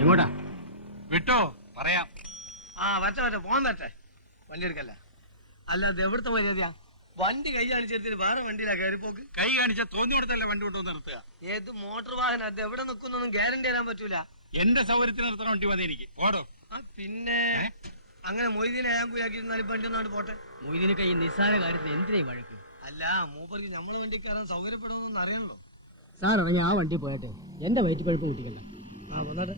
എങ്ങോട്ടാ? വിട്ടോ പറയാം. വരട്ടെ പോകാൻ വരട്ടെ. വണ്ടി എടുക്കല്ല. അല്ല അത് എവിടുത്തെ മര്യാദയാ? വണ്ടി കൈ കാണിച്ചെടുത്തിട്ട് വേറെ വണ്ടിയിലാ കയറിപ്പോക്ക്. കൈ കാണിച്ച തോന്നിയോടത്തല്ലേ വണ്ടി കൊണ്ടുവന്ന് നിർത്തുക. ഏത് മോട്ടോർ വാഹനം അത് എവിടെ നിൽക്കുന്നൊന്നും ഗ്യാരണ്ടി തരാൻ പറ്റൂല. എന്റെ സൗകര്യത്തിന് നിർത്തണ വണ്ടി മതി എനിക്ക്. ഓടോ. പിന്നെ അങ്ങനെ മൊയ്തീനെ ഞാൻ കുയാക്കിയിരുന്നാലും വണ്ടി ഒന്നാണ്ട് പോട്ടെ. മൊയ്തീനൊക്കെ ഈ നിസ്സാര കാര്യത്തിന് എന്തിനാ വഴക്ക്? അല്ല മൂപ്പർക്ക് നമ്മളെ വണ്ടി കയറാൻ സൗകര്യപ്പെടുമെന്നൊന്നും അറിയണല്ലോ. സാർ ഇറങ്ങി ആ വണ്ടി പോയട്ടെ, എന്റെ വയറ്റ് പഴുപ്പ് കൂട്ടിക്കല്ല. വന്നട്ടെ.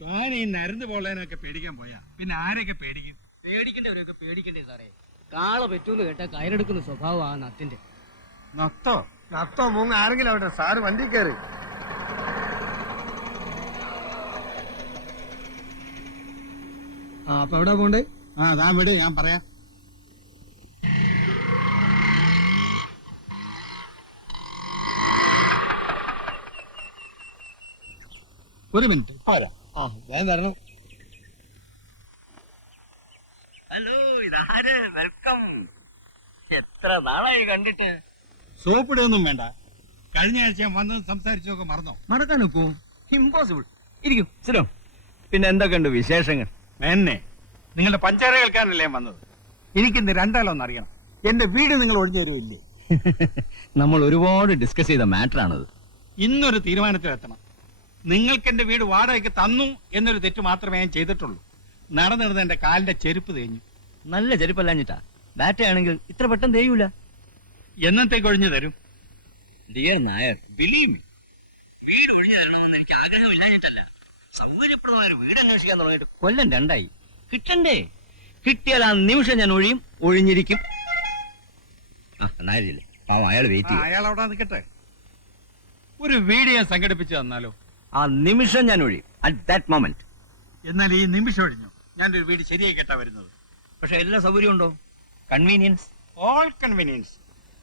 താൻ ഈ നരന്ന് പോളേനൊക്കെ പേടിക്കാൻ പോയാ പിന്നെ ആരെയൊക്കെ പേടിക്കും? പേടിക്കേണ്ടവരൊക്കെ പേടിക്കണ്ടേ സാറേ. കാള പറ്റൂന്ന് കേട്ടാ കയറെടുക്കുന്ന സ്വഭാവം ആ നത്തിന്റെ. നത്തോ മൂങ്ങ ആരെങ്കിലും ആവട്ടെ, സാറ് വണ്ടി കയറി. അപ്പൊ എവിടെ പോണ്ടേ? താൻ വിട്, ഞാൻ പറയാം. ഒരു മിനിറ്റ് പോരാ. ഞാൻ തരണം. ഹലോ, ഇതാര്? വെൽക്കം. എത്ര നാളായി കണ്ടിട്ട്. സോപ്പിടൊന്നും വേണ്ട. കഴിഞ്ഞ ആഴ്ച ഞാൻ വന്ന് സംസാരിച്ചൊക്കെ മറന്നോ? മറക്കാൻ നോക്കൂ, ഇമ്പോസിബിൾ. ഇരിക്കും, സ്ഥിരം. പിന്നെ എന്തൊക്കെയുണ്ട് വിശേഷങ്ങൾ? എന്നെ നിങ്ങളുടെ പഞ്ചാര കേൾക്കാനല്ലേ ഞാൻ വന്നത്. എനിക്കിന്ന് രണ്ടാലൊന്നും അറിയണം. എന്റെ വീട് നിങ്ങൾ ഒഴിഞ്ഞു തരുമില്ലേ? നമ്മൾ ഒരുപാട് ഡിസ്കസ് ചെയ്ത മാറ്റർ ആണത്. ഇന്നൊരു തീരുമാനത്തിലെത്തണം. നിങ്ങൾക്ക് എന്റെ വീട് വാടകയ്ക്ക് തന്നു എന്നൊരു തെറ്റ് മാത്രമേ ഞാൻ ചെയ്തിട്ടുള്ളൂ. നടന്നിരുന്ന എന്റെ കാലിന്റെ ചെരുപ്പ് തേഞ്ഞു. നല്ല ചെരുപ്പല്ലാഞ്ഞിട്ടാ. ബാറ്റ ആണെങ്കിൽ ഇത്ര പെട്ടെന്ന് തേയൂല. എന്നത്തേക്ക് ഒഴിഞ്ഞു തരും? ഡിയർ നായർ, ബിലീവ് മീ, വീട് ഒഴിഞ്ഞു തരണമെന്ന് എനിക്ക് ആഗ്രഹമില്ലാഞ്ഞിട്ടല്ല. സൗകര്യപ്രദമായ ഒരു വീട് അന്വേഷിക്കാൻ തുടങ്ങിയിട്ട് കൊല്ലം 2 കിട്ടണ്ടേ? കിട്ടിയാൽ ആ നിമിഷം ഞാൻ ഒഴിഞ്ഞിരിക്കും. അയാൾ വെയിറ്റ് ചെയ്യും. അയാൾ അവിടെ നിൽക്കട്ടെ. ഒരു വീട് ഞാൻ സംഘടിപ്പിച്ചു തന്നാലോ? ആ നിമിഷം ഞാൻ ഒഴിയും. At that moment. എന്നാൽ ഈ നിമിഷം ഒഴിഞ്ഞു. ഞാനൊരു വീട് ശരിയായി കേട്ടാ വരുന്നത്. പക്ഷെ എല്ലാ സൗകര്യം ഉണ്ടോ? Convenience, all convenience.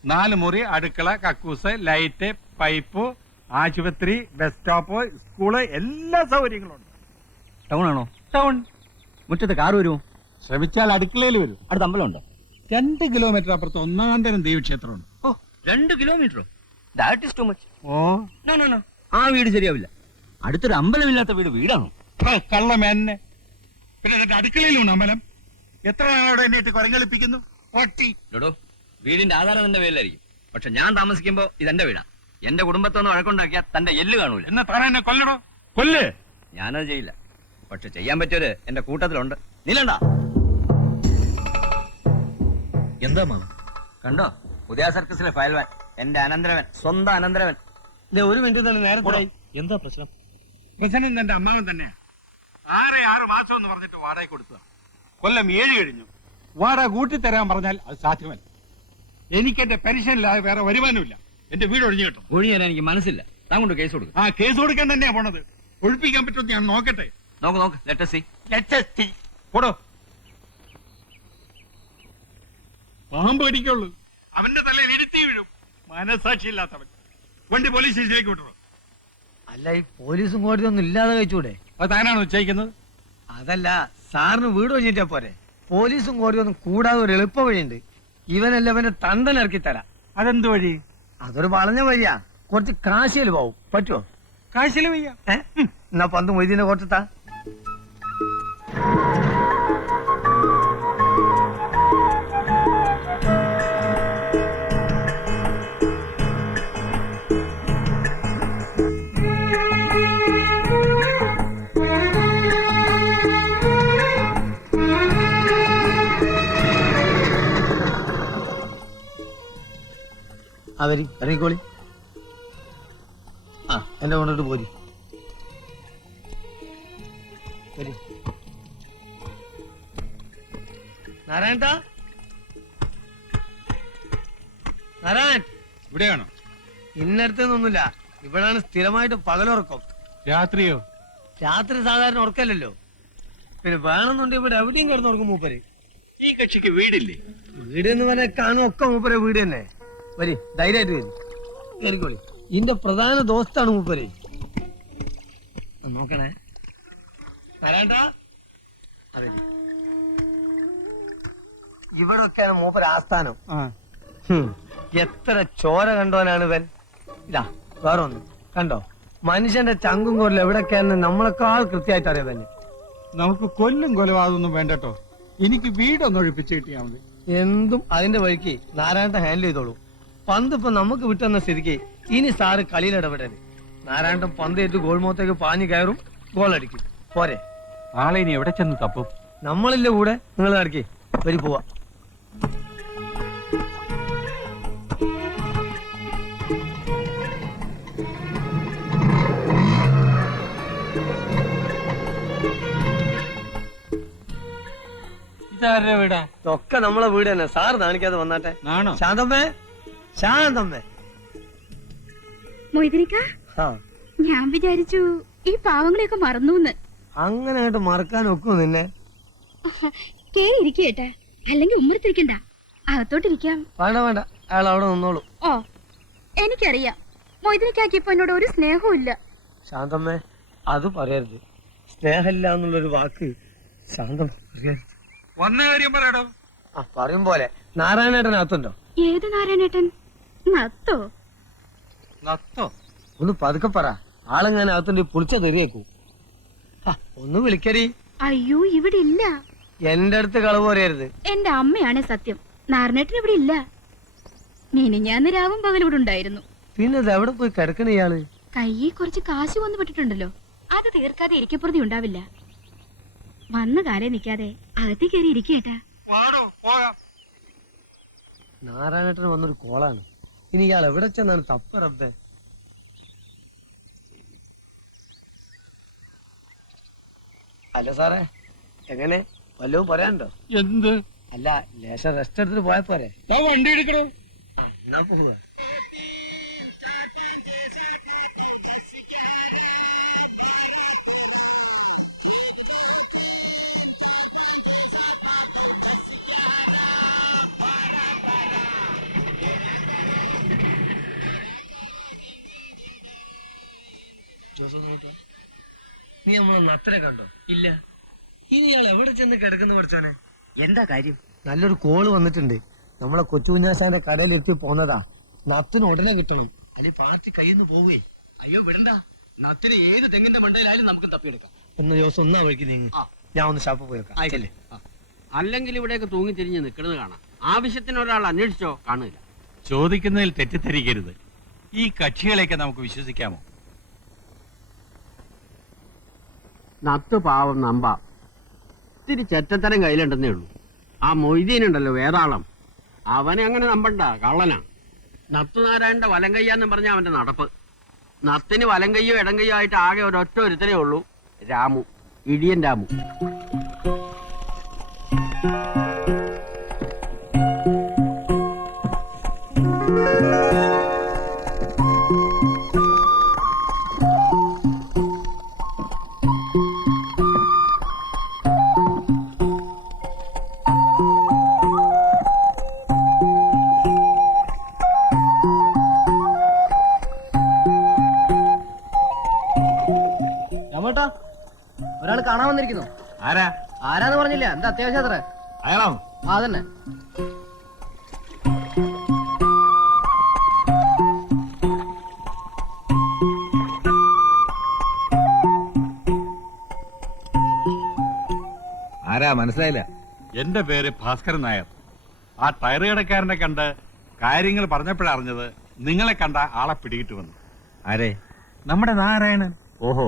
4 മുറി, അടുക്കള, കക്കൂസ്, ലൈറ്റ്, പൈപ്പ്, ആശുപത്രി, ബസ് സ്റ്റോപ്പ്, സ്കൂള്, എല്ലാ സൗകര്യങ്ങളും ഉണ്ട്. ടൗൺ ആണോ? ടൗൺ. മുറ്റത്ത് കാർ വരുമോ? ശ്രമിച്ചാൽ അടുക്കളയിൽ വരും. അടുത്ത അമ്പലം ഉണ്ടോ? 2 കിലോമീറ്റർ അപ്പുറത്ത് ഒന്നാന്തരം ദേവീക്ഷേത്രമുണ്ട്. ഓ, 2 കിലോമീറ്ററോ? That is too much. Oh no, ആ വീട് ശരിയാവില്ല. അടുത്തൊരു അമ്പലമില്ലാത്ത വീടാണോ? കള്ളമേന്നെ. പിന്നെ എന്നിട്ട് അടുക്കളയിലുണ്ട് അമ്പലം. എത്ര നാളോടെ എന്നെ ഇട്ട് കുരങ്ങളിപ്പിക്കുന്നു? ഡോടോ, വീടിന്റെ ആധാരം തന്റെ പേരിലായിരിക്കും. പക്ഷെ ഞാൻ താമസിക്കുമ്പോ ഇതെന്റെ വീടാ. എന്റെ കുടുംബത്തൊന്ന് വഴക്കുണ്ടാക്കിയാ തന്റെ എല്ല് കാണൂല. എന്നാ താൻ എന്നെ കൊല്ലടോ. കൊല്ല്. ഞാനത് ചെയ്യില്ല. പക്ഷെ ചെയ്യാൻ പറ്റിയൊരു എന്റെ കൂട്ടത്തിലുണ്ട്. നീലണ്ട എന്താ മാമ കണ്ടോ? പുതിയ സർക്കസിലെ ഫയൽവാൻ, എന്റെ അനന്തരവൻ, സ്വന്തം അനന്തരവൻ. ഒരു മിനിറ്റ് തന്നെ നേരത്തെ. എന്താ പ്രശ്നം? പ്രശ്നം എന്റെ അമ്മാവൻ തന്നെയാ. 6 മാസം എന്ന് പറഞ്ഞിട്ട് വാടക കൊടുത്തതാ. കൊല്ലം 7 കഴിഞ്ഞു. വാടക കൂട്ടിത്തരാൻ പറഞ്ഞാൽ അത് സാധ്യമല്ല. എനിക്ക് എന്റെ പെൻഷനില്ലാതെ വേറെ വരുമാനമില്ല. എന്റെ വീട് ഒഴിഞ്ഞു കിട്ടും. ഒഴിഞ്ഞു തരാൻ എനിക്ക് മനസ്സില്ല. താൻ കൊണ്ട് കേസ് കൊടുക്കും. കേസ് കൊടുക്കാൻ തന്നെയാ പോണത്. ഒഴിപ്പിക്കാൻ പറ്റുമെന്ന് ഞാൻ നോക്കട്ടെ. നോക്ക് ലെറ്റ് സീ പോടോ. പാമ്പ് കടിക്കുള്ളൂ. അവന്റെ തലയിൽ ഇരുത്തി വീഴും. മനസാക്ഷി ഇല്ലാത്തവൻ. വണ്ടി പോലീസ് സ്റ്റേഷനിലേക്ക് വിട്ടു. അല്ല, ഈ പോലീസും കോടതി ഒന്നും ഇല്ലാതെ കഴിച്ചൂടെ? അത് താനാണ് നിശ്ചയിക്കുന്നത്. അതല്ല, സാറിന് വീട് ഒഴിഞ്ഞിട്ടാ പോരെ. പോലീസും കോടതി ഒന്നും കൂടാതെ ഒരു എളുപ്പ വഴിയുണ്ട്. ഇവനല്ല അവന്റെ തണ്ടൻ ഇറക്കി തരാം. അതെന്ത് വഴി? അതൊരു വളഞ്ഞ വഴിയാ. കുറച്ച് കാശിയിൽ പോവും. പറ്റുമോ? കാശില് വയ്യ. എന്നാ പന്ത് മൊയ്തീനെ കുറച്ചെത്താ. അവര് ഇറങ്ങിക്കോളി. എന്റെ കൊണ്ടിട്ട് പോരി. നാരായണ, നാരായൺ ഇവിടെയാണോ? ഇന്നടുത്തൊന്നുമില്ല. ഇവിടാണ് സ്ഥിരമായിട്ട് പകലുറക്കം. രാത്രിയോ? രാത്രി സാധാരണ ഉറക്കല്ലോ. പിന്നെ വേണമെന്നുണ്ട് ഇവിടെ എവിടെയും കിടന്ന് ഉറക്കും മൂപ്പര്. ഈ കക്ഷിക്ക് വീടില്ലേ? വീട് എന്ന് പറഞ്ഞാൽ കാണും ഒക്കെ മൂപ്പരെ വീട് തന്നെ. വരി, ധൈര്യമായിട്ട് വരും. കേറിക്കോളി. ഇതിന്റെ പ്രധാന ദോസ്താണ് മൂപ്പര്. നോക്കണേ ഇവിടൊക്കെയാണ് മൂപ്പര് ആസ്ഥാനം. എത്ര ചോര കണ്ടോനാണ് ഇവൻ. ഇതാ വേറെ ഒന്ന് കണ്ടോ, മനുഷ്യന്റെ ചങ്കും കോരിൽ എവിടൊക്കെയാണെന്ന് നമ്മളെക്കാൾ കൃത്യമായിട്ട് അറിയാം തന്നെ. നമുക്ക് കൊല്ലും കൊലപാതകമൊന്നും വേണ്ടട്ടോ. എനിക്ക് വീടൊന്ന് ഒഴിപ്പിച്ച് കിട്ടിയാ മതി. എന്തും അതിന്റെ വഴിക്ക് നാരായണ ഹാൻഡിൽ ചെയ്തോളൂ. പന്ത് ഇപ്പൊ നമുക്ക് വിട്ടുന്ന സ്ഥിതിക്ക് ഇനി സാറ് കളിയിൽ ഇടപെടരുത്. നാരായണൻ പന്ത് ഏറ്റ് ഗോൾമോത്തേക്ക് പാഞ്ഞു കയറും, ഗോൾ അടിക്കും. പോരെ? ആളെ ഇനി എവിടെ ചെന്ന് തപ്പും? നമ്മളില്ല കൂടെ. നിങ്ങൾ നടക്കി വരി പോവാ. ഇതാരുടെ വീടാ? ഒക്കെ നമ്മളെ വീട് തന്നെ. സാറ് കാണിക്കാതെ വന്നാട്ടെ. ശാന്തമ്മേ, ശാന്തമ്മേ. മൊയ്തനിക്ക, ഞാൻ വിചാരിച്ചു ഈ പാവങ്ങളെയൊക്കെ മറന്നൂന്ന്. അങ്ങനെ ആയിട്ട് മറക്കാൻ ഒക്കും നിന്നെ. കേറി ഇരിക്കേട്ടാ, അല്ലെങ്കിൽ ഉമ്മറത്തിരിക്കണ്ട, അകത്തോട്ടിരിക്കാം. വേണ്ട വേണ്ട, അയാൾ അവിടെ നിന്നോളൂ. ഓ, എനിക്കറിയാം മൊയ്തനിക്കാക്ക് ഇപ്പൊ എന്നോട് ഒരു സ്നേഹവും ഇല്ല. ശാന്തമ്മേ, അത് പറയരുത്. സ്നേഹമില്ല എന്നുള്ളൊരു വാക്ക് ശാന്തം പറയരുത്. വന്ന കാര്യം പറയടോ. പറയും പോലെ. നാരായണേട്ടൻ അകത്തുണ്ടോ? ഏത് നാരായണേട്ടൻ? നത്തോ? നത്തോ? ഒന്ന് പതുക്കെ പറ. ആളെങ്ങനെ അകത്തുണ്ട് പൊളിച്ച തെറിയേക്കൂ. ഒന്ന് വിളിക്കടി. അയ്യോ, ഇവിടെ ഇല്ല. എന്റെ അടുത്ത് കളവ് പറയരുത്. എന്റെ അമ്മയാണ് സത്യം. നാരായണേട്ടൻ ഇവിടെ ഇല്ല. മിനിഞ്ഞാന്ന് രാവും പകലും ഇവിടെ ഉണ്ടായിരുന്നു. പിന്നെ ഇത് എവിടെ പോയി കിടക്കണ ഇയാള്? കയ്യിൽ കുറച്ച് കാശ് വന്നു പെട്ടിട്ടുണ്ടല്ലോ, അത് തീർക്കാതെ ഇരിക്കപ്പുറതി ഉണ്ടാവില്ല. വന്ന കാലേ നിക്കാതെ അകത്ത് കയറി ഇരിക്കേട്ടാ. നാരായണേട്ടൻ വന്നൊരു കോളാണ്. ഇനി ഇയാൾ എവിടെ ചെന്നാണ് തപ്പ് റബ്ബേ. അല്ല സാറേ, എങ്ങനെ വല്ലതും പറയാനുണ്ടോ? എന്ത്? അല്ല, ലേശം റെസ്റ്റ് എടുത്തിട്ട് പോയാ പോരെ? വണ്ടി എടുക്കണോ? എന്നാ പോവുക. നീ നമ്മളെ നത്തനെ കണ്ടോ? ഇല്ല. ഇനി ഇയാൾ എവിടെ ചെന്ന് കിടക്കുന്നു പഠിച്ചോനെ? എന്താ കാര്യം? നല്ലൊരു കോള് വന്നിട്ടുണ്ട്. നമ്മളെ കൊച്ചുകുഞ്ഞാശാന്റെ കടയിലെത്തി പോന്നതാ. നത്തിന് ഉടനെ കിട്ടണം, അല്ലെ പാർട്ടി കയ്യിന്ന് പോവേ. അയ്യോ വിടണ്ട, നത്തിന് ഏത് തെങ്ങിന്റെ മണ്ടയിലായാലും നമുക്ക് തപ്പിയെടുക്കാം. ഒന്ന് ദിവസം ഒന്നാ വഴിക്ക് നീങ്ങി. ഞാൻ ഒന്ന് ഷാപ്പ് പോയേക്കാം. ആയിക്കല്ലേ. അല്ലെങ്കിൽ ഇവിടെയൊക്കെ തൂങ്ങിത്തിരിഞ്ഞ് നിൽക്കുന്നത് കാണാം. ആവശ്യത്തിന് ഒരാൾ അന്വേഷിച്ചോ കാണില്ല. ചോദിക്കുന്നതിൽ തെറ്റിദ്ധരിക്കരുത്. ഈ കക്ഷികളെയൊക്കെ നമുക്ക് വിശ്വസിക്കാമോ? നത്ത് പാവം നമ്പാ, ഇത്തിരി ചെറ്റത്തരം കയ്യിലുണ്ടെന്നേ ഉള്ളൂ. ആ മൊയ്തീനുണ്ടല്ലോ വേതാളം, അവനെ അങ്ങനെ നമ്പണ്ട, കള്ളനാ. നത്തുനാരായണന്റെ വലം കയ്യാന്നും പറഞ്ഞ അവന്റെ നടപ്പ്. നത്തിന് വലം കയ്യോ ഇടം കയ്യോ ആയിട്ട് ആകെ ഒരൊറ്റ ഒരുത്തനേ ഉള്ളൂ, രാമു. ഇടിയൻ രാമു. രാമേട്ടാ, ഒരാൾ കാണാൻ വന്നിരിക്കുന്നു. ആരാ? ആരാന്ന് പറഞ്ഞില്ല, എന്താ അത്യാവശ്യം അത്ര? അയാളാണോ? ആ തന്നെ. ആരാ മനസ്സിലായില്ല? എന്റെ പേര് ഭാസ്കരൻ നായർ. ആ ടയർ കടക്കാരനെ കണ്ട് കാര്യങ്ങൾ പറഞ്ഞപ്പോഴറിഞ്ഞത് നിങ്ങളെ കണ്ട ആളെ പിടികിട്ടുവന്നു. ആരെ? നമ്മുടെ നാരായണൻ. ഓഹോ,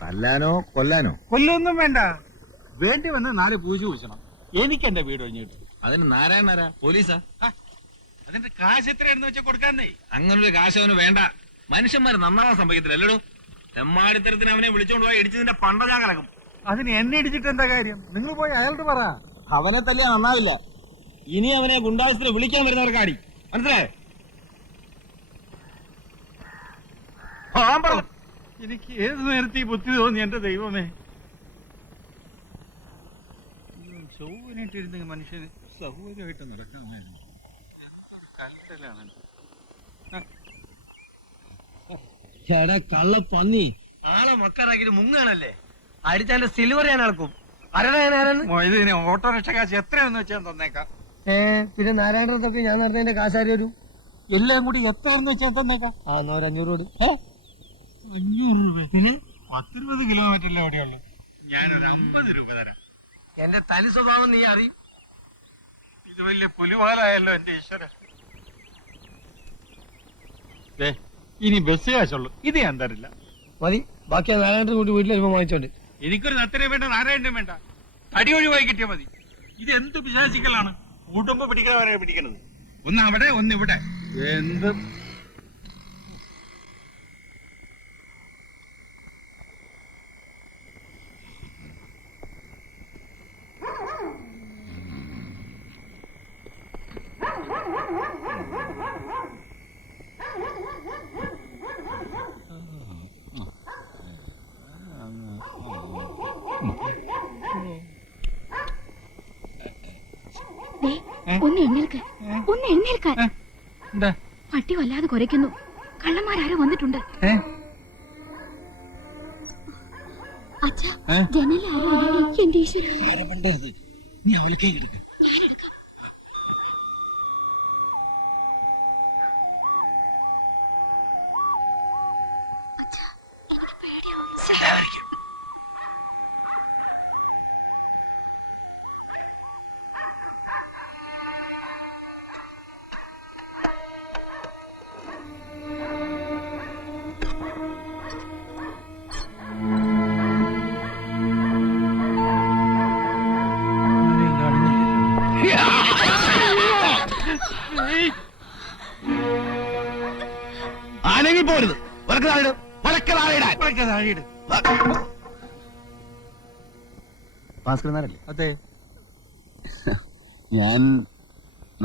തല്ലാനോ കൊല്ലാനോ? കൊല്ലൊന്നും വേണ്ട, വേണ്ടി വന്ന് 4 പൂജ പൂശണം. എനിക്ക് എന്റെ വീട് ഒഴിഞ്ഞു കിട്ടും. അതിന് നാരായണനാരാ? പോലീസാ? അതിന്റെ കാശ് എത്രയാണെന്ന് വെച്ചാൽ കൊടുക്കാന്നേ. അങ്ങനൊരു കാശ് അവന് വേണ്ട. മനുഷ്യന്മാര് നന്നാവാൻ സംഭവിക്കത്തില്ലല്ലോ. തെമ്മാടിത്തരത്തിന് അവനെ വിളിച്ചോണ്ട് പോയി ഇടിച്ചതിന്റെ പണ്ട ഞാൻ കലക്കും. അതിന് എന്നെ ഇടിച്ചിട്ട് എന്താ കാര്യം? നിങ്ങൾ പോയി അയാളോട് പറ. അവനെ തല്ലിയാ നന്നാവില്ല. ഇനി അവനെ ഗുണ്ടാസ്യത്തിന് വിളിക്കാൻ വരുന്നവർക്ക് അടി, മനസ്സിലായേ? എനിക്ക് ഏത് നേരത്തെ ഈ ബുദ്ധി തോന്നി എന്റെ ദൈവമേ. ചൊവ്വനായിട്ടിരുന്ന മനുഷ്യന് സൗകര്യമായിട്ട് നടക്കാമായിരുന്നു. എന്തൊരു കലത്തലാണ്. ചേടാ കള്ള പന്നി, ആളെ മക്കാറാക്കിട്ട് മുങ്ങാണല്ലേ? അടിച്ചാന്റെ സിൽവർ ഞാൻ അളക്കും. ഇതിന് ഓട്ടോറിക്ഷ കാശ് എത്രയെന്ന് വെച്ചാൽ തന്നേക്കാം. പിന്നെ നാരായണത്തൊക്കെ ഞാൻ നടന്നതിന്റെ കാശാരി വരും. എല്ലാം കൂടി എത്രയെന്ന് വെച്ചാൽ തന്നേക്കാം. ആ, 500 രൂപ. 500 രൂപ? പിന്നെ 10-20 കിലോമീറ്ററിലെ എവിടെയുള്ളു. ഞാനൊരു 50 രൂപ തരാം. എന്റെ തനി സ്വഭാവം നീ അറിയും. ഇത് വലിയ പുലിവാലായല്ലോ എന്റെ ഈശ്വര. ഇനി ബസ് കാശുള്ളൂ, ഇത് ഞാൻ തരില്ല. മതി, ബാക്കി നാരായണത്തിന് കൂട്ടി വീട്ടിൽ വരുമ്പോ വാങ്ങിച്ചോണ്ട്. എനിക്കൊരു നത്തരം വേണ്ട, നാരായണനും വേണ്ട. അടി ഒഴിവായി കിട്ടിയാൽ മതി. ഇത് എന്ത് വിശാസിക്കലാണ്? കൂട്ടുമ്പോ പിടിക്കണവരെ പിടിക്കണത്. ഒന്ന് അവിടെ ഒന്ന് ഇവിടെ. എന്ത് ഒന്ന് എഴുന്നേൽക്കാൻ. പട്ടി വല്ലാതെ കുരയ്ക്കുന്നു. കള്ളന്മാരാരോ വന്നിട്ടുണ്ട്. അച്ഛാ, ജനലാരോ എന്റെ ഈശ്വര. നീ അവൽക്കേ എടുക്ക. ആണെങ്കിൽ പോരുത്. ഭാസ്കരനാരല്ലേ? അതെ, ഞാൻ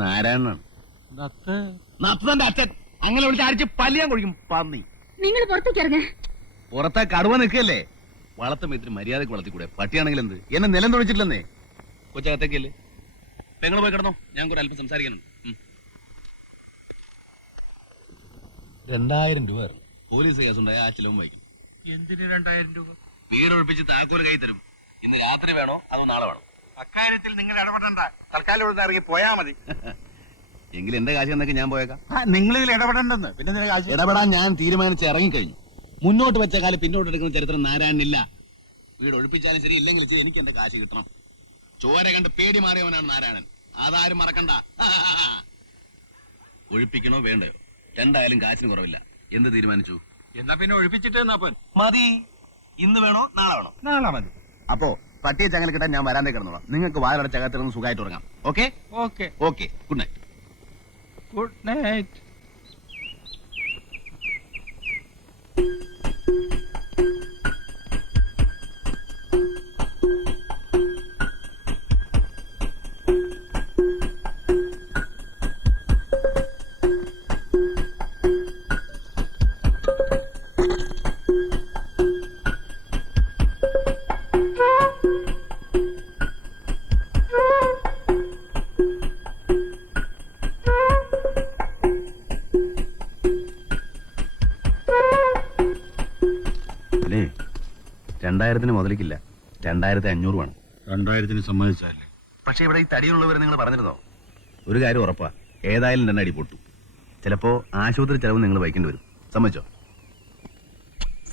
നാരായണനാണ്. നത്തന്റെ അച്ഛൻ. അങ്ങനെ വിളിച്ച് അടിച്ച് പല്ലിയാൻ കൊഴിക്കും പന്നി. നിങ്ങൾ പുറത്തേക്ക് ഇറങ്ങ. പുറത്തെ കടുവ നിൽക്കല്ലേ? വളർത്ത മേത്തിന് മര്യാദക്ക് വളർത്തിക്കൂടെ? പട്ടിയാണെങ്കിൽ എന്ത്? എന്നെ നിലം തൊഴിച്ചിട്ടില്ലെന്നേ. കൊച്ചകത്തേക്കല്ലേ? പെങ്ങൾ പോയി കിടന്നോ, ഞാൻ കൂടെ അല്പം സംസാരിക്കണം. 2000 രൂപ പോലീസ് കേസുണ്ടായ ആ ചിലവും വൈകും. എന്തിന് 2000 രൂപ? വീടൊഴിപ്പിച്ച് താക്കോല് കൈ തരും. ഇന്ന് രാത്രി വേണോ അതോ നാളെ വേണോ? അക്കാര്യത്തിൽ നിങ്ങൾ ഇടപെടണ്ട. തൽക്കാലം ഇവിടെ ഇറങ്ങി പോയാ മതി. എങ്കിൽ എന്റെ കാശ് എന്നൊക്കെ ഞാൻ പോയേക്കാം. നിങ്ങൾ ഇതിൽ ഇടപെടണ്ടെന്ന്. പിന്നെ ഇതിന് കാശ് ഇടപെടാൻ ഞാൻ തീരുമാനിച്ച് ഇറങ്ങിക്കഴിഞ്ഞു. മുന്നോട്ട് വെച്ച കാലം പിന്നോട്ട് എടുക്കുന്ന ചരിത്രം നാരായണനില്ല. വീട് ഒഴിപ്പിച്ചാലും ശരി, ഇല്ലെങ്കിൽ എനിക്ക് എന്റെ കാശ് കിട്ടണം. ചോര കണ്ട് പേടി മാറിയവനാണ് നാരായണൻ. അതാരും മറക്കണ്ട. ഒഴിപ്പിക്കണോ വേണ്ടയോ? രണ്ടായാലും കാശിന് കുറവില്ല. എന്ത് തീരുമാനിച്ചു? എന്നാ പിന്നെ ഒഴിപ്പിച്ചിട്ട് മതി. ഇന്ന് വേണോ നാളെ വേണോ? നാളെ മതി. അപ്പോ പട്ടിയെ ചങ്ങല കിട്ടാൻ ഞാൻ വരാതെ കിടന്നോളാം. നിങ്ങൾക്ക് വാലടച്ചകത്തിരുന്ന് സുഖമായിട്ട് ഉറങ്ങാം. Okay okay okay. Good night. Good night. 2000 മുതലിക്കില്ല, 2500 ആണ്. 2000 സമ്മതിച്ചല്ലേ? പക്ഷെ ഇവിടെ ഈ തടിയുള്ളവരെ നിങ്ങൾ പറഞ്ഞിരുന്നോ? ഒരു കാര്യം ഉറപ്പാ, ഏതായാലും 2 അടി പൊട്ടു. ചിലപ്പോ ആശുപത്രി ചെലവ് നിങ്ങൾ വഹിക്കേണ്ടി വരും. സമ്മതിച്ചോ?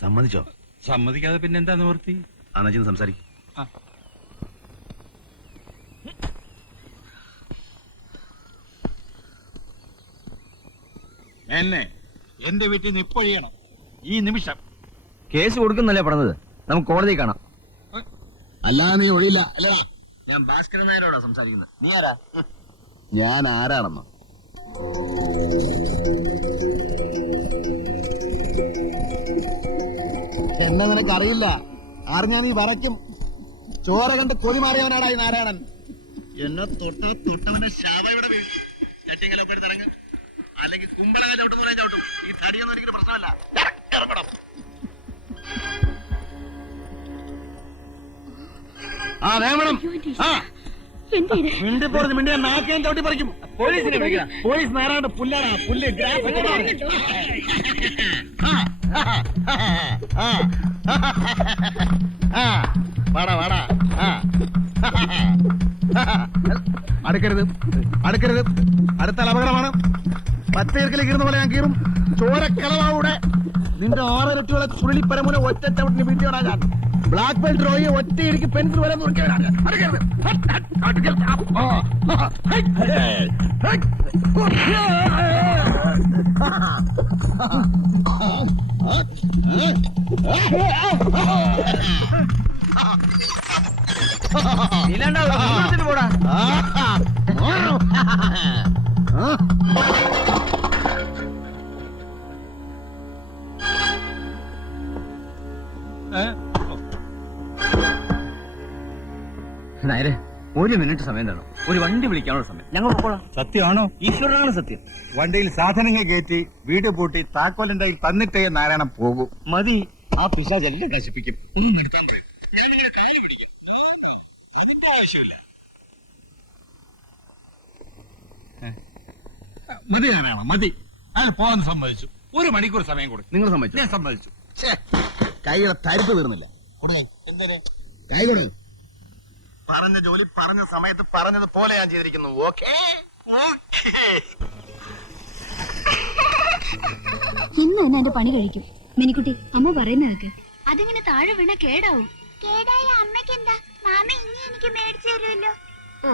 സമ്മതിച്ചോ? സമ്മതിക്കാതെ പിന്നെ എന്താ നിവർത്തി? അന്നച്ചിന്ന് സംസാരിക്കും. എന്നെ എന്റെ വീട്ടിൽ നിന്ന് ഇപ്പൊ ഒഴിയണം, ഈ നിമിഷം. കേസ് കൊടുക്കുന്നല്ലേ പറഞ്ഞത്? നമുക്ക് കോടതി കാണാം. അല്ലാതെ നീ ഒഴിയില്ല അല്ലടാ. ഞാൻ ഭാസ്കരൻ നായരോടാ സംസാരിക്കുന്നത്. നീ ആരാ? ഞാൻ ആരാണെന്നോ? എന്നെ നിനക്കറിയില്ല. അറിഞ്ഞാ നീ വരയ്ക്കും. ചോര കണ്ട് കൊതി മാറിയവനാടാ ഈ നാരായണൻ. എന്നെ തൊട്ടവന്റെ ശാപ ഇവിടെ വീഴും. ചട്ടിയെങ്കിലൊക്കെ ഇറങ്ങും, അല്ലെങ്കിൽ കുമ്പളങ്ങ ചവിട്ടുന്ന പോലെ ചവിട്ടും. ഈ തടിയൊന്നും എനിക്കൊരു പ്രശ്നമല്ല. ഇറങ്ങണം. ആ വേണം. ആ മിണ്ടി പോറത് മിണ്ടിയ നാക്കേം ചവിട്ടി പറിക്കും. പോലീസിനെ വിളിക്കാം. പോലീസ് നേരാണ്ട് പുല്ലാണ്. പുല്ല് വാടാ വാടാ. അടുക്കരുത് അടുക്കരുത്, അടുത്താൽ അപകടമാണ്. പത്തേർക്കിലേക്ക് ഇരുന്ന പോലെ ഞാൻ കീറും. ചോരക്കളവാവിടെ നിന്റെ 6 ഇരട്ടികളെ ചുരുളിപ്പരമുന ഒറ്റ ചവിട്ടിന് വീട്ടിയോടാ ഞാൻ. ബ്ലാക്ക് ബെൽറ്റ് റോയെ ഒറ്റയിരിക്കും പെൻസിൽ വരെ നോക്കിയവരാണ്. പോടാ. നായരെ, 1 മിനിറ്റ് സമയം തരണം. ഒരു വണ്ടി വിളിക്കാനുള്ള സമയം. ഞങ്ങൾ പോകോളാം. സത്യമാണോ? ഈശ്വരനാണ് സത്യം. വണ്ടിയിൽ സാധനങ്ങൾ കയറ്റി വീട് പൂട്ടി താക്കോലിന്റെ കയ്യിൽ തന്നിട്ടേ നാരായണൻ പോകും. മതി, ആ പിശാചെല്ലാം നശിപ്പിക്കും. നിർത്താൻ പറയും. ഞാനിങ്ങനെ കാല് പിടിക്കും. അതിന്റെ ആവശ്യമില്ല. മതി നാരായണ, മതി. പോകാൻ സമ്മതിച്ചു. 1 മണിക്കൂർ സമയം കൊടുക്കും. നിങ്ങൾ സമ്മതിച്ചു? ഞാൻ സമ്മതിച്ചു. കൈയുടെ തരിപ്പ് തീർന്നില്ല. കൈ കൊടു. പറഞ്ഞ ജോലി പറഞ്ഞ സമയത്ത് പറഞ്ഞത് പോലെ ഞാൻ ചെയ്തിരിക്കുന്നു. ഓക്കേ ഇന്ന് തന്നെ എന്റെ പണി കഴിക്കും. മിനിക്കുട്ടി, അമ്മ പറയുന്നതൊക്കെ അതിങ്ങനെ താഴെ വീണ കേടാവും. കേടായ അമ്മയ്ക്ക് എന്താ? മാമ ഇനി എനിക്ക് മേടിച്ചു തരുമല്ലോ. ഓ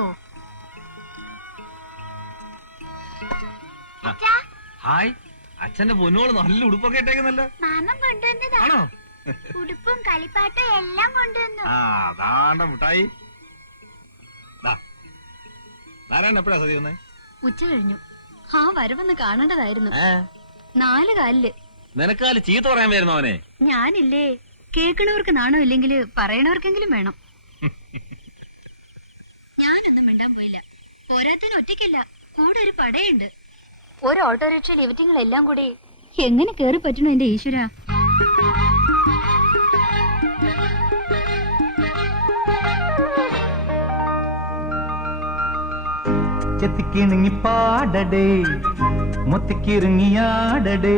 ഹായ്, അച്ഛന്റെ പൊന്നോള് നല്ല ഉടുപ്പൊക്കെ ഇട്ടേക്കുന്നല്ലോ. മാമൻ കൊണ്ടുവന്നതാണോ? ഉടുപ്പും കളിപ്പാട്ടും എല്ലാം കൊണ്ടുവന്നു. അതാണ്ട മുട്ടായി. നാരായണൻ എപ്പോഴാ സതി വന്നേ? ഉച്ച കഴിഞ്ഞു. ആ വരവെന്ന് കാണേണ്ടതായിരുന്നു. 4 കാലില്. നിനക്കാല് ചീത്ത പറയാൻ വരുന്നു അവനെ. ഞാനില്ലേ, കേൾക്കണവർക്ക് നാണോ ഇല്ലെങ്കിൽ പറയണവർക്കെങ്കിലും വേണം. ഞാനൊന്നും മിണ്ടാൻ പോയില്ല. പോരാത്തിന് ഒറ്റയ്ക്കല്ല, കൂടെ ഒരു പടയുണ്ട്. ഒരു ഓട്ടോറിക്ഷയിൽ ഇവറ്റിങ്ങളെല്ലാം കൂടി എങ്ങനെ കേറി പറ്റണോ എന്റെ ഈശ്വര. ചെത്തിക്കിണങ്ങി പാടടേ, മുത്തിക്കിറങ്ങിയാടടേ.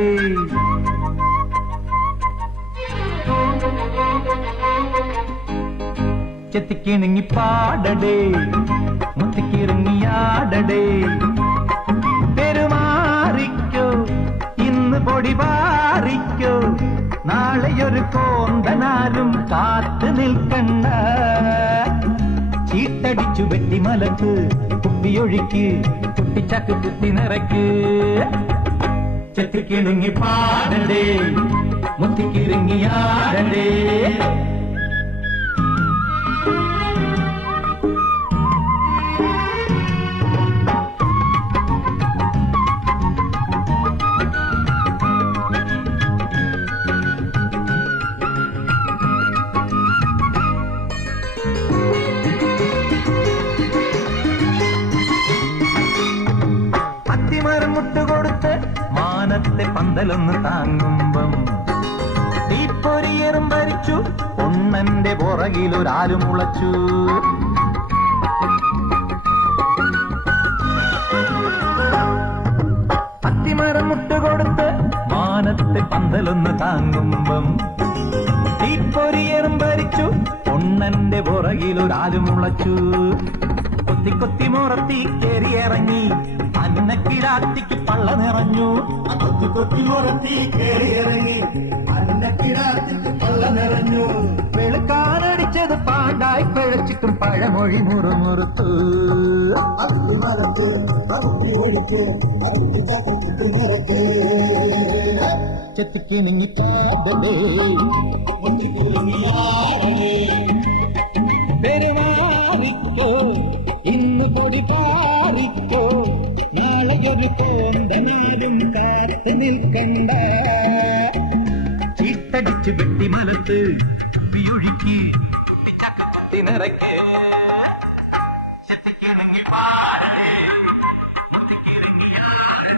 ചെത്തിക്കിണങ്ങി പാടടേ, മുത്തിക്കിറങ്ങിയാടടേ. പെരുമാറിക്കോ, ഇന്ന് പൊടി പാറിക്കോ, നാളെയൊരു കോന്തനാരും കാത്തു നിൽക്കണ്ട. ചീട്ടടിച്ചു വെട്ടിമലക്ക്, കുപ്പിയൊഴുക്ക്, കുട്ടിച്ചാക്ക് കുത്തി നിറയ്ക്ക്. ചെത്തിക്കിണങ്ങി പാടണ്ടേ, മുത്തിക്കിറങ്ങിയാടണ്ടേ. മുട്ടുകൊടുത്ത് മാനത്തെ പന്തലൊന്ന് താങ്ങുമ്പം തീപ്പൊരിയേറും ഭരിച്ചു പൊണ്ണന്റെ പുറകിലൊരാലു മുളച്ചു. അത്തിമരം മുട്ടുകൊടുത്ത് മാനത്തെ പന്തലൊന്ന് താങ്ങുമ്പം തീപ്പൊരിയേറും ഭരിച്ചു പൊണ്ണന്റെ പുറകിലൊരാലു മുളച്ചു കൊത്തി കൊത്തി മുറത്തി കേറിയിറങ്ങി അന്നക്കിടാത്തിക്ക് പള്ള നിറഞ്ഞു കൊത്തി കൊത്തി മുറത്തി കേറിയിറങ്ങി അന്നക്കിടാത്തിക്ക് പള്ള നിറഞ്ഞു വെളുക്കാനടിച്ചത് പാണ്ടായി പിഴച്ചിട്ടും പഴമൊഴി മുറുമുറുത്തു ചെത്തുക്കിണങ്ങി പെരുമാറിക്കോ ഇന്ന് കൊടി പാറിക്കോ നാളെയൊരു കോന്തനാടും കാത്തു നിൽക്കണ്ട ചീട്ടടിച്ച് വെട്ടിമലത്ത് കുപ്പിയൊഴുക്കി കുട്ടിച്ചക്ക നിറയ്ക്ക് ചെത്തിക്കിണങ്ങി പാടേ മുത്തിക്കിറങ്ങിയാടേ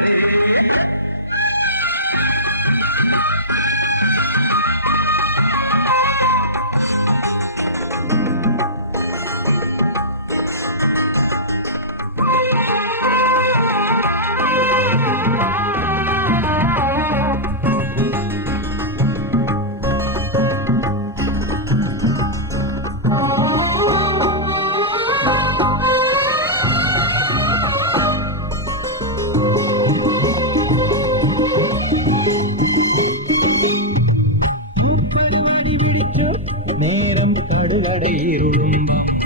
നേരം കടുകടയിരുളുമ്പം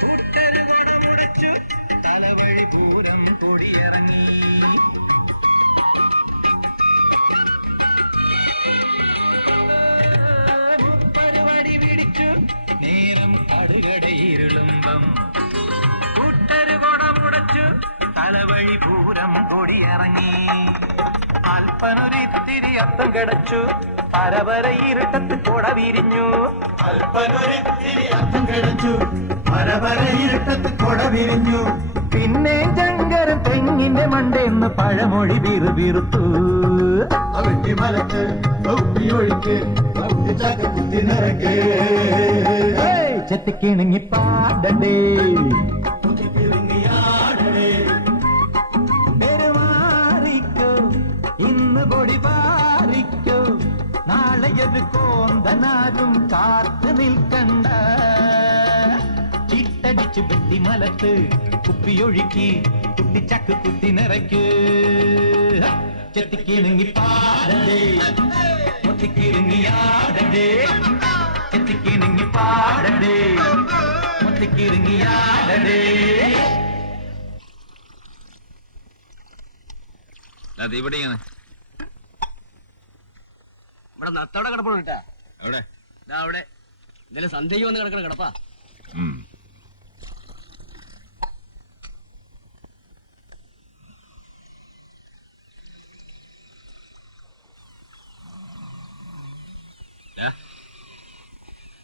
കൂട്ടരുകടമുടച്ചു തലവഴി പൂരം കൊടിയിറങ്ങി പരിപാടി പിടിച്ചു നേരം കടുകടയിരുളുമ്പം കൂട്ടരുകടമുടച്ചു തലവഴി പൂരം കൊടിയിറങ്ങി അല്പനൊരിത്തിരി അത്തം കിടച്ചു പരപര ഇരുട്ടത്ത് കൊട വിരിഞ്ഞു അല്പനൊരിത്തിരി അത്തം കിടച്ചു പരപര ഇരുട്ടത്ത് കൊട വിരിഞ്ഞു പിന്നെ ജങ്കരൻ തെങ്ങിന്റെ മണ്ടെന്ന് പഴമൊഴി വിറുവിറുത്തു വെട്ടിമലത്ത് ഒഴിക്ക് കുത്തി നിറക്ക് ചെത്തിക്കിണങ്ങി പാടണ്ടേ ഇന്ന് പൊടി പാറിക്കോ നാളെയത് കോന്തനാരും കാത്തു നിൽക്കണ്ട ചിട്ടടിച്ച് വെട്ടിമലത്ത് കുപ്പിയൊഴുക്കി കുട്ടിച്ചക്ക് കുത്തി നിറയ്ക്ക് ചെത്തിക്കിണങ്ങി പാടേ മുത്തിക്കിറങ്ങിയാടേ ചെത്തിക്കിണങ്ങി പാടേ മുത്തിക്കിറങ്ങിയാടേ ഇവിടെയാണ് ഇവിടെ നത്തോടെ കിടപ്പുണ്ട് കേട്ടാ എവിടെ ഇതാ അവിടെ ഇന്നലെ സന്ധ്യയ്ക്ക് വന്ന് കിടക്കണ കിടപ്പാ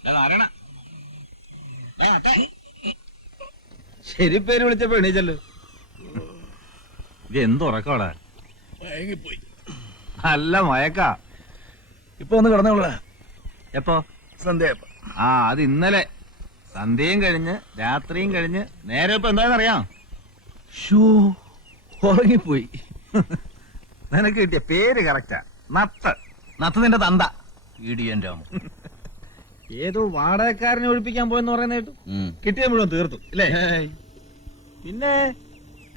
നാരായണ ശരി പേര് വിളിച്ചപ്പോ എണീച്ചല്ലോ. ഇത് എന്തുറക്കോടാ മയങ്ങിപ്പോയി. നല്ല മയക്കാ. ഇപ്പൊ ഒന്ന് കിടന്നോളൂ. എപ്പോ? സന്ധ്യ. ആ അത് ഇന്നലെ സന്ധ്യയും കഴിഞ്ഞ് രാത്രിയും കഴിഞ്ഞ് നേരെ ഇപ്പൊ എന്താണെന്നറിയാം? ഉറങ്ങിപ്പോയി. നിനക്ക് കിട്ടിയ പേര് കറക്റ്റാ, നത്ത്. നത്ത നിന്റെ തന്ത ഇടിയൻ രാമു. ഏതോ വാടകക്കാരനെ ഒഴിപ്പിക്കാൻ പോയെന്ന് പറയുന്ന കേട്ടു. കിട്ടിയ മുഴുവൻ തീർത്തു അല്ലേ? പിന്നെ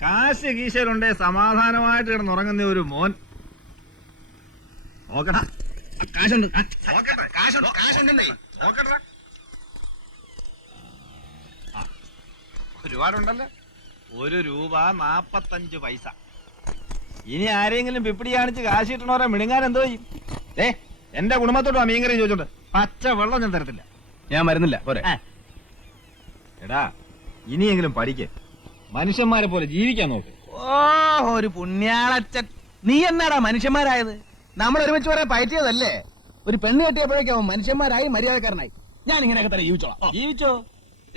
കാശ് കീശയിലുണ്ടേ സമാധാനമായിട്ട് കിടന്നുറങ്ങുന്ന ഒരു മോൻ. നോക്കടാ, കാശുണ്ട്, കാശുണ്ടെന്നേ നോക്കട്ടെ. ഒരുപാടുണ്ടല്ലോ. 1 രൂപ 45 പൈസ. ഇനി ആരെങ്കിലും പിപ്പിടി കാണിച്ച് കാശ് കിട്ടണോരെ മിണുങ്ങാൻ എന്തോ ചെയ്യും? എന്റെ കുടുംബത്തോട് മീൻകറി ചോദിച്ചോണ്ട് പച്ച വെള്ളം ഞാൻ തരത്തില്ല. ഞാൻ വരുന്നില്ല പോരെ. എടാ ഇനിയെങ്കിലും പഠിക്ക്, മനുഷ്യന്മാരെ പോലെ ജീവിക്കാൻ നോക്ക്. ഓ ഒരു പുണ്യാളച്ചൻ. നീ എന്നാടാ മനുഷ്യന്മാരായത്? നമ്മൾ ഒരുമിച്ച് പറയാൻ പറ്റിയതല്ലേ? ഒരു പെണ്ണ് കെട്ടിയപ്പോഴേക്കും മനുഷ്യന്മാരായി മര്യാദക്കാരനായി. ഞാൻ ഇങ്ങനെയൊക്കെ തന്നെ ജീവിച്ചോളാം. ജീവിച്ചോ,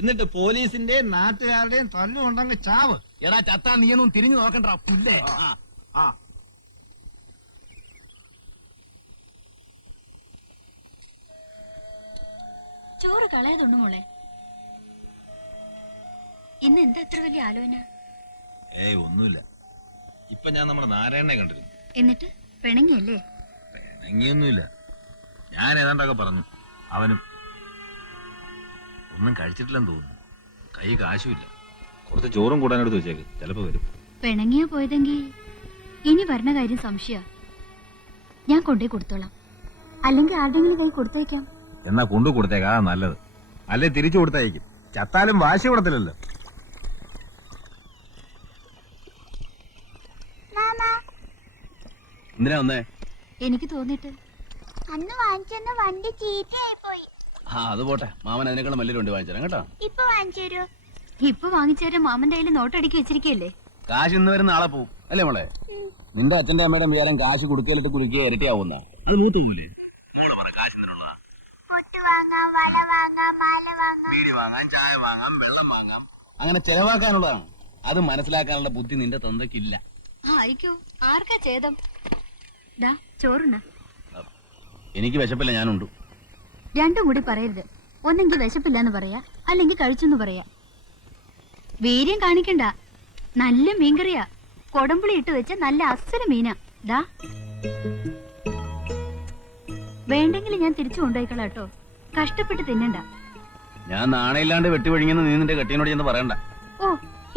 എന്നിട്ട് പോലീസിന്റെയും നാട്ടുകാരുടെയും തല്ലുകൊണ്ടങ്ങ് ചാവ്. എടാ ചത്താ നീയൊന്നും തിരിഞ്ഞു നോക്കണ്ട പുല്ലേ. ചോറ് കളയാതുണ്ട് മോളെ. ഇന്ന് എന്താ അത്ര വലിയ ആലോചന? ഏയ് ഒന്നുമില്ല. ഇപ്പൊ ഞാൻ നമ്മുടെ നാരായണനെ കണ്ടിരുന്നു. എന്നിട്ട് പിണങ്ങിയല്ലേ? പിണങ്ങിയൊന്നുമില്ല. ഞാൻ ഏതാണ്ടൊക്കെ പറഞ്ഞു. അവനും ഒന്നും കഴിച്ചിട്ടില്ലെന്ന് തോന്നുന്നു. കൈ കാശുമില്ല. കുറച്ച് ചോറും കൂടാനെടുത്ത് വെച്ചേക്ക്, ചിലപ്പോ വരും. പിണങ്ങിയാ പോയതെങ്കിൽ ഇനി വരണ കാര്യം സംശയ. ഞാൻ കൊണ്ടേ കൊടുത്തോളാം, അല്ലെങ്കിൽ ആരുടെങ്കിലും കൈ കൊടുത്തേക്കാം. എന്നാ കൊണ്ടു കൊടുത്തേക്കാ, അതാ നല്ലത്. അല്ലെ തിരിച്ചു കൊടുത്തായിരിക്കും. ചത്താലും വാശി കൊടുത്തില്ലല്ലോ. എന്തിനാ വന്നേ? എനിക്ക് തോന്നിട്ട് അന്ന് വാങ്ങിച്ചെന്ന വണ്ടി ചീത്തയായി പോയി. ആ അത് പോട്ടെ, മാമൻ അതിനേക്കാളും വലിയൊരു വണ്ടി വാങ്ങിച്ചു കേട്ടോ. ഇപ്പൊ വാങ്ങിച്ചു തരുമോ? ഇപ്പൊ വാങ്ങിച്ചു തരാൻ മാമന്റെ കയ്യിൽ നോട്ടടിക്കി വെച്ചിരിക്കല്ലേ. കാശ് ഇന്ന് വരുന്ന നാളെ പോവും അല്ലേ മോളെ? നിന്റെ അച്ഛന്റെ അമ്മയുടെ വിചാരം കാശ് കുടുക്കയിലിട്ട് കുലുക്കിയ ഇരട്ടിയാവുന്ന അത് മൂത്ത പോലെ. ബീഡി വാങ്ങാം, ചായ വാങ്ങാം, വെള്ളം വാങ്ങാം, അങ്ങനെ ചെലവാക്കാനുള്ളതാണ്. അത് മനസ്സിലാക്കാനുള്ള ബുദ്ധി നിന്റെ തന്തയ്ക്കില്ല. ആയിക്കോ, ആർക്കാ ഛേദം? ദാ ചോറുണ്ണ. എനിക്ക് വിശപ്പില്ല, ഞാനുണ്ട്. രണ്ടും കൂടി പറയരുത്. ഒന്നെങ്കിൽ വിശപ്പില്ലെന്ന് പറയാ, അല്ലെങ്കിൽ കഴിച്ചെന്ന് പറയാ. വീര്യം കാണിക്കണ്ട. നല്ല മീൻകറിയാ, കൊടമ്പുളി ഇട്ട് വെച്ച നല്ല അസല മീനാ. ദാ വേണ്ടെങ്കിൽ ഞാൻ തിരിച്ചു കൊണ്ടുപോയിക്കളാ കേട്ടോ. കഷ്ടപ്പെട്ട് തിന്നണ്ട. ഞാൻ നാണയില്ലാണ്ട് വെട്ടിവഴിങ്ങുന്ന നീ നിന്റെ കെട്ടിയനോട് ചെന്ന് പറയണ്ട. ഓ,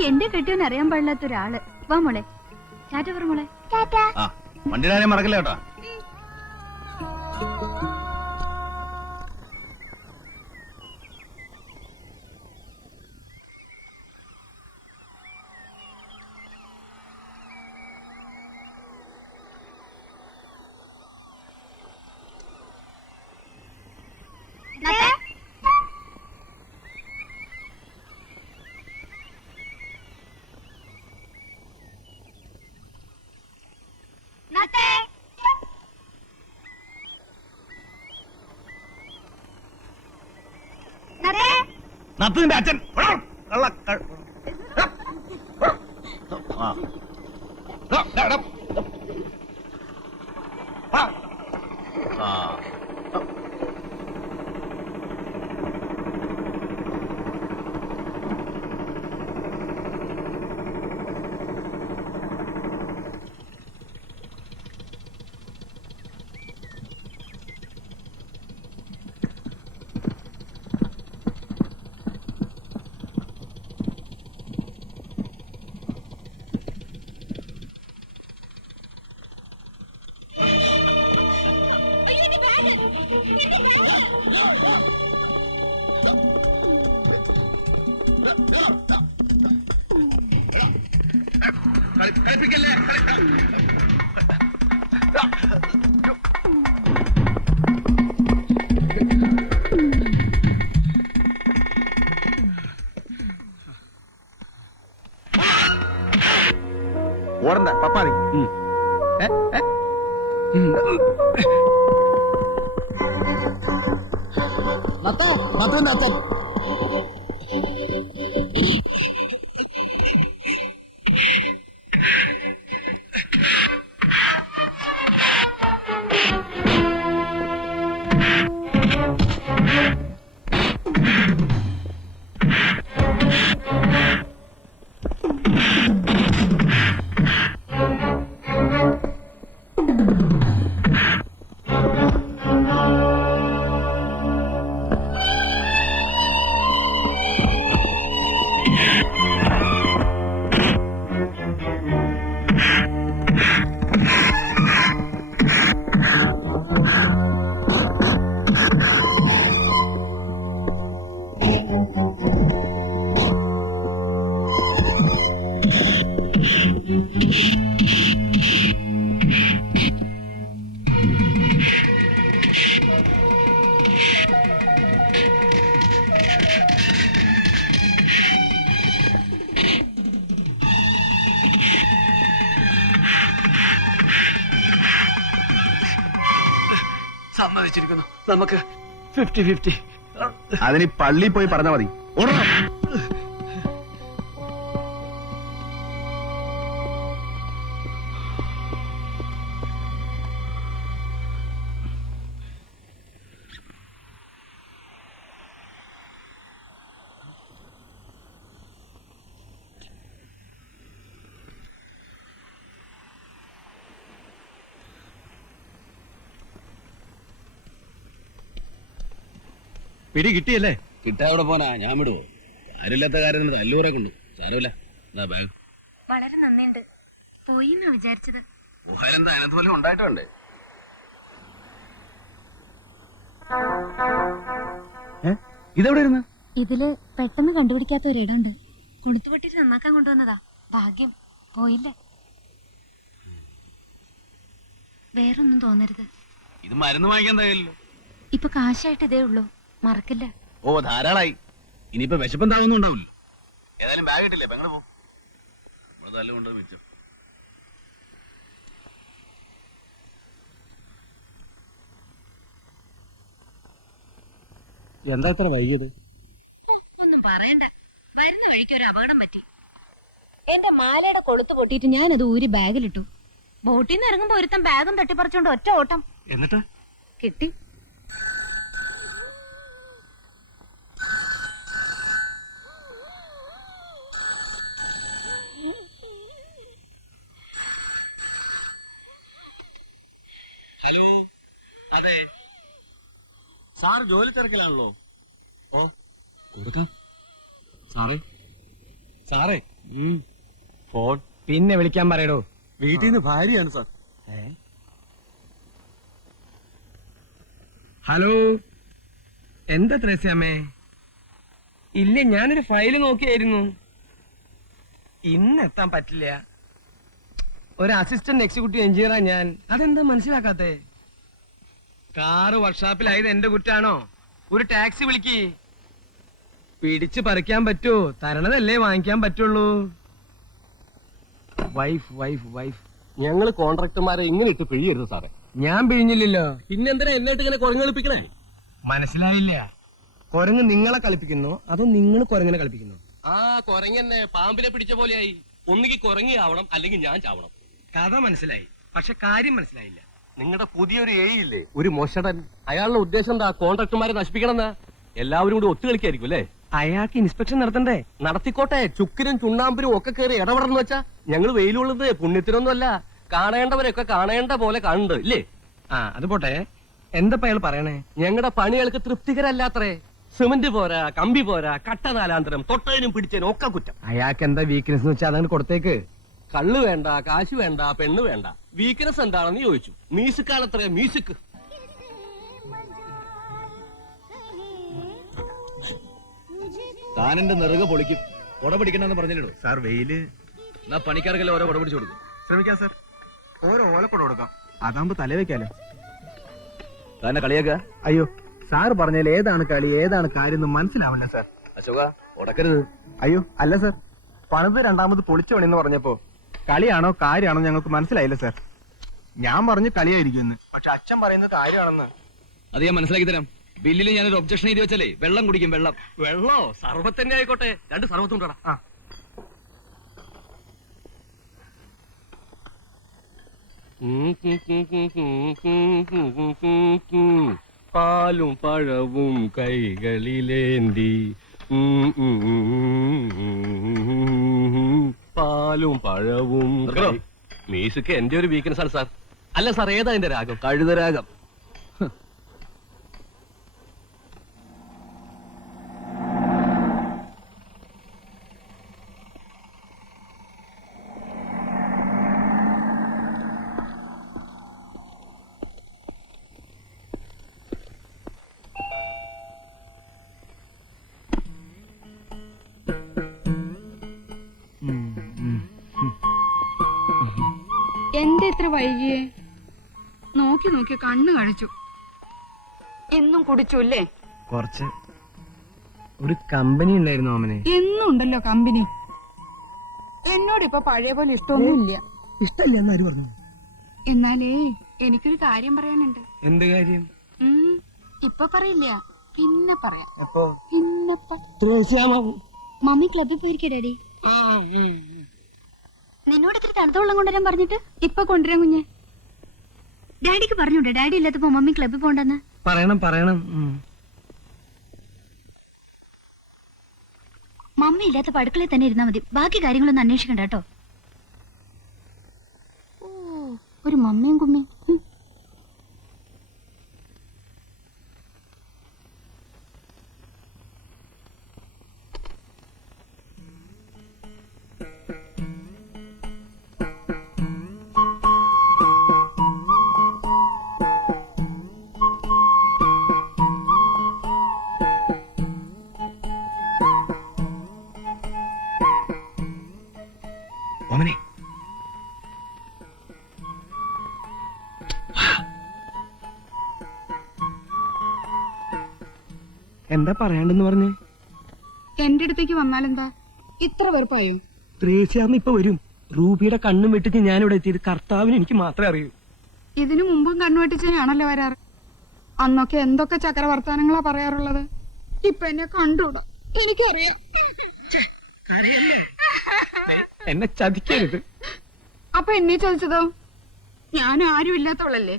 എന്റെ കെട്ടിയോൻ അറിയാൻ പാടില്ലാത്ത ഒരാള്. വാ മോളെ, ടാറ്റ പറ മോളെ. ആ വണ്ടിയുടെ കാര്യം മറക്കില്ല കേട്ടോ. നത്തിന്റെ അച്ഛൻ കളിപ്പിക്കല്ലേ. ഓടണ്ട പപ്പാതി. സമ്മതിച്ചിരിക്കുന്നു. നമുക്ക് 50-50. അതിന് പള്ളി പോയി പറഞ്ഞാ മതി. പിടി കിട്ടിയല്ലേ? കിട്ടാ എവിടെ പോനാ, ഞാൻ വിടുവോ? ആരില്ലാത്ത കാര്യം തല്ലൂരൊക്കെ ഉണ്ട്. സാരമില്ല. വളരെ നന്ദിയുണ്ട്. പോയി എന്നാ വിചാരിച്ചത്. എന്താ അതിനകത്ത് പോലും ഉണ്ടായിട്ടുണ്ട്. ഇതെവിടെ ഇരുന്ന്? ഇതില് പെട്ടെന്ന് കണ്ടുപിടിക്കാത്ത ഒരിടമുണ്ട്. കൊളുത്തുപൊട്ടിട്ട് നന്നാക്കാൻ കൊണ്ടുവന്നതാ. ഭാഗ്യം പോയില്ലേ. വേറൊന്നും തോന്നരുത്. ഇത് മരുന്ന് വാങ്ങിക്കാൻ തയ്യല്ലോ. ഇപ്പൊ കാശായിട്ട് ഇതേ ഉള്ളൂ, മറക്കില്ല. ഓ ധാരാളായി. ഇനിയിപ്പോ വിശപ്പെന്താവൊന്നും ഉണ്ടാവില്ല. ഏതായാലും ബാഗ് ഇട്ടില്ലേ, പെങ്ങള് പോ. തല്ല കൊണ്ട് വെച്ചു. എന്താ ഇത്ര വൈകിയത്? ഒന്നും പറയണ്ട, വരുന്ന വഴിക്ക് ഒരു അപകടം പറ്റി. എന്റെ മാലയുടെ കൊളുത്ത് പൊട്ടിയിട്ട് ഞാനത് ഊരി ബാഗിലിട്ടു. ബോട്ടിൽ നിന്ന് ഇറങ്ങുമ്പോ ഒരുത്തൻ ബാഗും തട്ടിപ്പറിച്ചോണ്ട് ഒറ്റ ഓട്ടം. എന്നിട്ട് കിട്ടി. ഹലോ, അതെ സാർ ജോലി തിരക്കിലാണല്ലോ. ഓ കൊടുക്കാം. സാറേ സാറേ ഫോൺ പിന്നെ വിളിക്കാൻ പറയടോ. വീട്ടിൽ നിന്ന് ഭാര്യയാണ് സാർ. ഹലോ, എന്താ ത്രേസ്യാമ്മേ? ഇല്ല, ഞാനൊരു ഫയല് നോക്കിയായിരുന്നു. ഇന്ന് എത്താൻ പറ്റില്ല. ഒരു അസിസ്റ്റന്റ് എക്സിക്യൂട്ടീവ് എഞ്ചിനീയറാ ഞാൻ. അതെന്താ മനസ്സിലാക്കാത്തെ? കാറ് വർക്ക്ഷോപ്പിലായത് എന്റെ കുറ്റാണോ? ഒരു ടാക്സി വിളിക്ക്. പിടിച്ച് പറിക്കാൻ പറ്റുമോ? തരണതല്ലേ വാങ്ങിക്കാൻ പറ്റുള്ളൂ. Wife wife wife. ഞങ്ങള് കോൺട്രാക്ടർമാരെ ഇങ്ങനെ ഇട്ട് പിഴിയരുത് സാറേ. ഞാൻ പിഴിഞ്ഞില്ലല്ലോ. പിന്നെന്തിനാ എന്നിട്ട് ഇങ്ങനെ കുരങ്ങളിപ്പിക്കണേ? മനസ്സിലായില്ല. കുരങ്ങ് നിങ്ങളെ കളിപ്പിക്കുന്നു അതോ നിങ്ങൾ കുരങ്ങനെ കളിപ്പിക്കുന്നു? ആ കുരങ്ങന്നെ പാമ്പിനെ പിടിച്ച പോലെയായി. ഒന്നുകിൽ കുരങ്ങി ആവണം, അല്ലെങ്കിൽ ഞാൻ ചാവണം. കഥ മനസ്സിലായി, പക്ഷെ കാര്യം മനസ്സിലായില്ല. നിങ്ങളുടെ പുതിയൊരു ഏയില്ലേ, ഒരു മൊഷടൻ. അയാളുടെ ഉദ്ദേശം എന്താ? കോൺട്രാക്ടർമാരെ നശിപ്പിക്കണമെന്നാ. എല്ലാവരും കൂടി ഒത്തു കളിക്കായിരിക്കും അല്ലേ? അയാൾക്ക് ഇൻസ്പെക്ഷൻ നടത്തണ്ടേ? നടത്തിക്കോട്ടെ. ചുക്കിനും ചുണ്ണാമ്പിനും ഒക്കെ കയറി ഇടപെടണമെന്ന് വെച്ചാ ഞങ്ങൾ വെയിലുള്ളത് പുണ്യത്തിനൊന്നും അല്ല. കാണേണ്ടവരൊക്കെ കാണേണ്ട പോലെ കാണുന്നുണ്ട് ഇല്ലേ? ആ അത് പോട്ടെ, എന്താ അയാൾ പറയണേ? ഞങ്ങളുടെ പണികൾക്ക് തൃപ്തികരല്ലാത്രേ. സിമന്റ് പോരാ, കമ്പി പോരാ, കട്ട നാലാന്തരം, തൊട്ടതിനും പിടിച്ചതിനും ഒക്കെ കുറ്റം. അയാൾക്ക് എന്താ വീക്ക്നെസ് വെച്ചാൽ അതങ്ങ് കൊടുത്തേക്ക്. കള്ള് വേണ്ട, കാശ് വേണ്ട, പെണ്ണ് വേണ്ട. വീക്ക്നെസ് എന്താണെന്ന് ചോദിച്ചു. മ്യൂസിക്കാണത്രേ, മ്യൂസിക്. താനെന്റെ നെറുക പൊളിക്കും. കൊട പിടിക്കണമെന്ന് പറഞ്ഞില്ലടോ സാർ. വെയില് എന്നാ പണിക്കാർക്കെല്ലാം ഓരോ കൊട പിടിച്ചു കൊടുക്കും. ശ്രമിക്കാം സാർ. ഓരോ ഓലക്കൊട കൊടുക്കാം, അതാകുമ്പോ തല വെക്കാലോ. താനെ കളിയാക്ക. അയ്യോ, സാർ പറഞ്ഞാൽ ഏതാണ് കളി ഏതാണ് കാര്യം എന്ന് മനസ്സിലാവില്ല സാർ. അശോക ഉടക്കരുത്. അയ്യോ അല്ല സാർ, പണിത് രണ്ടാമത് പൊളിച്ചു പണിന്ന് പറഞ്ഞപ്പോ കളിയാണോ കാര്യമാണോ ഞങ്ങൾക്ക് മനസ്സിലായില്ല സാർ. ഞാൻ പറഞ്ഞു കളിയായിരിക്കുമെന്ന്, പക്ഷെ അച്ഛൻ പറയുന്നത് കാര്യമാണെന്ന്. അത് ഞാൻ മനസ്സിലാക്കി തരാം. ബില്ലിൽ ഞാനൊരു ഒബ്ജക്ഷൻ എഴുതി വെച്ചാലേ വെള്ളം കുടിക്കും. വെള്ളം വെള്ളോ സർവത്ത് തന്നെ ആയിക്കോട്ടെ. 2 സർവത്തും ഉണ്ടോടാ. ആ പാലും പഴവും കൈകളിലേന്തി, പാലും പഴവും. മ്യൂസിക് എന്റെ ഒരു വീക്ക്നെസ് ആണ് സാർ. അല്ല സാർ, ഏതാ എന്റെ രാഗം? കഴുതരാഗം. എന്താ ഇത്ര വൈകിയേ? നോക്കി നോക്കി കണ്ണു കഴിച്ചു. എന്നും കുടിച്ചു അല്ലേ? കുറച്ച്. ഒരു കമ്പനി ഉണ്ടായിരുന്നു അവനെ. എന്നും ഉണ്ടല്ലോ കമ്പനി. എന്നോട് ഇപ്പൊ പഴയ പോലെ ഇഷ്ടമൊന്നുമില്ല. ഇഷ്ടമില്ല എന്ന് ആര് പറഞ്ഞു? എന്നാലേ എനിക്കൊരു കാര്യം പറയാനുണ്ട്. എന്ത് കാര്യം? ഇപ്പൊ പറയില്ല, പിന്നെ പറയാം. എപ്പോ? പിന്നെ മമ്മി ക്ലബിൽ പോയിരിക്കേ ഡാഡി. നിന്നോട് ഇത്തിരി തണുത്ത വെള്ളം കൊണ്ടുവരാൻ പറഞ്ഞിട്ട് ഇപ്പൊ കൊണ്ടുവരാൻ കുഞ്ഞെ. ഡാഡിക്ക് പറഞ്ഞൂടെ ഡാഡി ഇല്ലാത്തപ്പോ മമ്മി ക്ലബിൽ പോണ്ടെന്ന്? പറയണം പറയണം. മമ്മി ഇല്ലാത്തപ്പോ അടുക്കളയിൽ തന്നെ ഇരുന്നാ മതി, ബാക്കി കാര്യങ്ങളൊന്നും അന്വേഷിക്കണ്ട കേട്ടോ. ഓ, ഒരു മമ്മിയും കുമ്മിയും. ഓമനെ എന്താ പറയാണ്ടെന്ന് പറഞ്ഞേ? എന്റെ അടുത്തേക്ക് വന്നാലെന്താ ഇത്ര വെറുപ്പായോ? ത്രേസ്യാമ്മ ഇപ്പൊ വരും. റൂബിയുടെ കണ്ണും വെട്ടിച്ച് ഞാനിവിടെ എത്തിയത് കർത്താവിന് എനിക്ക് മാത്രമേ അറിയൂ. ഇതിനു മുമ്പും കണ്ണുവെട്ടിച്ചാണല്ലോ വരാറ്. അന്നൊക്കെ എന്തൊക്കെ ചക്ര വർത്താനങ്ങളാ പറയാറുള്ളത്. ഇപ്പൊ എന്നെ കണ്ടൂടാ, എനിക്കറിയാം. എന്നെ ചതിക്കരുത്. അപ്പൊ എന്നെ ചോദിച്ചതോ? ഞാൻ ആരും ഇല്ലാത്തവളല്ലേ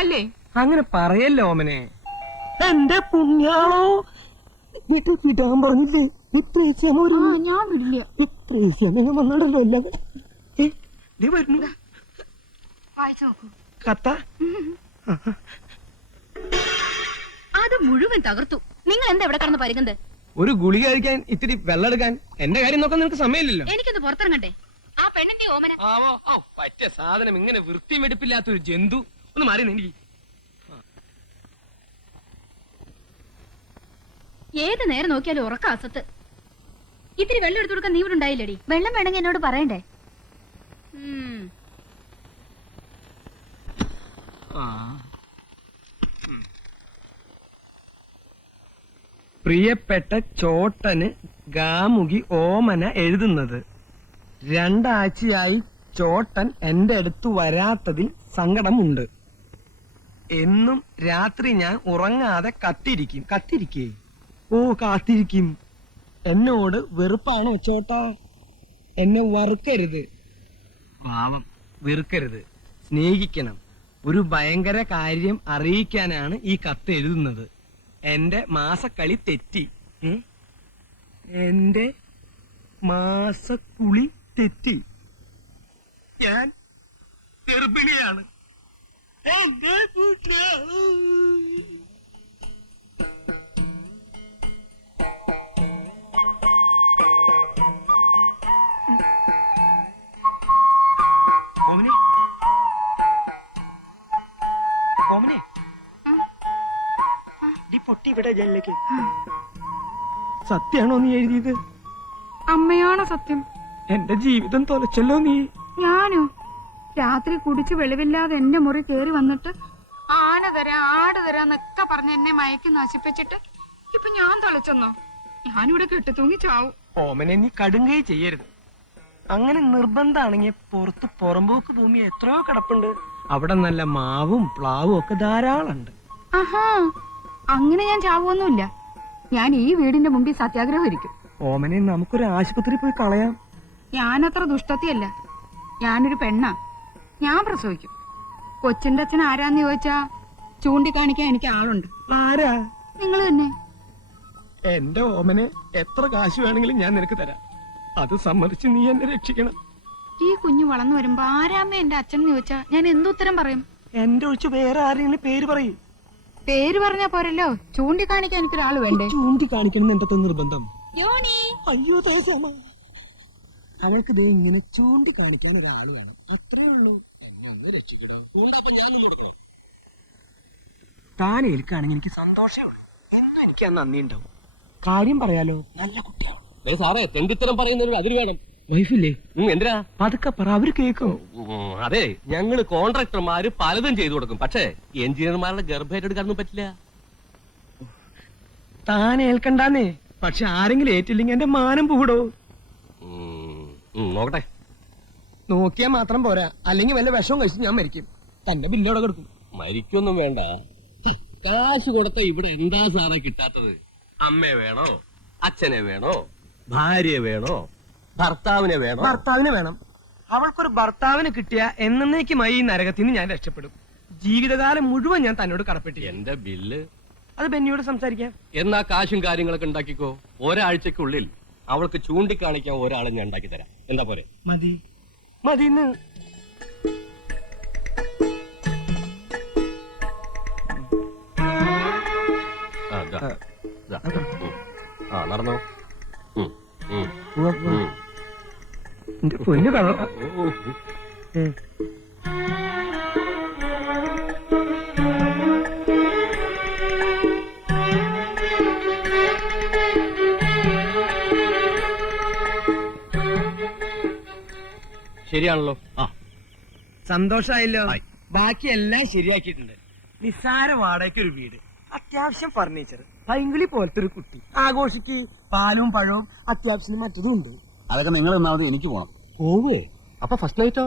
അല്ലേ? അങ്ങനെ പറയല്ലോ ഓമനെ. എന്റെ പുണ്യാളോ, വീട്ടിൽ വിടാൻ പറഞ്ഞില്ലേ? ഞാൻ വിടില്ല. വന്നോണ്ടല്ലോ എല്ലാം വരുന്നു. വായിച്ചു നോക്കൂ. കത്ത അത് മുഴുവൻ തകർത്തു. നിങ്ങൾ എന്താ ഇവിടെ കിടന്ന് പരുകുന്നത്? ഒരു ഗുളിക കഴിക്കാൻ ഇത്തിരി വെള്ളം എടുക്കാൻ. എന്റെ കാര്യം നോക്കാൻ നിനക്ക് സമയമില്ലല്ലോ. എനിക്കൊന്ന് പുറത്തിറങ്ങട്ടെ. ആ പെണ്ണിന്റെ ഓമന പറ്റിയ സാധനം, ഇങ്ങനെ വൃത്തിയും വെടുപ്പില്ലാത്തൊരു ജന്തു. ഒന്ന് മാറി എനിക്ക്. ഏത് നേരം നോക്കിയാലും ഉറക്ക അസത്ത്. ഇത്തിരി വെള്ളം എടുത്തു കൊടുക്കാൻ നീ ഇവിടെ ഉണ്ടായില്ലടി. വെള്ളം വേണമെങ്കിൽ എന്നോട് പറയണ്ടേ? പ്രിയപ്പെട്ട ചോട്ടന് ഗാമുകി ഓമന എഴുതുന്നത്. 2 ആഴ്ചയായി ചോട്ടൻ എന്റെ അടുത്ത് വരാത്തതിൽ സങ്കടമുണ്ട്. എന്നും രാത്രി ഞാൻ ഉറങ്ങാതെ കാത്തിരിക്കും. എന്നോട് വെറുപ്പാണ് ചോട്ടാ. എന്നെ വറുക്കരുത്. പാവം, വെറുക്കരുത്, സ്നേഹിക്കണം. ഒരു ഭയങ്കര കാര്യം അറിയിക്കാനാണ് ഈ കത്ത് എഴുതുന്നത്. എന്റെ മാസക്കളി തെറ്റി. എന്റെ മാസക്കുളി തെറ്റി. ഞാൻ ഗർഭിണിയാണ്. പൊട്ടി ഇവിടെ ജനലേക്ക്. സത്യാണോ നീ എഴുതിയത്? അമ്മയാണ് സത്യം. എന്റെ ജീവിതം തൊലച്ചല്ലോ നീ. ഞാനോ? രാത്രി കുടിച്ച് വെളിവില്ലാതെ എന്റെ മുറി കേറി വന്നിട്ട് ആന തരാം ആട് തരാന്നൊക്കെ പറഞ്ഞ് എന്നെ മയക്കി നശിപ്പിച്ചിട്ട് ഇപ്പൊ ഞാൻ തൊലച്ചെന്നോ? ഞാനിവിടെ കെട്ടിത്തൂങ്ങി ചാവും. ഓമനെ, നീ കടുങ്കൈ ചെയ്യരുത്. അങ്ങനെ നിർബന്ധാണെങ്കിൽ പുറത്ത് പുറമ്പോക്ക് ഭൂമി എത്രയോ കിടപ്പുണ്ട്. അവിടെ നല്ല മാവും പ്ലാവും ഒക്കെ ധാരാളം ഉണ്ട്. ആഹാ, അങ്ങനെ ഞാൻ ചാവുമൊന്നുമില്ല. ഞാൻ ഈ വീടിന്റെ മുമ്പിൽ സത്യാഗ്രഹം ഇരിക്കും. ഓമനെ, നമുക്കൊരു ആശുപത്രി പോയി കളയാം. ഞാനത്ര ദുഷ്ടത്തിയല്ല. ഞാനൊരു പെണ്ണാ. ഞാൻ പ്രസവിക്കും. കൊച്ചിന്റെ അച്ഛൻ ആരാന്ന് ചോദിച്ചാ ചൂണ്ടിക്കാണിക്കാൻ എനിക്ക് ആളുണ്ട്. ആരാ? നിങ്ങൾ തന്നെ. എന്റെ ഓമനെ, എത്ര കാശ് വേണമെങ്കിലും ഞാൻ നിനക്ക് തരാം. അത് സമ്മതിച്ച് നീ എന്നെ രക്ഷിക്കണം. ഈ കുഞ്ഞു വളർന്നു വരുമ്പോ ആരാമ്മ എന്റെ അച്ഛൻ ചോദിച്ചാ ഞാൻ എന്തുത്തരം പറയും? എന്റെ ഒഴിച്ച് വേറെ ആരെങ്കിലും പേര് പറയും. പേര് പറഞ്ഞാ പോരല്ലോ, ചൂണ്ടിക്കാണിക്കാൻ എനിക്കൊരാള് വേണ്ടേ? ചൂണ്ടിക്കാണിക്കണം എന്റെ നിർബന്ധം. അയ്യോ തേശാമ, അവൾക്ക് ദേ ഇങ്ങനെ ചൂണ്ടിക്കാണിക്കാൻ ഒരാള് വേണം. അത്രേ ഉള്ളൂ. താൻ ഏൽക്കാണെങ്കിൽ എനിക്ക് സന്തോഷമേ ഉള്ളൂ. എന്നും എനിക്ക് ആ നന്ദി ഉണ്ടാവും. കാര്യം പറയാലോ, നല്ല കുട്ടിയാണ്. സാറേ, തെണ്ടിത്തരം പറയുന്നതിന് അതിന് വേണം. വൈഫില്ലേ? എന്തിനാ? പതുക്കെ പറ, അവര് കേൾക്കും. അതെ, ഞങ്ങള് കോൺട്രാക്ടർമാര് പലതും ചെയ്തു കൊടുക്കും. പക്ഷേ എഞ്ചിനീയർമാരുടെ ഗർഭേറ്റെടുക്കാനൊന്നും പറ്റില്ല. താൻ ഏൽക്കണ്ടാന്നേ. പക്ഷെ ആരെങ്കിലും ഏറ്റില്ലെങ്കിൽ എന്റെ മാനം പൂടോ. നോക്കട്ടെ. നോക്കിയാൽ മാത്രം പോരാ, അല്ലെങ്കിൽ വല്ല വിഷവും കഴിച്ച് ഞാൻ മരിക്കും. തന്റെ ബില്ലോടെ കൊടുക്കും. മരിക്കൊന്നും വേണ്ട. കാശ് കൊടുത്ത ഇവിടെ എന്താ സാറേ കിട്ടാത്തത്? അമ്മയെ വേണോ? അച്ഛനെ വേണോ? ഭാര്യയെ വേണോ? ഭർത്താവിനെ വേണോ? ഭർത്താവിനെ വേണം. അവൾക്കൊരു ഭർത്താവിനെ കിട്ടിയ എന്നേക്കുമായി ഈ നരകത്തിൽ നിന്ന് ഞാൻ രക്ഷപ്പെടും. ജീവിതകാലം മുഴുവൻ ഞാൻ തന്നോട് കടപ്പെട്ടില്ല. എന്റെ ബില്ല് അത് ബെന്നിയോട് സംസാരിക്കാം. എന്നാ കാശും കാര്യങ്ങളൊക്കെ ഉണ്ടാക്കിക്കോ. ഒരാഴ്ചക്കുള്ളിൽ അവൾക്ക് ചൂണ്ടിക്കാണിക്കാൻ ഒരാളെ ഞാൻ ഉണ്ടാക്കി തരാം. എന്താ പോരെ? മതി മതിന്ന്. നടന്നോ. എന്റെ പൊന്നു കള്ള. ശരിയാണല്ലോ. ആ സന്തോഷായല്ലോ. ആയി. ബാക്കി എല്ലാം ശരിയാക്കിയിട്ടുണ്ട്. നിസ്സാര വാടകയ്ക്ക് ഒരു വീട്, അത്യാവശ്യം ഫർണിച്ചർ, പൈങ്കിളി പോലത്തെ ഒരു കുട്ടി, ആഘോഷിക്ക് പാലും പഴവും അത്യാവശ്യത്തിന് മറ്റതും ഉണ്ട്. അതൊക്കെ നിങ്ങൾ ഒന്നാമത് എനിക്ക് പോണം. പോവേ? അപ്പൊ ഫസ്റ്റ് നൈറ്റോ?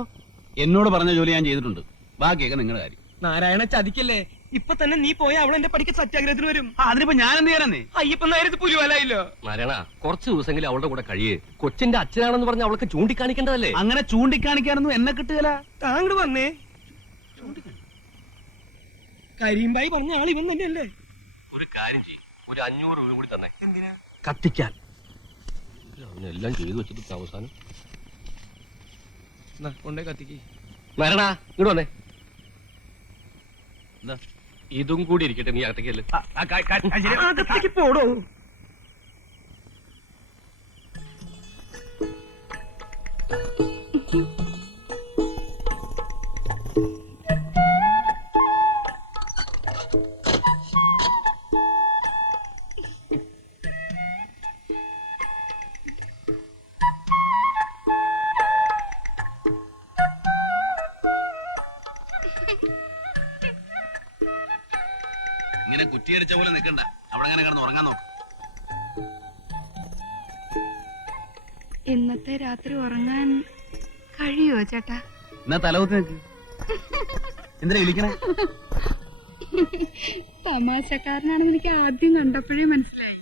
എന്നോട് പറഞ്ഞ ജോലി ഞാൻ ചെയ്തിട്ടുണ്ട്. ബാക്കിയൊക്കെ നിങ്ങളുടെ കാര്യം. നാരായണ ചതിക്കല്ലേ, ഇപ്പൊ തന്നെ നീ പോയ അവൾ എന്റെ പഠിക്ക സത്യാഗ്രഹത്തിന് വരും. അതിനിപ്പോ ഞാൻ എന്ത് ചെയ്യാനേ? അയ്യപ്പൻ നേരത്ത് പുലിവലായില്ലോ. നാരായണ, കുറച്ച് ദിവസമെങ്കിലും അവളുടെ കൂടെ കഴിയേ. കൊച്ചിന്റെ അച്ഛനാണെന്ന് പറഞ്ഞ് അവൾക്ക് ചൂണ്ടിക്കാണിക്കേണ്ടതല്ലേ? അങ്ങനെ ചൂണ്ടിക്കാണിക്കാനൊന്നും എന്നെ കിട്ടുകയില്ല. താങ്കൾ വന്നേ. കരീംബായി പറഞ്ഞ ആൾ ഇവൻ തന്നെയല്ലേ? ഒരു കാര്യം ചെയ്യും, ഒരു 500 രൂപ കൂടി തന്നെ. എന്തിനാ? കത്തിക്കാൻ. അവനെല്ലാം ചെയ്തു വെച്ചിട്ട് അവസാനം കൊണ്ടേ കത്തിക്ക്. നാരായണ, ഇങ്ങോട്ട് വന്നേ. ഇതും കൂടി ഇരിക്കട്ടെ, നീ അകത്തേക്കല്ലേ. അകത്തേക്ക് പോടോ. ഇങ്ങനെ കുറ്റിയടിച്ച പോലെ നിൽക്കണ്ട. അവിടെ അങ്ങനെ കിടന്ന് ഉറങ്ങാൻ നോക്ക്. ഇന്നത്തെ രാത്രി ഉറങ്ങാൻ കഴിയോ ചേട്ടാ? എന്നാ തലകുത്തി നിൽക്ക്. എന്തിനാ വിളിക്കണേ? തമാശക്കാരനാണെന്ന് എനിക്ക് ആദ്യം കണ്ടപ്പോഴേ മനസ്സിലായി.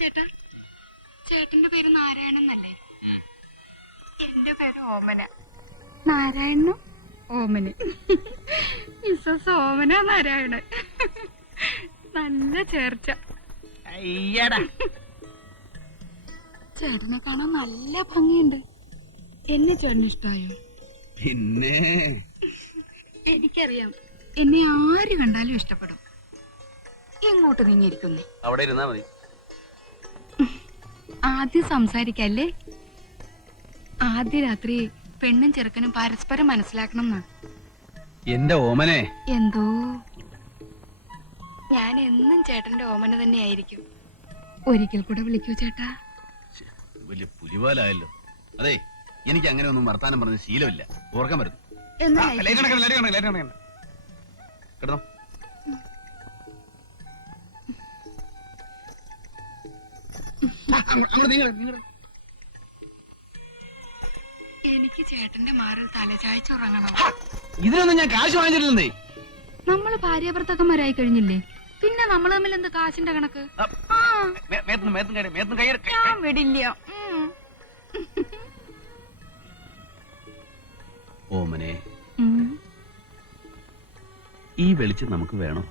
ചേട്ടാ, ചേട്ടന്റെ പേര് നാരായണൻ എന്നല്ലേ? എന്റെ പേര് ഓമന. നാരായണനും ഓമന്. മിസ്സസ് ഓമന നാരായണൻ. നല്ല ചേർച്ച. ചേട്ടനെ കാണാൻ നല്ല ഭംഗിയുണ്ട്. എന്നെ ചേട്ടന് ഇഷ്ടായോ? പിന്നെ എനിക്കറിയാം, എന്നെ ആര് കണ്ടാലും ഇഷ്ടപ്പെടും. എങ്ങോട്ട് നീങ്ങിയിരിക്കുന്നേ? അവിടെ ഇരുന്നാ മതി. ആദ്യം സംസാരിക്കല്ലേ? ആദ്യ രാത്രി പെണ്ണും ചെറുക്കനും പരസ്പരം മനസ്സിലാക്കണം എന്നാ. എന്റെ ഓമനെ. എന്തോ ഞാൻ എന്നും ചേട്ടന്റെ ഓമന തന്നെ ആയിരിക്കും. ഒരിക്കൽ കൂടെ വിളിക്കൂ ചേട്ടാ. വലിയ പുലിവാലായല്ലോ. അതെ, എനിക്ക് അങ്ങനെ ഒന്നും വർത്താനം പറഞ്ഞ ശീലമില്ല. ഓർക്കാൻ പറ്റും. എന്നാ കിടന്നോ. എനിക്ക് ചേട്ടന്റെ മാറിൽ തലചായ്ച്ചുറങ്ങണം. ഇതിനൊന്നും ഞാൻ കാശ് വാങ്ങിച്ചിട്ടില്ലേ? നമ്മള് ഭാര്യാഭർത്താക്കന്മാരായി കഴിഞ്ഞില്ലേ, പിന്നെ നമ്മൾ തമ്മിൽ എന്ത് കാശിന്റെ കണക്ക്? ഞാൻ വിടില്ല. ഓമനെ, ഈ വെളിച്ചം നമുക്ക് വേണോ?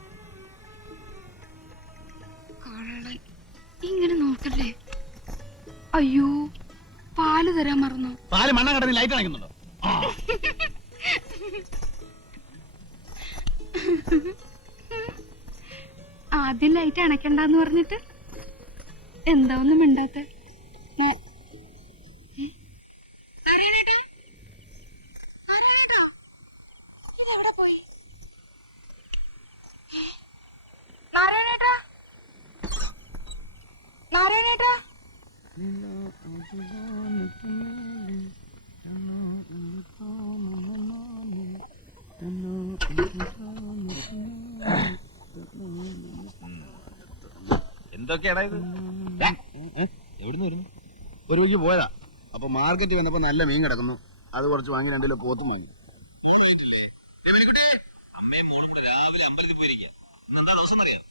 കള്ളൻ, ഇങ്ങനെ നോക്കല്ലേ. അയ്യോ, പാല് തരാൻ മറന്നു. പാല് മണ്ണ കടന്ന് ലൈറ്റ് അണയ്ക്കുന്നുണ്ടോ? ആദ്യം ലൈറ്റ് അണയ്ക്കണ്ടെന്ന് പറഞ്ഞിട്ട് എന്താ ഒന്നും മിണ്ടാത്തെ? നാരായണേട്ടാ, നാരായണേട്ടാ. എന്തൊക്കെയാടാ ഇത്? എവിടുന്ന് വരുന്നു? ഒരു വഴിക്ക് പോയതാ. അപ്പൊ മാർക്കറ്റ് വന്നപ്പോ നല്ല മീൻ കിടക്കുന്നു. അത് കുറച്ച് വാങ്ങി 2 കിലോ പോത്തും വാങ്ങി. അമ്മയും മോളും കൂടെ രാവിലെ അമ്പലത്തിൽ പോയിരിക്കുക. ഇന്ന് എന്താ ദിവസം അറിയാം?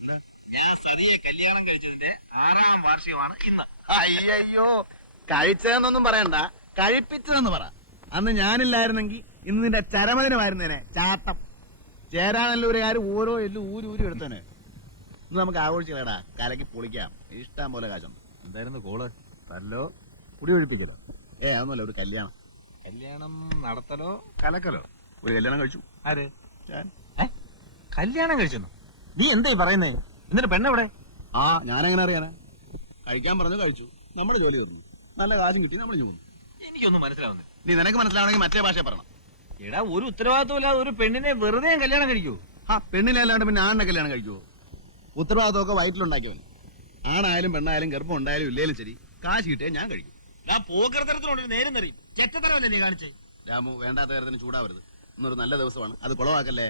ഞാൻ സതിയെ കല്യാണം കഴിച്ചതിന്റെ 6ാം വാർഷികമാണ് ഇന്ന്. അയ്യോ, കഴിച്ചതെന്നൊന്നും പറയണ്ട, കഴിപ്പിച്ചതെന്ന് പറ. അന്ന് ഞാനില്ലായിരുന്നെങ്കിൽ ഇന്ന് നിന്റെ ചരമദിനമായിരുന്നേനെ. ചാട്ടം ചേരാനല്ലൂരുകാർ ഓരോ എല്ലും ഊരി എടുത്തേനെ. ഇന്ന് നമുക്ക് ആഘോഷിക്കലടാ, കലക്കി പൊളിക്കാം. ഇഷ്ടം പോലെ കാശുണ്ട്. എന്തായിരുന്നു കോള്? തല്ലോ കുടി ഒഴിപ്പിക്കലോ? അതൊന്നുമല്ല, ഒരു കല്യാണം. കല്യാണം നടത്തലോ കലക്കലോ? ഒരു കല്യാണം കഴിച്ചു. ആര്? കല്യാണം കഴിച്ചെന്നു? നീ എന്തായി പറയുന്നേ? എന്നിട്ട് പെണ്ണെവിടെ? ഞാനെങ്ങനെ അറിയാനാ? കഴിക്കാൻ പറഞ്ഞു, കഴിച്ചു. നമ്മുടെ ജോലി തീർന്നു. നല്ല കാശും കിട്ടി, നമ്മൾ പോകുന്നു. എനിക്കൊന്നും മനസ്സിലാവുന്നില്ല. നീ നിനക്ക് മനസ്സിലാവണമെങ്കിൽ മറ്റേ ഭാഷ പറയണം. എടാ, ഒരു ഉത്തരവാദിത്വമില്ലാതെ ഒരു പെണ്ണിനെ വെറുതെ കല്യാണം കഴിക്കൂ? പെണ്ണിനല്ലാണ്ട് പിന്നെ ആണിനെ കല്യാണം കഴിക്കുവോ? ഉത്തരവാദിത്തമൊക്കെ വയറ്റിലുണ്ടാക്കിയവൻ. ആണായാലും പെണ്ണായാലും ഗർഭം ഉണ്ടായാലും ഇല്ലേലും ശരി, കാശ് കിട്ടിയാൽ ഞാൻ കഴിക്കും. ഞാൻ പോകൃതരത്തിനോട് നേരം നിറയും ചെറ്റത്തരമല്ലേ നീ കാണിച്ചേ. രാമു വേണ്ടാത്ത കാര്യത്തിന് ചൂടാവരുത്. ഇന്നൊരു നല്ല ദിവസമാണ്, അത് കുളവാക്കല്ലേ.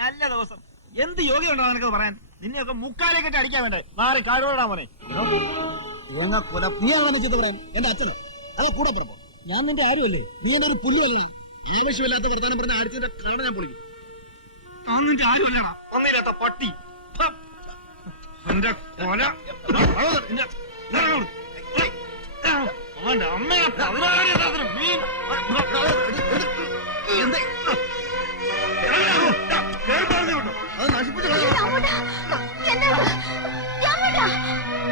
നല്ല ദിവസം എന്ത് യോഗ്യമുണ്ടോ നിനക്കത് പറയാൻ? നിന്നെയൊക്കെ മുക്കാലെ കെട്ടി അടിക്കാൻ വേണ്ടേ? മാറി കാഴോടാ മോനെ. നീ ആണെന്ന് ചിന്ത പറയാൻ എന്റെ അച്ഛനോ അതെ കൂടെ പറഞ്ഞപ്പോ ഞാൻ നിന്റെ ആരുമല്ലേ? നീ എന്റെ ഒരു പുല്ലുവല്ലേ? ആവശ്യമില്ലാത്ത വർത്താനം പറഞ്ഞ അടിച്ചതിന്റെ കാണാൻ ഞാൻ പൊളിക്കും. നിന്റെ ആരുമല്ലടാ ഒന്നില്ലാത്ത പട്ടി. എന്റെ കൊല അവന്റെ അമ്മയെ അത് നശിപ്പിച്ചു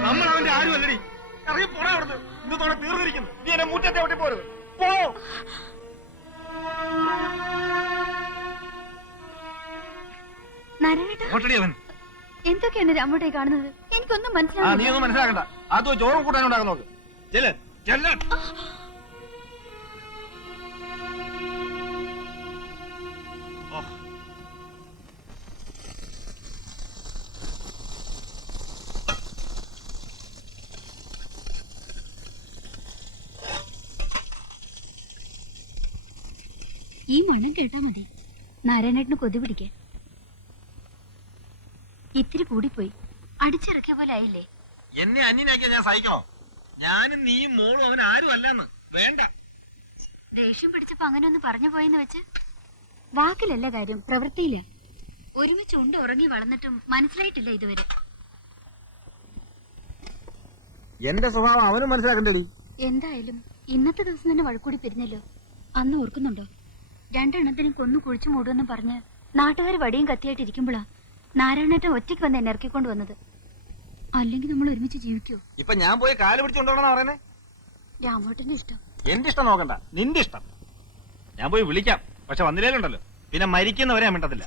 നമ്മൾ അവന്റെ ആരും അല്ലടി. ഇറങ്ങി പോടാ അവിടുന്ന്. ഇന്നത്തോടെ തീർന്നിരിക്കുന്നു. നീ എന്നെ മുറ്റത്തെ ഒട്ടി പോരുത്. പോ. ഓട്ടടി അവൻ. എന്തൊക്കെയാണ് രാമോട്ടെ കാണുന്നത്? എനിക്കൊന്നും നീ മനസ്സിലാവുന്നില്ല. ഒന്നും മനസ്സിലാക്കണ്ട. അതോ ചോറും കൂട്ടാനും ഉണ്ടാക്കാൻ നോക്ക്. ചെല്ല് ചെല്ല്. ഈ മണ്ണം കേട്ടാ മതി നാരായണേട്ടന് കൊതി പിടിക്കാൻ. ഇത്തിരി കൂടിപ്പോയി. അടിച്ചിറക്കിയ പോലെ ആയില്ലേ? എന്നെ അന്യനാക്കിയാ ഞാൻ സഹിക്കണോ? ഞാനും നീയും മോളും അവൻ ആരും അല്ലെന്ന് വേണ്ട. ദേഷ്യം പിടിച്ചപ്പോ അങ്ങനെ ഒന്ന് പറഞ്ഞു പോയെന്ന് വെച്ച് വാക്കിലല്ല കാര്യം, പ്രവൃത്തിയില്ല. ഒരുമിച്ച് ഉണ്ട് ഉറങ്ങി വളർന്നിട്ടും മനസ്സിലായിട്ടില്ല ഇതുവരെ. എന്റെ സ്വഭാവം അവനും മനസ്സിലാക്കണ്ടേ? എന്തായാലും ഇന്നത്തെ ദിവസം തന്നെ വഴക്കൂടി പിരിഞ്ഞല്ലോ. അന്ന് ഓർക്കുന്നുണ്ടോ? രണ്ടെണ്ണത്തിനും കൊന്നു കുഴിച്ചു മൂടുമെന്ന് പറഞ്ഞ് നാട്ടുകാർ വടിയും കത്തിയായിട്ട് ഇരിക്കുമ്പോഴാ നാരായണേട്ടൻ ഒറ്റയ്ക്ക് വന്ന് എന്നെ ഇറക്കിക്കൊണ്ട് വന്നത്. അല്ലെങ്കിൽ നമ്മൾ ഒരുമിച്ച് ജീവിക്കോ? ഇപ്പൊ ഞാൻ പോയി കാല് പിടിച്ചോണ്ടോണെന്നാ പറയുന്നേ? രാമോട്ടന്റെ ഇഷ്ടം. എന്റെ ഇഷ്ടം നോക്കണ്ട, നിന്റെ ഇഷ്ടം. ഞാൻ പോയി വിളിക്കാം, പക്ഷെ വന്നില്ലേലുണ്ടല്ലോ പിന്നെ മരിക്കുന്നവരെ ഞാൻ മിണ്ടത്തില്ല.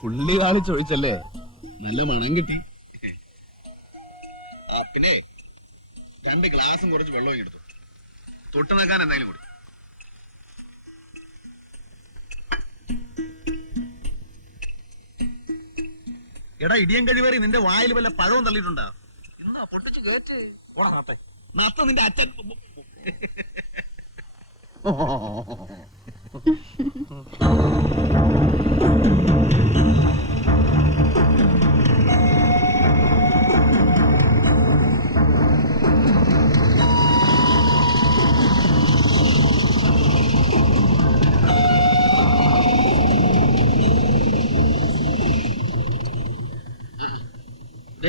പുള്ളി കാണിച്ചൊഴിച്ചല്ലേ, നല്ല മണം കിട്ടി. പിന്നെ 2 ഗ്ലാസും കുറച്ച് വെള്ളവും എടുത്തു. തൊട്ട് നിൽക്കാൻ എന്തായാലും കൂടി. എടാ ഇടിയൻ കഴിവേറി, നിന്റെ വായിൽ വല്ല പഴവും തള്ളിയിട്ടുണ്ടാ? എന്നാ പൊട്ടിച്ച് കേറ്റ്. നത്ത നിന്റെ അച്ഛൻ.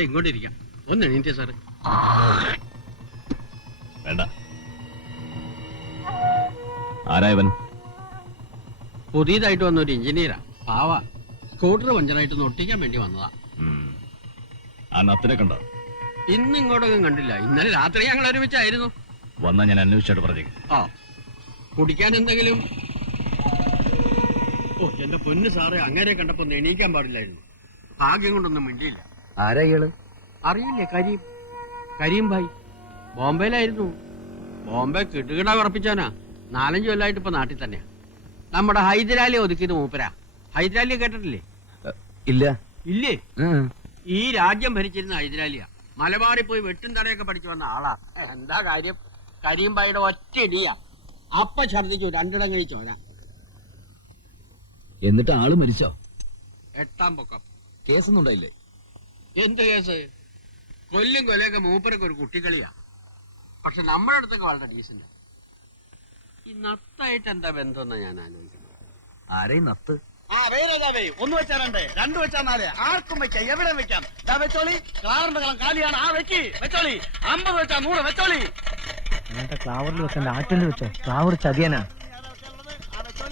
ഇങ്ങോട്ടിരിക്കാം. ഒന്ന് എണീറ്റേ സാറ്. വേണ്ട. ആരായവൻ? പുതിയതായിട്ട് വന്ന ഒരു എഞ്ചിനീയറാ. പാവ സ്കൂട്ടർ പഞ്ചറായിട്ടൊന്ന് ഒട്ടിക്കാൻ വേണ്ടി വന്നതാ. ആ നത്തിനെ കണ്ടോ? ഇന്ന് ഇങ്ങോട്ടൊന്നും കണ്ടില്ല. ഇന്നലെ രാത്രി ഞങ്ങൾ ഒരുമിച്ചായിരുന്നു. വന്നാ ഞാൻ അന്വേഷിച്ചിട്ട് പറഞ്ഞേക്കും. ആ കുടിക്കാൻ എന്തെങ്കിലും? ഓ എന്റെ പൊന്ന് സാറേ, അങ്ങനെ കണ്ടപ്പോ ഒന്ന് എണീക്കാൻ പാടില്ലായിരുന്നു. ഭാഗ്യം കൊണ്ടൊന്നും മിണ്ടിയില്ല. ആരാ ഇയാള്? അറിയില്ലേ? കരീം ഭായ്. ബോംബെയിലായിരുന്നു. ബോംബെ കിട്ടുകിട ഉറപ്പിച്ചവനാ. 4-5 കൊല്ലമായിട്ട് ഇപ്പൊ നാട്ടിൽ തന്നെയാ. നമ്മുടെ ഹൈദരാലി ഒതുക്കിയത് മൂപ്പരാ. ഹൈദരാലിയെ കേട്ടിട്ടില്ലേ? ഇല്ല. ഇല്ലേ? ഈ രാജ്യം ഭരിച്ചിരുന്ന ഹൈദരാലിയ. മലബാറിൽ പോയി വെട്ടും തടയൊക്കെ പഠിച്ചു വന്ന ആളാ. എന്താ കാര്യം? കരീം ഭായിയുടെ ഒറ്റ ഇടിയാ. അപ്പ ഛർദിച്ചു 2 ഇടം കഴിച്ചോനാ. എന്നിട്ട് ആള് മരിച്ചോ? 8ാം പൊക്കം. കേസൊന്നും ഉണ്ടായില്ലേ? എന്ത് കേസ്? കൊല്ലും കൊലയൊക്കെ മൂപ്പരൊക്കെ ഒരു കുട്ടിക്കളിയാ. പക്ഷെ നമ്മുടെ അടുത്തൊക്കെ വളരെ ഡീസന്റ്. ഈ നത്തായിട്ട് എന്താ ബന്ധം ഞാൻ ആലോചിക്കുന്നത്. ആരെയും നത്ത്? ഒന്ന് വെച്ചാൽ 2, 2 വെച്ചാൽ 4, ആർക്കും വെക്കാം, എവിടെ വെക്കാം. വെച്ചോളി, കാറിന്റെ കളം കാലിയാണ്. ആ വെച്ചോളി. 50 വെച്ചാൽ 100 വെച്ചോളി. ക്ലാവറിൽ വെക്കണ്ട, ആറ്റിൽ വെച്ചോ. ക്ലാവർ ചതിയനാ.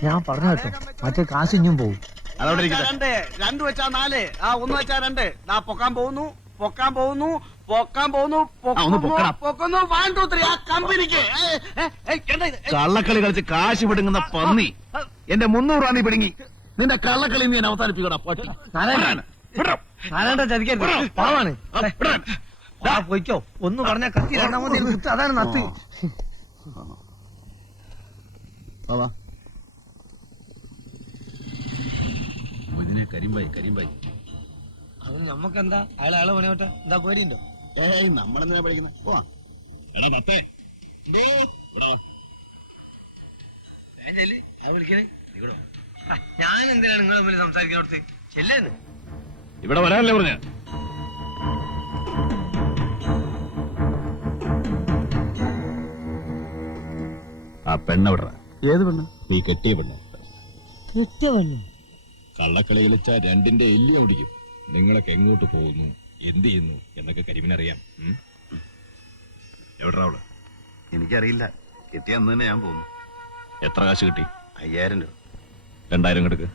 ഞാൻ പറഞ്ഞു വെച്ചോ, മറ്റേ കാശ് ഇഞ്ഞും പോവും. അതവിടെ ഇരിക്കട്ടെ. രണ്ട് 2 വെച്ചാ 4, ആ 1 വെച്ചാ 2. പൊക്കാൻ പോകുന്നു പൊക്കാൻ പോകുന്നു പൊക്കാൻ പോകുന്നു ഒന്ന് പൊക്കണം. പൊക്കുന്നു 1 2 3 ആ കമ്പനിക്ക് കള്ളക്കളി കളിച്ച് കാശ് പിടുങ്ങുന്ന പന്നി. എന്റെ 300 രൂപ നീ പിടുങ്ങി. നിന്റെ കള്ളക്കളി നീ എന്നെ അവസാനിപ്പിക്കടാ പട്ടി. നാരായണ ചതിക്കരുത്, പാവാണ്. പൊയ്ക്കോ, ഒന്ന് പറഞ്ഞ കത്തി രണ്ടാമത് കുത്ത്, അതാണ് നത്ത്. കരിമ്പായി അവന് നമ്മക്കെന്താ? അയാളെ പണിയോട്ടെ, എന്താ പേടിയുണ്ടോ? ഏയ് നമ്മളെന്തിനാ പഠിക്കുന്നത്? പോവാ. എടാ പത്തേ ഞാൻ എന്തിനാണ് നിങ്ങൾ തമ്മിൽ സംസാരിക്കുന്നോടത്ത്? ചെല്ലേന്ന് ഇവിടെ വരാനല്ലേ പറഞ്ഞ? ആ പെണ്ണെവിട? ഏത് പെണ്ണ്? നീ കെട്ടിയ പെണ്ണ്. കിട്ടവല്ലോ. കള്ളക്കളി കളിച്ച രണ്ടിന്റെ എല്ലി ഓടിക്കും. നിങ്ങളൊക്കെ എങ്ങോട്ട് പോകുന്നു, എന്ത് ചെയ്യുന്നു എന്നൊക്കെ കരിമിനറിയാം. എവിടാ അവള്? എനിക്കറിയില്ല. കിട്ടിയ അന്ന് തന്നെ ഞാൻ പോകുന്നു. എത്ര കാശ് കിട്ടി? 5000 രൂപ. 2000 കിടക്ക്.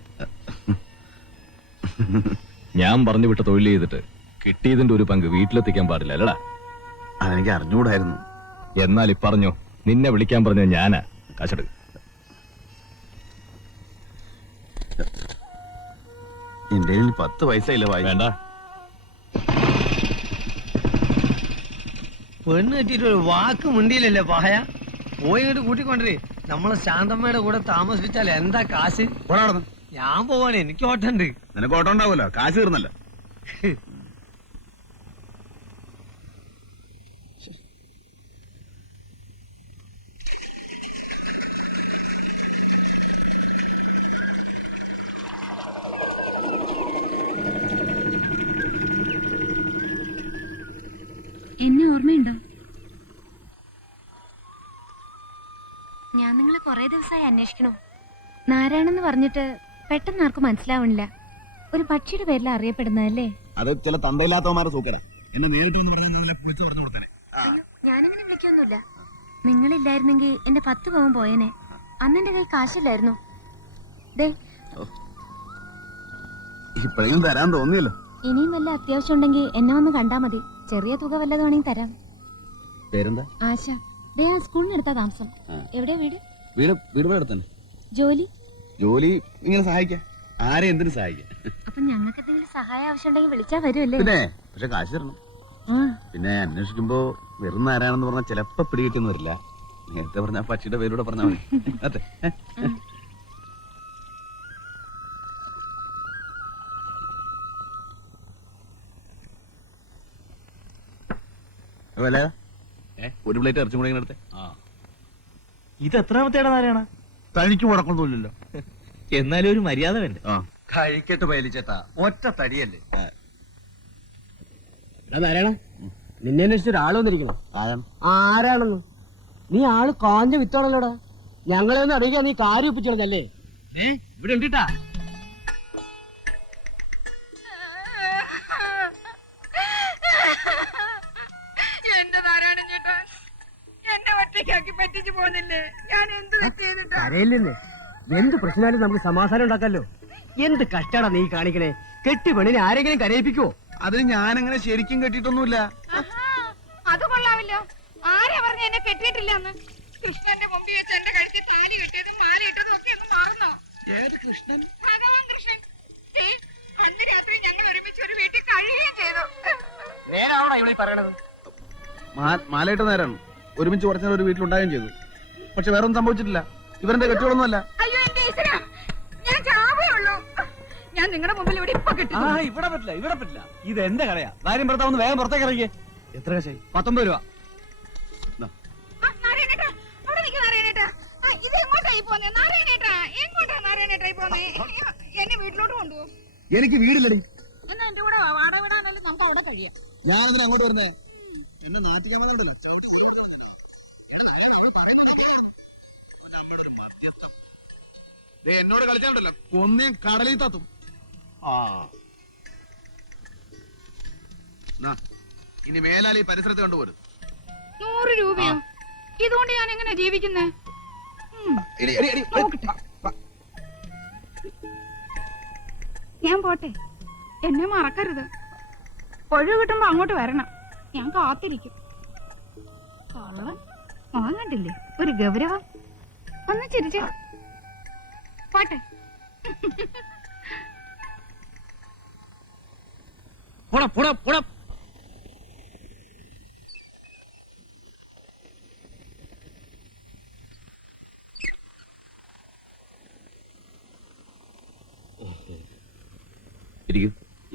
ഞാൻ പറഞ്ഞു വിട്ട തൊഴിൽ ചെയ്തിട്ട് കിട്ടിയതിന്റെ ഒരു പങ്ക് വീട്ടിലെത്തിക്കാൻ പാടില്ല അല്ലടാ? അതെനിക്ക് അറിഞ്ഞുകൂടായിരുന്നു. എന്നാൽ പറഞ്ഞോ, നിന്നെ വിളിക്കാൻ പറഞ്ഞ ഞാനാ. കാശെടുക്ക്. എന്റെ 10 പൈസ ഇല്ല. വേണ്ട. പെണ്ണ് കെട്ടിട്ട് ഒരു വാക്ക് മുണ്ടിയില്ലല്ലേ പായ? പോയി ഇങ്ങോട്ട് കൂട്ടിക്കൊണ്ടേ. നമ്മളെ ശാന്തമ്മയുടെ കൂടെ താമസിപ്പിച്ചാൽ എന്താ കാശ്? ഞാൻ പോവാണ്, എനിക്ക് ഓട്ടണ്ട്. നിനക്ക് ഓട്ടം ഉണ്ടാവുമല്ലോ, കാശ് തീർന്നല്ലോ. എന്നെ ഓർമ്മയുണ്ടോ? ഞാൻ നിങ്ങളെ കുറെ ദിവസമായി അന്വേഷിക്കണോ. നാരായണെന്ന് പറഞ്ഞിട്ട് പെട്ടെന്ന് ആർക്കും മനസ്സിലാവണില്ല. ഒരു പക്ഷിയുടെ പേരിൽ അറിയപ്പെടുന്നതല്ലേ? അത് ചില തന്തയില്ലാത്തവന്മാരെ സൂക്കട. ഞാനങ്ങനെ വിളിക്കൊന്നുമില്ല. നിങ്ങളില്ലായിരുന്നെങ്കിൽ എന്റെ 10 പവൻ പോയേനെ. അന്ന് എന്റെ കയ്യിൽ കാശില്ലായിരുന്നു. ദേ, ഇപ്പോഴെങ്കിലും തരാൻ തോന്നിയല്ലോ. ഇനിയും വല്ല അത്യാവശ്യം ഉണ്ടെങ്കിൽ എന്നെ ഒന്ന് കണ്ടാ മതി. ചെറിയ തുക വല്ലതും വേണമെങ്കിൽ തരാം. പേരെന്താ? ആശ. ദേ, ആ സ്കൂളിനടുത്താ താമസം. എവിടെയാ വീട്? വീട് തന്നെ. ജോലി? ജോലി ഇങ്ങനെ സഹായിക്കാം. ആരെ എന്തിനു സഹായിക്കാം. അപ്പൊ ഞങ്ങൾക്ക് എന്തെങ്കിലും സഹായം ആവശ്യമുണ്ടെങ്കിൽ വിളിച്ചാ വരുമല്ലേ? പിന്നെ പക്ഷെ കാശ് തരണം. പിന്നെ അന്വേഷിക്കുമ്പോ വെറും ആരാണെന്ന് പറഞ്ഞാൽ ചിലപ്പോ പിടികിട്ടിന്ന് വരില്ല. നേരത്തെ പറഞ്ഞ പക്ഷിയുടെ പേരൂടെ പറഞ്ഞാൽ മതി. അതെ. ഒരു പ്ലേറ്റ് ഇറച്ചും കൂടെ ഇങ്ങനെ എടുത്തേ. ഇത് എത്രാമത്തേടാ നാരായണ? തനിക്ക് മുടക്കൊന്നുമില്ലല്ലോ. എന്നാലും ഒരു മര്യാദ വേണ്ടേ? കഴിക്കട്ട് പയലിച്ചേട്ടാ, ഒറ്റ തടിയല്ലേ. നാരായണ, നിന്നെ അന്വേഷിച്ച് ഒരാൾ വന്നിരിക്കണം. ആരാണ്? ആരാണെന്ന്? നീ ആള് കാഞ്ഞ വിത്താണല്ലോടാ. ഞങ്ങളെ ഒന്ന് അറിയിക്കാൻ നീ കാര്യം ഒപ്പിച്ചോളഞ്ഞല്ലേ? ഇവിടെ ഉണ്ടിട്ടാ. എന്റെ നാരായണൻ ചേട്ടാ, എന്നെ ഒറ്റയ്ക്കാക്കി പറ്റിച്ചു പോന്നില്ലേ? ഞാൻ എന്ത് ചെയ്തിട്ടാ? കരയില്ലേ? എന്ത് പ്രശ്നമായാലും നമുക്ക് സമാധാനം ഉണ്ടാക്കാലോ. എന്ത് കഷ്ടാടാ നീ കാണിക്കണേ? കെട്ടി പെണ്ണിനെ ആരെങ്കിലും കരയിപ്പിക്കുവോ? അത് ഞാനങ്ങനെ ശരിക്കും കെട്ടിയിട്ടൊന്നുമില്ല. അത് കൊള്ളാവില്ലോ. ആരാ പറഞ്ഞ എന്നെ കെട്ടിയിട്ടില്ലെന്ന്? കൃഷ്ണന്റെ മുമ്പിൽ വെച്ച് എന്റെ കഴുത്തിൽ താലി കെട്ടിയതും മാല ഇട്ടതും ഒക്കെ ഒന്ന് മറന്നോ? ഏത് കൃഷ്ണൻ? ഭഗവാൻ കൃഷ്ണൻ. അന്ന് രാത്രി ഞങ്ങൾ ഒരുമിച്ച് ഒരു വീട്ടിൽ കഴിയുകയും ചെയ്തു. നേരാവണോ ഇവിടെ പറയണത്? മാലയിട്ട് നേരാണ്. ഒരുമിച്ച് കുറച്ചു നേരം ഒരു വീട്ടിലുണ്ടാകുകയും ചെയ്തു. പക്ഷെ വേറെ ഒന്നും സംഭവിച്ചിട്ടില്ല. ഇവരെന്റെ കെട്ടിയോളൊന്നുമല്ല. അയ്യോ എന്റെ ഈശ്വരാ, ഞാൻ ചാവേ ഉള്ളൂ. ഞാൻ നിങ്ങളുടെ മുമ്പിൽ ഇവിടെ ഇപ്പൊ കിട്ടി. ഇവിടെ പറ്റില്ല, ഇവിടെ പറ്റില്ല. ഇത് എന്റെ കടയാ. ഭാര്യം ഭർത്താവ് വേഗം പുറത്തേക്ക് ഇറങ്ങിയേ. എത്ര കാശായി? 19 രൂപ. നാരായണേട്ടാ, അവിടെ നിൽക്ക് നാരായണേട്ടാ. ഇത് എങ്ങോട്ടായി പോന്നെ നാരായണേട്ടാ? എങ്ങോട്ടാ നാരായണേട്ടായി പോന്നെ? എന്നെ വീട്ടിലോട്ട് കൊണ്ടുപോകും. എനിക്ക് വീടില്ലടി. എന്നാ എന്റെ കൂടെ വാടക വിടാനല്ലേ നമുക്ക് അവിടെ കഴിയാം. ഞാനതിന് അങ്ങോട്ട് വരുന്നേ. എന്നെ നാട്ടിക്കാൻ വന്നിട്ടുണ്ടല്ലോ. എന്നോട് കളിച്ചാണ്ടല്ലോ കൊന്നേം കടലിൽ തത്തും. ഇനി മേലാൽ ഈ പരിസരത്ത് കണ്ടുപോരും. 100 രൂപയോ? ഇതുകൊണ്ട് ഞാൻ എങ്ങനെ ജീവിക്കുന്നേ? ഞാൻ പോട്ടെ, എന്നെ മറക്കരുത്. ഒഴിവ് കിട്ടുമ്പോ അങ്ങോട്ട് വരണം, ഞാൻ കാത്തിരിക്കും. കള്ളൻ മോൻ കണ്ടില്ലേ, ഒരു ഗൗരവം. ഒന്ന് ചിരിച്ചേ, പോട്ടെ. പോടാ പോടാ പോടാ.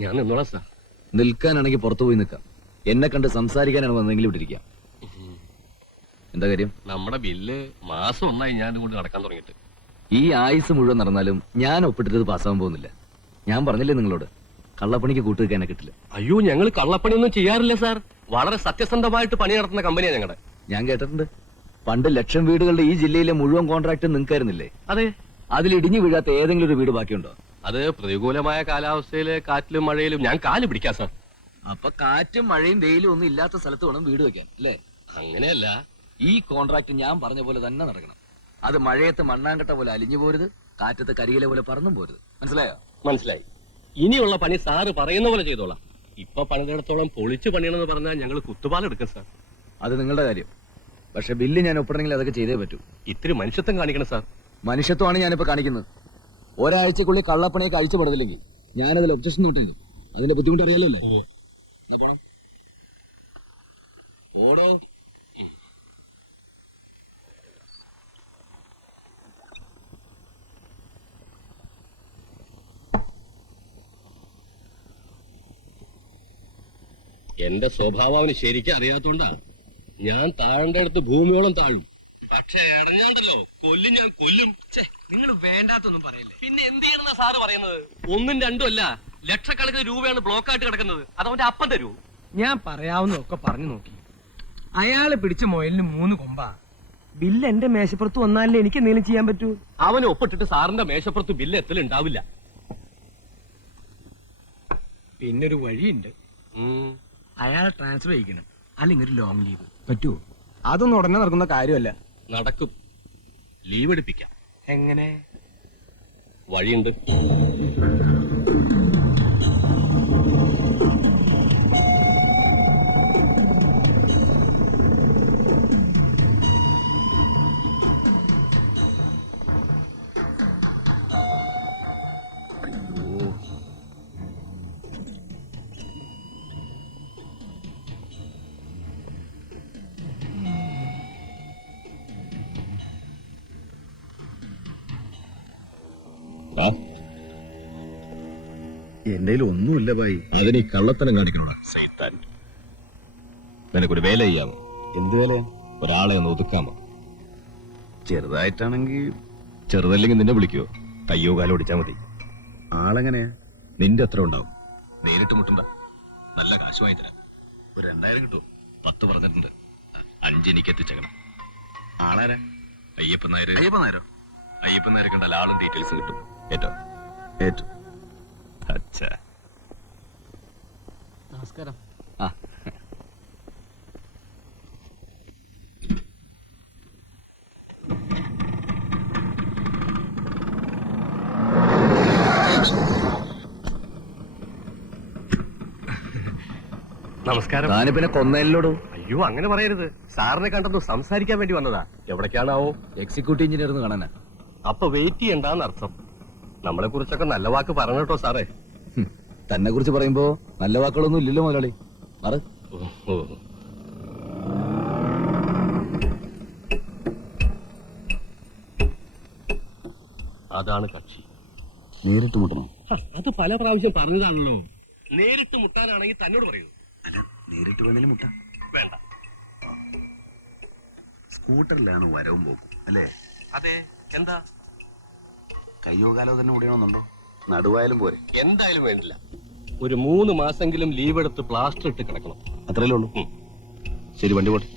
ഞാൻ നിന്നോളാം സാർ. നിൽക്കാനാണെങ്കിൽ പുറത്തു പോയി നിൽക്കാം. എന്നെ കണ്ട് സംസാരിക്കാനാണ് വന്നെങ്കിലും ഇവിടെ ഇരിക്കാം. എന്താ കാര്യം? നമ്മുടെ ബില്ല് മാസം 1 ഞാൻ കൊണ്ട് നടക്കാൻ തുടങ്ങിയിട്ട്. ഈ ആയുസ് മുഴുവൻ നടന്നാലും ഞാൻ ഒപ്പിട്ടത് പാസ്സാവാൻ പോകുന്നില്ല. ഞാൻ പറഞ്ഞില്ലേ നിങ്ങളോട്, കള്ളപ്പണിക്ക് കൂട്ടുവെക്കാനെ കിട്ടില്ല. അയ്യോ, ഞങ്ങൾ കള്ളപ്പണിയൊന്നും ചെയ്യാറില്ല സാർ. വളരെ സത്യസന്ധമായിട്ട് പണി നടത്തുന്ന കമ്പനിയാണ് ഞങ്ങളുടെ. ഞാൻ കേട്ടിട്ടുണ്ട്, പണ്ട് 1,00,000 വീടുകളുടെ ഈ ജില്ലയിലെ മുഴുവൻ കോൺട്രാക്ട് നിങ്ങൾക്കായിരുന്നില്ലേ? അതെ. അതിൽ ഇടിഞ്ഞു വീഴാത്ത ഏതെങ്കിലും ഒരു വീട് ബാക്കിയുണ്ടോ? അത് പ്രതികൂലമായ കാലാവസ്ഥയില് കാറ്റിലും മഴയിലും ഞാൻ കാല് പിടിക്കാം സാർ. അപ്പൊ കാറ്റും മഴയും വെയിലും ഒന്നും ഇല്ലാത്ത സ്ഥലത്ത് വേണം വീട് വെക്കാൻ, അല്ലേ? അങ്ങനെയല്ല, ഈ കോൺട്രാക്ട് ഞാൻ പറഞ്ഞ പോലെ തന്നെ നടക്കണം. അത് മഴയത്ത് മണ്ണാങ്കട്ട പോലെ അലിഞ്ഞു പോരുത്, കാറ്റത്ത് കരിയില പോലെ പറന്നും പോരുത്. മനസ്സിലായോ? മനസ്സിലായി. ഇനിയുള്ള പണി സാറ് പറയുന്ന പോലെ ചെയ്തോളാം. ഇപ്പൊ പണിതിടത്തോളം പൊളിച്ചു പണിയണമെന്ന് പറഞ്ഞാൽ ഞങ്ങൾ കുത്തുപാലെടുക്കും സാർ. അത് നിങ്ങളുടെ കാര്യം. പക്ഷെ ബില്ല് ഞാൻ ഒപ്പിടണമെങ്കിൽ അതൊക്കെ ചെയ്തേ പറ്റൂ. ഇത്തിരി മനുഷ്യത്വം കാണിക്കണം സാർ. മനുഷ്യത്വമാണ് ഞാനിപ്പോ കാണിക്കുന്നത്. ഒരാഴ്ചക്കുള്ളിൽ കള്ളപ്പണിയൊക്കെ അഴിച്ചുപെടുന്നില്ലെങ്കിൽ ഞാനതിൽ ഒബ്ജക്ഷൻ നോട്ട് എഴുതും. അതിന്റെ ബുദ്ധിമുട്ട് അറിയാലോ അല്ലേ? ഓടോ. എന്റെ സ്വഭാവം അവന് ശരിക്കും അറിയാത്തോണ്ടാ ഞാൻ താഴേണ്ട അടുത്ത് ഭൂമിയോളം താഴും. പക്ഷെ അടഞ്ഞാണ്ടല്ലോ കൊല്ലും, ഞാൻ കൊല്ലും. നിങ്ങൾ വേണ്ടാത്തൊന്നും പറയല്ലേ. പിന്നെ എന്ത് ചെയ്യണമെന്നാ സാറ് പറയുന്നത്? 1ഉം 2ഉം അല്ല, ലക്ഷക്കണക്കിന് രൂപയാണ് ബ്ലോക്കായിട്ട് കിടക്കുന്നത്. അത് അവന്റെ അപ്പം തരൂ. ഞാൻ പറയാവുന്നതൊക്കെ പറഞ്ഞു നോക്കി. അയാള് പിടിച്ച മുയലിന് 3 കൊമ്പാ. ബില്ല് എന്റെ മേശപ്പുറത്ത് വന്നാലേ എനിക്ക് എന്തെങ്കിലും ചെയ്യാൻ പറ്റൂ. അവന് ഒപ്പിട്ടിട്ട് സാറിന്റെ മേശപ്പുറത്ത് ബില്ല് എത്തലുണ്ടാവില്ല. പിന്നൊരു വഴിയുണ്ട്. അയാളെ ട്രാൻസ്ഫർ ചെയ്യിക്കണം, അല്ലെങ്കിൽ ഒരു ലോങ് ലീവ്. പറ്റുമോ? അതൊന്നും ഉടനെ നടക്കുന്ന കാര്യമല്ല. നടക്കും. ലീവ് എടുപ്പിക്കാം. എങ്ങനെ? വഴിയുണ്ട്. എന്റെ ഒന്നുമില്ല ഭായി. അതിന് കള്ളത്തനം കാണിക്കണോ സൈത്താൻ? നിനക്കൊരു വേല ചെയ്യാമോ? എന്ത് വേലയാ? ഒരാളെ ഒന്ന് ഒതുക്കാമോ? ചെറുതായിട്ടാണെങ്കിൽ. ചെറുതല്ലെങ്കിൽ നിന്നെ വിളിക്കോ? കയ്യോ കാലോ ഓടിച്ചാ മതി. ആളെങ്ങനെയാ? നിന്റെ എത്ര ഉണ്ടാവും? നേരിട്ട് മുട്ടണ്ട, നല്ല കാശുമായി തരാം. ഒരു 2000 കിട്ടുമോ? 10 പറഞ്ഞിട്ടുണ്ട്. 5 എനിക്ക് എത്തിച്ചേക്കണം. ആളാരാ? അയ്യപ്പൻ നായർ. അയ്യപ്പൻ നായരോ? അയ്യപ്പൻ നായർ കണ്ടാൽ ആളും ഡീറ്റെയിൽസ് കിട്ടും. ഏറ്റോ? ഏറ്റു. അച്ഛാ, നമസ്കാരം. ആ, നമസ്കാരം. താന് പിന്നെ കൊന്നേലോടോ? അയ്യോ, അങ്ങനെ പറയരുത്. സാറിനെ കണ്ടൊന്ന് സംസാരിക്കാൻ വേണ്ടി വന്നതാ. എവിടേക്കാണാവോ? എക്സിക്യൂട്ടീവ് എഞ്ചിനീയർ ഒന്ന് കാണാനാ. അപ്പൊ വെയിറ്റ് ചെയ്യണ്ടെന്ന് അർത്ഥം. നമ്മളെ കുറിച്ചൊക്കെ നല്ല വാക്ക് പറഞ്ഞു കേട്ടോ സാറേ. തന്നെ കുറിച്ച് പറയുമ്പോ നല്ല വാക്കുകളൊന്നും ഇല്ലല്ലോ മുതലാളി. മാറ്. അതാണ് കക്ഷി. നേരിട്ട് മുട്ടണോ? അത് പല പ്രാവശ്യം പറഞ്ഞതാണല്ലോ. നേരിട്ട് മുട്ടാനാണെങ്കിൽ തന്നോട് പറയൂ. അല്ല, നേരിട്ട് വേണേലും മുട്ടാം. വേണ്ട. സ്കൂട്ടറിലാണ് വരവും പോക്കും അല്ലേ? അതെ. എന്താ? കയ്യോ കാലോ തന്നെ ഓടിയണമെന്നുണ്ടോ? നടുവായാലും പോരെ? എന്തായാലും വേണ്ടില്ല. ഒരു 3 മാസെങ്കിലും ലീവ് എടുത്ത് പ്ലാസ്റ്റർ ഇട്ട് കിടക്കണം. അത്രയല്ലേ ഉള്ളൂ. ശരി, വണ്ടി പോട്ടെ.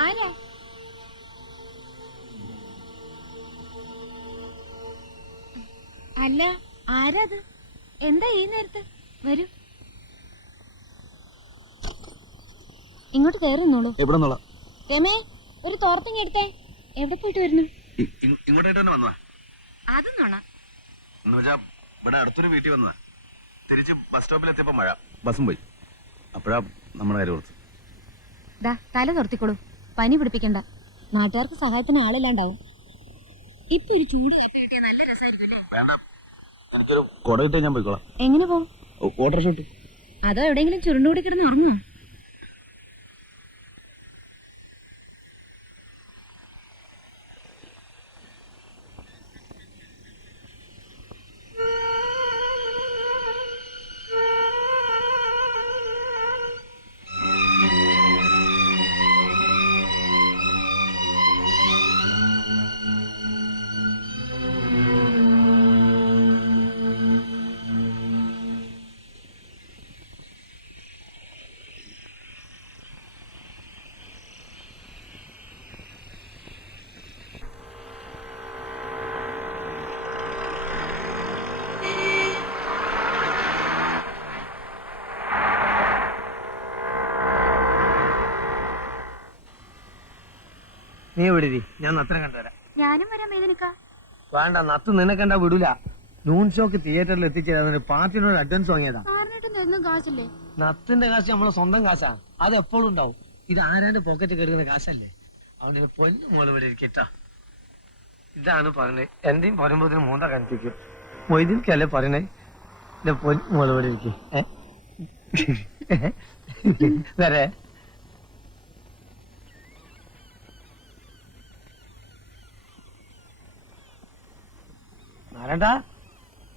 ആരാ? അല്ല, ആരാ അത്? എന്താ ഈ നേരത്ത്? വരൂ, ഇങ്ങോട്ട് കയറുന്നോളൂ. എവിടെ നിന്നുള്ള രമേ, ഒരു തോർത്തിങ് എടുത്തേ. എവിടെ പോയിട്ട് വരുന്നു? ഇങ്ങോട്ടായിട്ട് തന്നെ വന്നതാ. അതൊന്നാണോ? എന്നുവെച്ചാ ഇവിടെ അടുത്തൊരു വീട്ടിൽ വന്നതാ. തിരിച്ച് ബസ് സ്റ്റോപ്പിലെത്തിയപ്പോ മഴ, ബസ്സും പോയി. അപ്പോഴാ നമ്മുടെ കാര്യം ഓർത്തു. ദാ തല നിർത്തിക്കോളൂ, പനി പിടിപ്പിക്കണ്ട. നാട്ടുകാർക്ക് സഹായത്തിന് ആളില്ലാണ്ടാവും. ഇപ്പൊ ഒരു ചൂട് എനിക്കൊരു കുട കിട്ടിയാൽ ഞാൻ പോയിക്കോളാം. എങ്ങനെ പോകും? ഓട്ടോറിക്ഷ കിട്ടും. അതോ എവിടെയെങ്കിലും ചുരുണ്ടുകൂടി കിടന്ന് ഉറങ്ങുമോ? നീ വിടുതി, ഞാൻ നത്തനെ കണ്ടുവരാം. ഞാനും വരാം മേദിനിക്ക. വേണ്ട, നത്ത് നിന്നെ കണ്ടാ വിടൂല. നൂൺ ഷോക്ക് തിയേറ്ററിൽ എത്തിച്ചേരാ പാർട്ടിനോട് അഡ്വാൻസ് വാങ്ങിയതാ. കാശില്ലേ? നത്തിന്റെ കാശ് നമ്മളെ സ്വന്തം കാശാ, അത് എപ്പോഴും ഉണ്ടാവും. ഇത് ആരാന്റെ പോക്കറ്റ് കയറുന്ന കാശല്ലേ. അവന്റെ പൊന്നു മോള് ഇവിടെ ഇരിക്കട്ടാ. ഇതാണ് പറഞ്ഞത്, എന്തെയും പറയുമ്പോ ഇതിന് മൂന്ന കണിപ്പിക്കും. മൊയ്തിൽക്കല്ലേ പറയണേ, എന്റെ പൊന്നു മോള് ഇവിടെ ഇരിക്കും. വരെ നാരായണ്ട,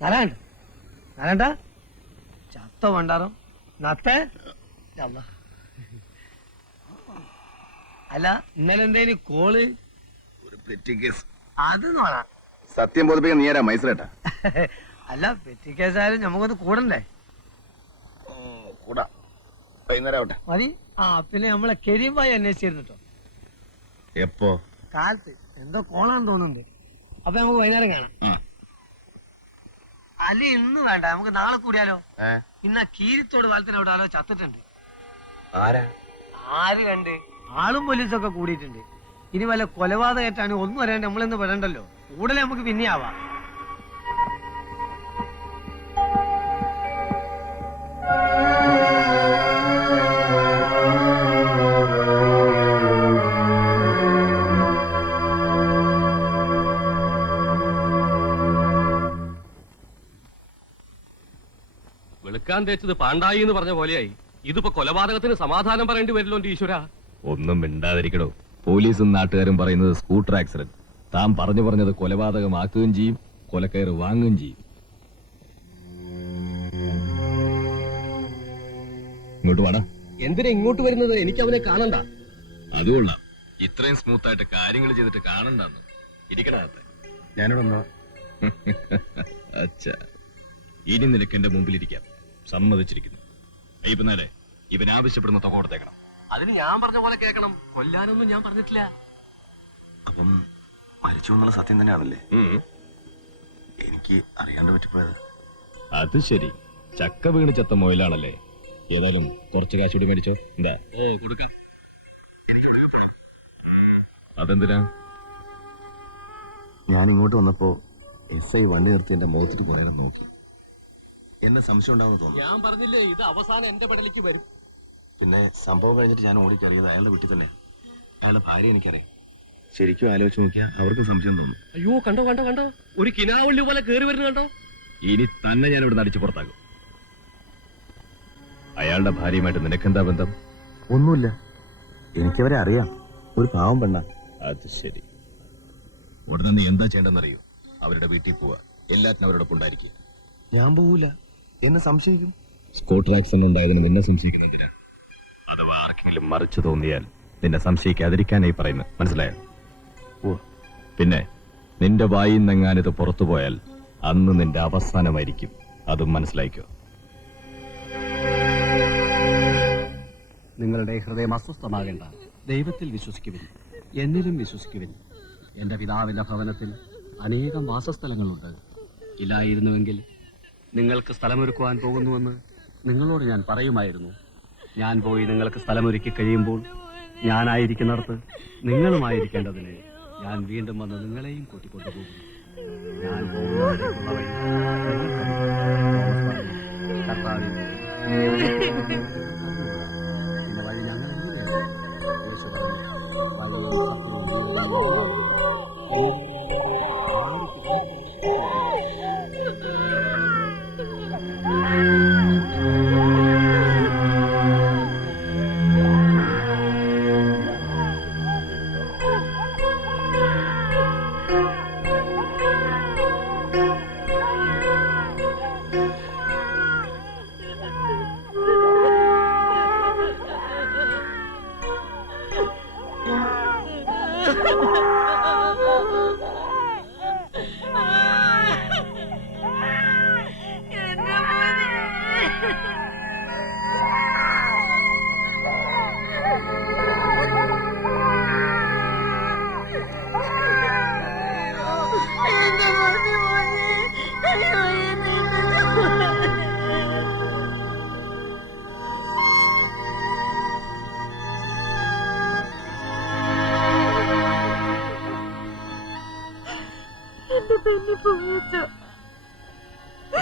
നാരായണ്ട, നാരായണ്ട, ചത്ത വണ്ടാറോ നത്തെ. അല്ല, ഇന്നലെ എന്തേനി കോള്? ഒരു പെറ്റി കേസ്. അത് നോടാ. സത്യം ബോധിപ്പിക്കാൻ നീ ആരാ മൈസൂരേട്ടാ? അല്ല, പെറ്റി കേസായാലും നമുക്കൊന്ന് കൂടണ്ടേ? കൂടാ, വൈകുന്നേരം ആവട്ടെ. മതി. ആ, പിന്നെ നമ്മളെ കരീംബായി അന്വേഷിച്ചിരുന്നു കേട്ടോ. എപ്പോ? കാലത്ത് എന്തോ കോളാന്ന് തോന്നുന്നുണ്ട്. അപ്പൊ നമുക്ക് വൈകുന്നേരം കാണാം. അല്ല, ഇന്ന് വേണ്ട, നമുക്ക് നാളെ കൂടിയാലോ? ഇന്ന് കീരിത്തോട് പാലത്തിന് അവിടെ ആരോ ചത്തിട്ടുണ്ട്. ആരാ? ആര് കണ്ട്? ആളും പോലീസൊക്കെ കൂടിയിട്ടുണ്ട്. ഇനി വല്ല കൊലപാതകമായിട്ടാണ് ഒന്നും അറിയാണ്ട് നമ്മളെന്ന് പറയണ്ടല്ലോ. കൂടുതൽ നമുക്ക് പിന്നെ ആവാം. വെളുക്കാൻ തേച്ചത് പാണ്ടായി എന്ന് പറഞ്ഞ പോലെയായി. ഇതിപ്പോ കൊലപാതകത്തിന് സമാധാനം പറയേണ്ടി വരില്ലോ ഈശ്വര. ഒന്നും മിണ്ടാതിരിക്കടോ. പോലീസും നാട്ടുകാരും പറയുന്നത് സ്കൂട്ടർ ആക്സിഡന്റ്. താൻ പറഞ്ഞത് കൊലപാതകമാക്കുകയും ചെയ്യും, കൊലക്കയറ് വാങ്ങുകയും ചെയ്യും. ഇങ്ങോട്ട് വാടാ. എന്തിനാ ഇങ്ങോട്ട് വരുന്നത്? എനിക്ക് അവനെ കാണണ്ട. അതുകൊള്ളാം, ഇത്രയും സ്മൂത്ത് ആയിട്ട് കാര്യങ്ങൾ ചെയ്തിട്ട് കാണണ്ടെന്ന്. ഇരിക്കണകത്ത്. ഞാനിവിടെ വന്നോ? അച്ഛാ, ഇനി നിനക്ക് എന്റെ മുമ്പിലിരിക്കാം. സമ്മതിച്ചിരിക്കുന്നു. അയ്യപ്പനാരെ, ഇവൻ ആവശ്യപ്പെടുന്ന തുക കൊടുത്തേക്കണം. അതിന് ഞാൻ പറഞ്ഞ പോലെ കേൾക്കണം. കൊല്ലാനൊന്നും ഞാൻ പറഞ്ഞിട്ടില്ല. അപ്പം മരിച്ചു എന്നുള്ള സത്യം തന്നെയാണല്ലേ? എനിക്ക് അറിയാണ്ട് പറ്റിപ്പോയത്. അത് ശരി, ചക്ക വീണ് ചത്ത മൊയിലാണല്ലേ. ഏതായാലും കുറച്ച് കാശ് കൂടി മേടിച്ചോ. എന്താ? കൊടുക്ക. അതെന്തിനാ? ഞാൻ ഇങ്ങോട്ട് വന്നപ്പോ SI വണ്ടി നിർത്തി എന്റെ മുഖത്തിട്ട് കുറെ നോക്കി. എന്നെ സംശയം ഉണ്ടാവുന്ന തോന്നുന്നു. ഞാൻ പറഞ്ഞില്ലേ, ഇത് അവസാനം എന്റെ പടലേക്ക് വരും. പിന്നെ സംഭവം കഴിഞ്ഞിട്ട് ഞാൻ ഓടിക്കറിയത് അയാളുടെ വീട്ടിൽ തന്നെ. അയാളുടെ ഭാര്യ എനിക്കറിയാം. ശരിക്കും ആലോചിച്ച് നോക്കിയാൽ അവർക്കും സംശയം തോന്നും. അയ്യോ, കണ്ടോ കണ്ടോ കണ്ടോ, ഒരു കിനാവള്ളി പോലെ കേറി വരുന്നു കണ്ടോ. ഇനി തന്നെ ഞാൻ ഇവിടെ അടിച്ചു പുറത്താക്കും. അയാളുടെ ഭാര്യയുമായിട്ട് നിനക്കെന്താ ബന്ധം? ഒന്നുമില്ല, എനിക്കവരെ അറിയാം. ഒരു പാവം പെണ്ണ. അത് ശരി. ഉടനെ നീ എന്താ ചെയ്യേണ്ടെന്നറിയോ? അവരുടെ വീട്ടിൽ പോവാ. എല്ലാറ്റിനും അവരോടൊപ്പം ഉണ്ടായിരിക്കും. ഞാൻ പോവൂല, എന്നെ സംശയിക്കും. സ്കൂട്ടർ ആക്സിഡന്റ് ഉണ്ടായതിന് നിന്നെ സംശയിക്കുന്നതിനാ. അഥവാ ആർക്കെങ്കിലും മറിച്ചു തോന്നിയാൽ നിന്നെ സംശയിക്കാതിരിക്കാനായി പറയുന്നത്. മനസ്സിലായോ? പിന്നെ നിന്റെ വായിൽ നിന്നെങ്ങാനിത് പുറത്തു പോയാൽ അന്ന് നിന്റെ അവസാനമായിരിക്കും. അതും മനസ്സിലായിക്കോ. നിങ്ങളുടെ ഹൃദയം അസ്വസ്ഥമാകേണ്ട. ദൈവത്തിൽ വിശ്വസിക്കുവിൻ, എന്നിലും വിശ്വസിക്കുവിൻ. എന്റെ പിതാവിന്റെ ഭവനത്തിൽ അനേകം വാസസ്ഥലങ്ങളുണ്ട്. ഇല്ലായിരുന്നുവെങ്കിൽ നിങ്ങൾക്ക് സ്ഥലമൊരുക്കുവാൻ പോകുന്നുവെന്ന് നിങ്ങളോട് ഞാൻ പറയുമായിരുന്നു. ഞാൻ പോയി നിങ്ങൾക്ക് സ്ഥലമൊരുക്കി കഴിയുമ്പോൾ ഞാനായിരിക്കുന്നിടത്ത് നിങ്ങളുമായിരിക്കേണ്ടതിന് ഞാൻ വീണ്ടും വന്ന് നിങ്ങളെയും കൂട്ടിക്കൊണ്ടുപോകും. ഞാൻ പോകുന്നവരേക്കുള്ള വഴി നിങ്ങൾക്കറിയാം. തോമസ് പറഞ്ഞു, കർത്താവേ, പിന്നെ വഴി ഞങ്ങൾ എങ്ങനെയാണ്? യേശു പറഞ്ഞു, വഴിയും സത്യവും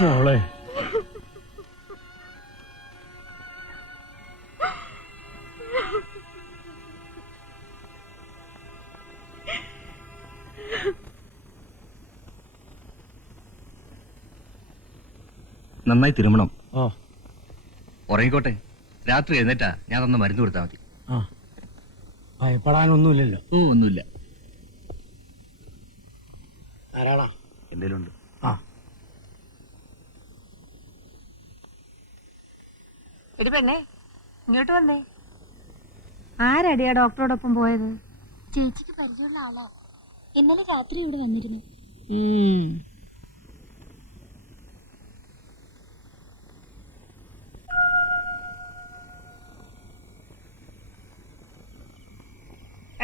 മോളെ നന്നായി തിരുമണം. ഓ ഉറങ്ങിക്കോട്ടെ. രാത്രി എഴുന്നേറ്റാ ഞാൻ തന്ന മരുന്ന് കൊടുത്താൽ മതി. ആ ഭയപ്പെടാനൊന്നുമില്ലല്ലോ. ഒന്നുമില്ല. ധാരാളാ എന്തേലും ഉണ്ട്. ആ എടി പെണ്ണേ, ഇങ്ങോട്ട് വന്നേ. ആരടിയാ ഡോക്ടറോടൊപ്പം പോയത്? ചേച്ചിക്ക് പരിചയമുള്ള ആളാ. ഇന്നലെ രാത്രി ഇവിടെ വന്നിരുന്നു.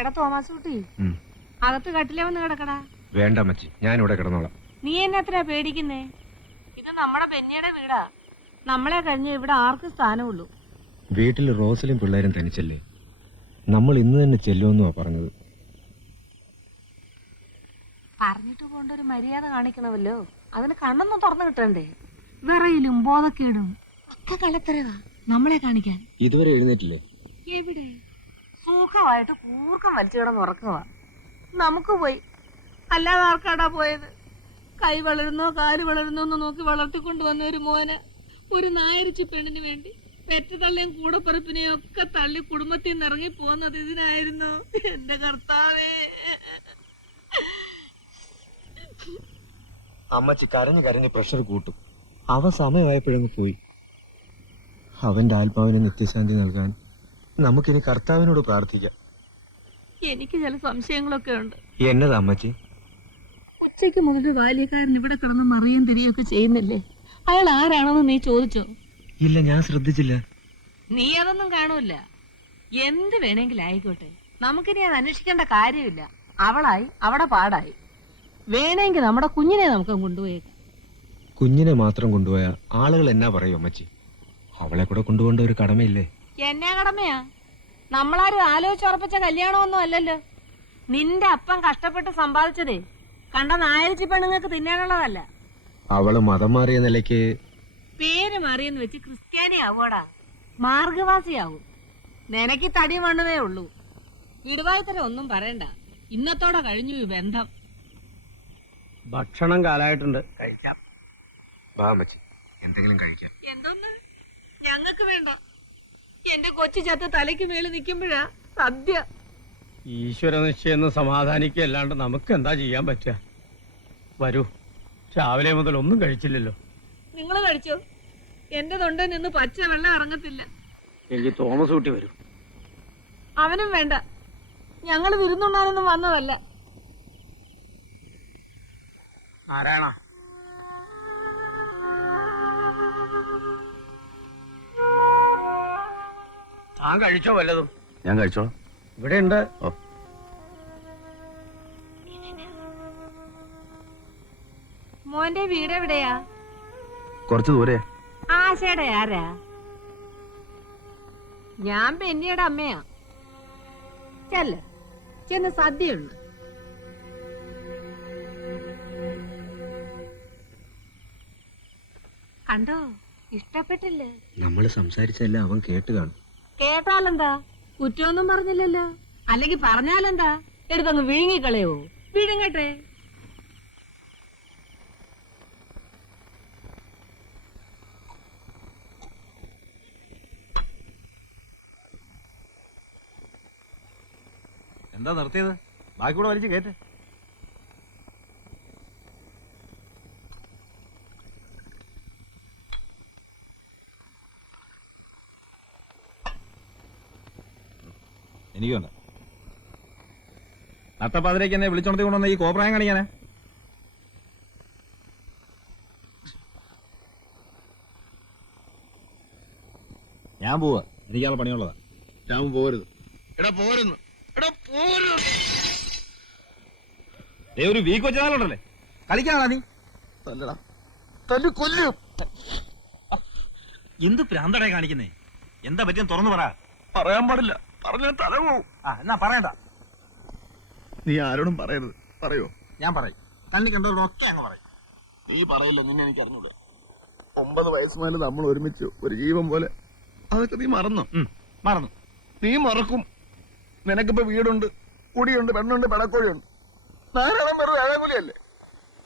എടാ തോമാസ് കുട്ടി, അകത്ത് കട്ടിലേ വന്ന് കിടക്കടാ. വേണ്ട അമ്മച്ചി, ഞാൻ ഇവിടെ കിടന്നോളാം. നീ എന്നെ എത്ര പേടിക്കുന്നേ? ഇത് നമ്മുടെ ബെന്നിയുടെ വീടാ. നമ്മളെ കഴിഞ്ഞ് ഇവിടെ ആർക്കും സ്ഥാനമുള്ളൂ. വീട്ടിൽ റോസലും പിള്ളേരും തനിച്ചല്ലേ, നമ്മൾ ഇന്ന് തന്നെ ചെല്ലുമെന്നുവാ പറഞ്ഞത്. പറഞ്ഞിട്ട് പോണ്ട ഒരു മര്യാദ കാണിക്കണമല്ലോ. അതിന് കണ്ണൊന്നും തുറന്നു കിട്ടണ്ടേ? വിറയിലും ബോധക്കേടും ഒക്കെ കളത്തരവാ നമ്മളെ കാണിക്കാൻ. ഇതുവരെ എഴുന്നേറ്റില്ലേ? എവിടെ സുഖമായിട്ട് കൂർക്കം വലിച്ചു കിടന്ന് ഉറക്കുക. നമുക്ക് പോയി, അല്ലാതെ ആർക്കാടാ പോയത്? കൈ വളരുന്നോ കാല് വളരുന്നോ എന്ന് നോക്കി വളർത്തിക്കൊണ്ടുവന്ന ഒരു മോന് ഒരു നായരിച്ചു പെണ്ണിന് വേണ്ടി പെറ്റതള്ളിയും കൂടപ്പറപ്പിനെയും ഒക്കെ തള്ളി കുടുംബത്തിൽ നിന്ന് ഇറങ്ങി പോകുന്നത് ഇതിനായിരുന്നു. എന്റെ കർത്താവേ, അമ്മച്ചി കരഞ്ഞ് കരഞ്ഞ് പ്രഷർ കൂട്ടും. അവ സമയമായപ്പോഴങ്ങ് പോയി. അവന്റെ ആത്മാവിന് നിത്യശാന്തി നൽകാൻ നമുക്കിനി കർത്താവിനോട് പ്രാർത്ഥിക്കാം. എനിക്ക് ചില സംശയങ്ങളൊക്കെ ഉണ്ട്. എന്നതാ അമ്മച്ചി? ഉച്ചയ്ക്ക് മുതൽ ബാല്യക്കാരൻ ഇവിടെ കിടന്ന് മറിയും തിരിയൊക്കെ ചെയ്യുന്നില്ലേ? അയാൾ ആരാണെന്ന് നീ ചോദിച്ചോ? ഇല്ല, ഞാൻ ശ്രദ്ധിച്ചില്ല. നീ അതൊന്നും കാണൂല. എന്ത് വേണമെങ്കിലും ആയിക്കോട്ടെ, നമുക്കിനി അത് അന്വേഷിക്കേണ്ട കാര്യമില്ല. അവളായി അവിടെ പാടായി. വേണമെങ്കിൽ നമ്മുടെ കുഞ്ഞിനെ നമുക്ക് കൊണ്ടുപോയേക്കാം. കുഞ്ഞിനെ മാത്രം കൊണ്ടുപോയ ആളുകൾ എന്നാ പറയും അമ്മച്ചി? അവളെ കൂടെ കൊണ്ടുപോകേണ്ട ഒരു കടമയില്ലേ? എന്നാ കടമയാ? നമ്മളാരും ആലോചിച്ചുറപ്പിച്ച കല്യാണമൊന്നും അല്ലല്ലോ. നിന്റെ അപ്പൻ കഷ്ടപ്പെട്ട് സമ്പാദിച്ചതേ കണ്ട നായരിച്ചി പെണ്ണുങ്ങൾക്ക് തിന്നാനുള്ളതല്ല. അവള് മതം മാറിയ നിലയ്ക്ക് പേര് മാറിയെന്ന് വെച്ച് ക്രിസ്ത്യാനി ആവോടാ, മാർഗവാസിയാവും. നിനക്ക് തടി മണ്ണതേ ഉള്ളൂ. ഇടുവായിത്തരം ഒന്നും പറയണ്ട. ഇന്നത്തോടെ കഴിഞ്ഞു ഈ ബന്ധം. ഭക്ഷണം കാലായിട്ടുണ്ട്, കഴിക്കാം. വാ അമ്മച്ചി, എന്തെങ്കിലും കഴിക്കാം. എന്തോന്ന്? ഞങ്ങൾക്ക് വേണ്ട. എന്റെ കൊച്ചു ചത്ത് തലയ്ക്ക് മേളിൽ നിൽക്കുമ്പോഴാ സദ്യ. ഈശ്വര നിശ്ചയെന്ന് സമാധാനിക്കല്ലാണ്ട് നമുക്ക് എന്താ ചെയ്യാൻ പറ്റുക? വരൂ, രാവിലെ മുതൽ ഒന്നും കഴിച്ചില്ലല്ലോ. നിങ്ങൾ കഴിച്ചോ? എന്റെ തൊണ്ടയിൽ നിന്ന് പച്ച വെള്ളം ഇറങ്ങത്തില്ല. എനിക്ക് തോമസ് കൂട്ടി വരും. അവനും വേണ്ട. ഞങ്ങൾ വിരുന്നുണ്ണാനൊന്നും വന്നതല്ല. നാരായണ, താൻ കഴിച്ചോ വല്ലതും? ഞാൻ കഴിച്ചോളാം. ഇവിടെ ഉണ്ട്. മോന്റെ വീട് എവിടെയാ? കുറച്ച് ദൂരെ. ആശയുടെ ആരാ? ഞാൻ ബെന്നിയുടെ അമ്മയാ. ചെല്ല്, ചെന്ന് സദ്യയുണ്ട്. കണ്ടോ, ഇഷ്ടപ്പെട്ടില്ലേ? നമ്മൾ സംസാരിച്ചല്ല അവൻ കേട്ട് കാണും. കേട്ടാലെന്താ? കുറ്റമൊന്നും പറഞ്ഞില്ലല്ലോ. അല്ലെങ്കിൽ പറഞ്ഞാലെന്താ? എടുത്തങ്ങ് വിഴുങ്ങിക്കളയോ? വിഴുങ്ങട്ടെ. എന്താ നിർത്തിയത്? ബാക്കി കൂടെ വലിച്ചു കേട്ടെ. എനിക്ക് വേണ്ട. നട്ടപ്പാതിരേക്ക് എന്നെ വിളിച്ചോണ്ടി കൊണ്ടുവന്ന ഈ കോപ്രായം കാണിക്കാനാ? ഞാൻ പോവാ, എനിക്കാളെ പണിയുള്ളതാ. ഞാൻ പോരുത്. എടാ പോരുന്നു. എടാ പോരുന്നു. ഒരു വീക്ക് വെച്ചാലുണ്ടല്ലേ കളിക്കാണോ നീ? തല്ലടാ, തല്ലു കൊല്ലും. എന്ത് പ്രാന്തടേ കാണിക്കുന്നേ? എന്താ പറ്റിയെന്ന് തുറന്നു പറ. പറയാൻ പാടില്ല, പറഞ്ഞ തല പോവും. എന്നാ പറയണ്ട. നീ ആരോടും പറയരുത്. പറയോ? ഞാൻ പറയും. കണ്ണി കണ്ടതൊക്കെ അങ്ങ് പറയും. നീ പറയില്ല, നിന്നെ എനിക്ക് അറിഞ്ഞൂടാ. 9 വയസ്സ് മുതൽ നമ്മൾ ഒരുമിച്ച് ഒരു ജീവൻ പോലെ. അതൊക്കെ നീ മറന്നോ? മറന്നു. നീ മറക്കും. നിനക്കിപ്പോ വീടുണ്ട്, കുടിയുണ്ട്, പെണ്ണുണ്ട്, പെടക്കോഴിയുണ്ട്. ധാരാളം വെറുതെ അഴകുലിയല്ലേ?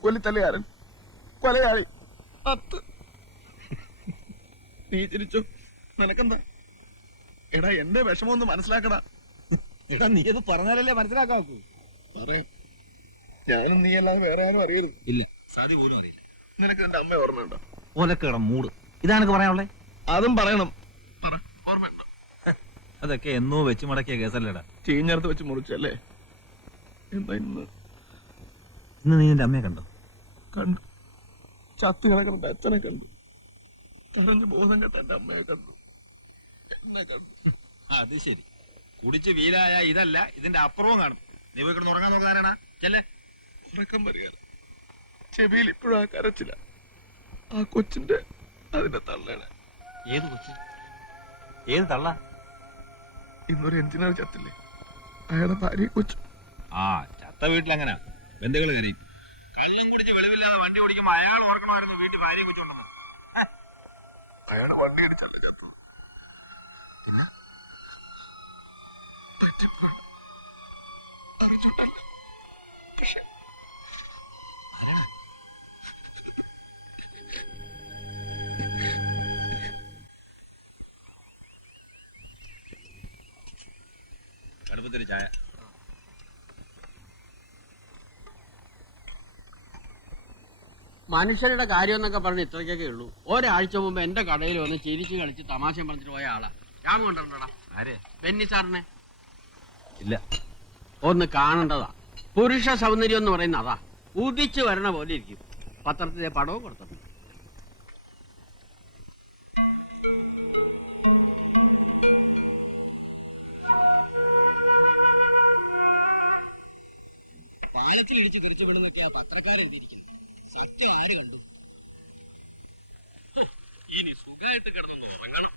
കൊല്ലിത്തല്ലുകാരൻ, കൊലയാളി, അത്ത്. നീ ചിരിച്ചു. നിനക്കെന്താ? എടാ എന്റെ വിഷമം ഒന്ന് മനസ്സിലാക്കടാ. എടാ നീ ഇത് പറഞ്ഞാലല്ലേ മനസ്സിലാക്കാക്കൂ. പറയാം. ഞാനും നീ അല്ലാതെ വേറെ ആരും അറിയരുത്. ഇല്ല, സാധി പോലും അറിയില്ല. നിനക്ക് എന്റെ അമ്മ ഓർമ്മയുണ്ടോ? ഓലക്കേടം മൂട്. ഇതാണ് പറയാനുള്ളേ. അതും പറയണം. പറ, ഓർമ്മയുണ്ടോ? അതൊക്കെ എന്നോ വെച്ച് മടക്കിയ കേസല്ലേടാ. ചീഞ്ഞടുത്ത് വെച്ച് മുറിച്ചല്ലേ? എന്താ ഇന്ന് നീ എന്റെ അമ്മയെ കണ്ടോ? കണ്ടു. ചത്ത് കിടക്കുന്ന അച്ഛനെ കണ്ടു. തടഞ്ഞു ബോധം കെട്ട എന്റെ അമ്മയെ കണ്ടു. എന്നെ കണ്ടു. അത് ശരി. കുടിച്ച് വീലായ ഇതല്ല, ഇതിന്റെ അപ്പുറവും കാണും. നീ പോയി കിടന്ന് ഉറങ്ങാൻ നോക്കാനാണ്. ചെല്ലേ. ഉറക്കം വരിക. ചെവിയിൽ ഇപ്പോഴും ആ കരച്ചില്ല. ആ കൊച്ചിന്റെ അതിന്റെ തള്ളയുടെ. ഏത് കൊച്ചു? ഏത് തള്ള? ഇന്നൊരു എഞ്ചിനീയർ ചത്തില്ലേ, അയാളുടെ ഭാര്യ കൊച്ചു. ആ ചത്ത വീട്ടിലങ്ങനെ ബന്ധുക്കൾ കയറി. കള്ളം കുടിച്ച് വെളിവില്ലാതെ വണ്ടി ഓടിക്കുമ്പോ അയാൾ ഓർക്കണമായിരുന്നു വീട്ടിൽ ഭാര്യ കൊച്ചുണ്ടെന്ന്. അയാൾ വണ്ടി അടിച്ചല്ല ചത്തു. അറിഞ്ഞിട്ടല്ല. പക്ഷെ അടുപ്പത്തൊരു ചായ. മനുഷ്യരുടെ കാര്യം എന്നൊക്കെ പറഞ്ഞ് ഇത്രയ്ക്കൊക്കെ ഉള്ളൂ. ഒരാഴ്ച മുമ്പ് എന്റെ കടയിൽ വന്ന് ചിരിച്ചു കളിച്ച് തമാശ പറഞ്ഞിട്ട് പോയ ആളാ. ഞാൻ കണ്ടിട്ടുണ്ടടാ. ആരെ? ബെന്നി സാറിനെ. ഇല്ല. ഒന്ന് കാണേണ്ടതാ. പുരുഷ സൗന്ദര്യം എന്ന് പറയുന്ന അതാ. ഉദിച്ചു വരണ പോലെ ഇരിക്കും. പത്രത്തിലെ പടവും കൊടുത്തു. പാലത്തിൽ ഇടിച്ച് തെറിച്ചു വീണെന്നൊക്കെയാ പത്രക്കാരെഴുതിയിരിക്കുന്നത്. സത്യം ആര് കണ്ടു? ഇനി സുഖമായിട്ട് കിടന്നു ഉറങ്ങണം.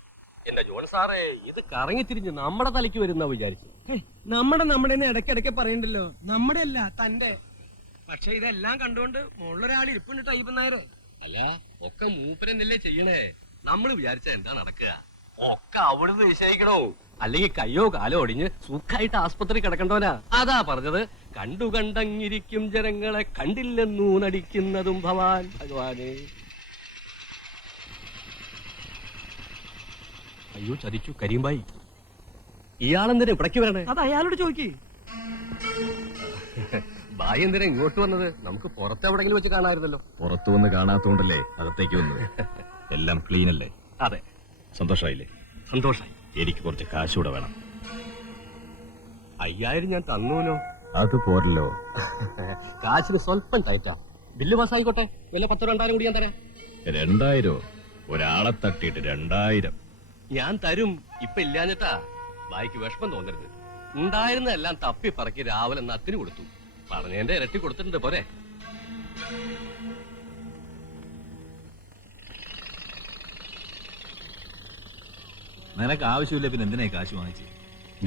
എന്റെ ജോൺ സാറേ, ഇത് കറങ്ങി തിരിഞ്ഞ് നമ്മുടെ തലയ്ക്ക് വരുന്ന വിചാരിച്ചു. നമ്മുടെ ഇടയ്ക്കിടയ്ക്ക് പറയണ്ടല്ലോ. നമ്മുടെ അല്ല, തന്റെ. പക്ഷെ ഇതെല്ലാം കണ്ടുകൊണ്ട് മുകളിലൊരാൾ ഇരിപ്പുണ്ട് ടൈപ്പ് നായരെ. അല്ല, ഒക്കെ മൂപ്പരെന്നല്ലേ ചെയ്യണേ. നമ്മള് വിചാരിച്ച എന്താ നടക്കുക? ഒക്കെ അവിടുന്ന് നിശ്ചയിക്കണോ? അല്ലെങ്കിൽ കയ്യോ കാലോ ഒടിഞ്ഞ് സുഖമായിട്ട് ആസ്പത്രി കിടക്കണ്ടോനാ. അതാ പറഞ്ഞത്, കണ്ടു കണ്ടങ്ങിരിക്കും ജനങ്ങളെ കണ്ടില്ലെന്നൂ നടിക്കുന്നതും ഭവാൻ ഭഗവാനെ. അയ്യോ ചതിച്ചു കരീംബായി. ഇയാളെന്തിനാ ഇവിടേക്ക് വരണേ? അത് അയാളോട് ചോദിക്കേ. ബായി എന്തിനാ ഇങ്ങോട്ട് വന്നത്? നമുക്ക് പുറത്തെവിടെങ്കിലും വെച്ച് കാണാമായിരുന്നല്ലോ. പുറത്തു വന്ന് കാണാത്തോണ്ടല്ലേ അകത്തേക്ക് വന്നത്. എല്ലാം ക്ലീൻ അല്ലേ? അതെ, സന്തോഷമായില്ലേ? സന്തോഷായി. എനിക്ക് കുറച്ച് കാശൂടെ വേണം. 5000 ഞാൻ തന്നൂലോ. അത് പോരല്ലോ. കാശിന് സ്വല്പം ടൈറ്റാ. ബില്ല് പാസ്സായിക്കോട്ടെ. വില 10,000-2000 കൂടി ഞാൻ തരാം. 2000? ഒരാളെ തട്ടിയിട്ട് 2000? ഞാൻ തരും. ഇപ്പൊ ഇല്ലാഞ്ഞിട്ടാ. ബായിക്ക് വിഷമം തോന്നരുത്. ഉണ്ടായിരുന്നെല്ലാം തപ്പി പറക്കി രാവിലെ നത്തിന് കൊടുത്തു. പറഞ്ഞതിന്റെ ഇരട്ടി കൊടുത്തിട്ടുണ്ട് പോരെ. നിനക്ക് ആവശ്യമില്ല, പിന്നെ എന്തിനാ കാശ് വാങ്ങിച്ചു?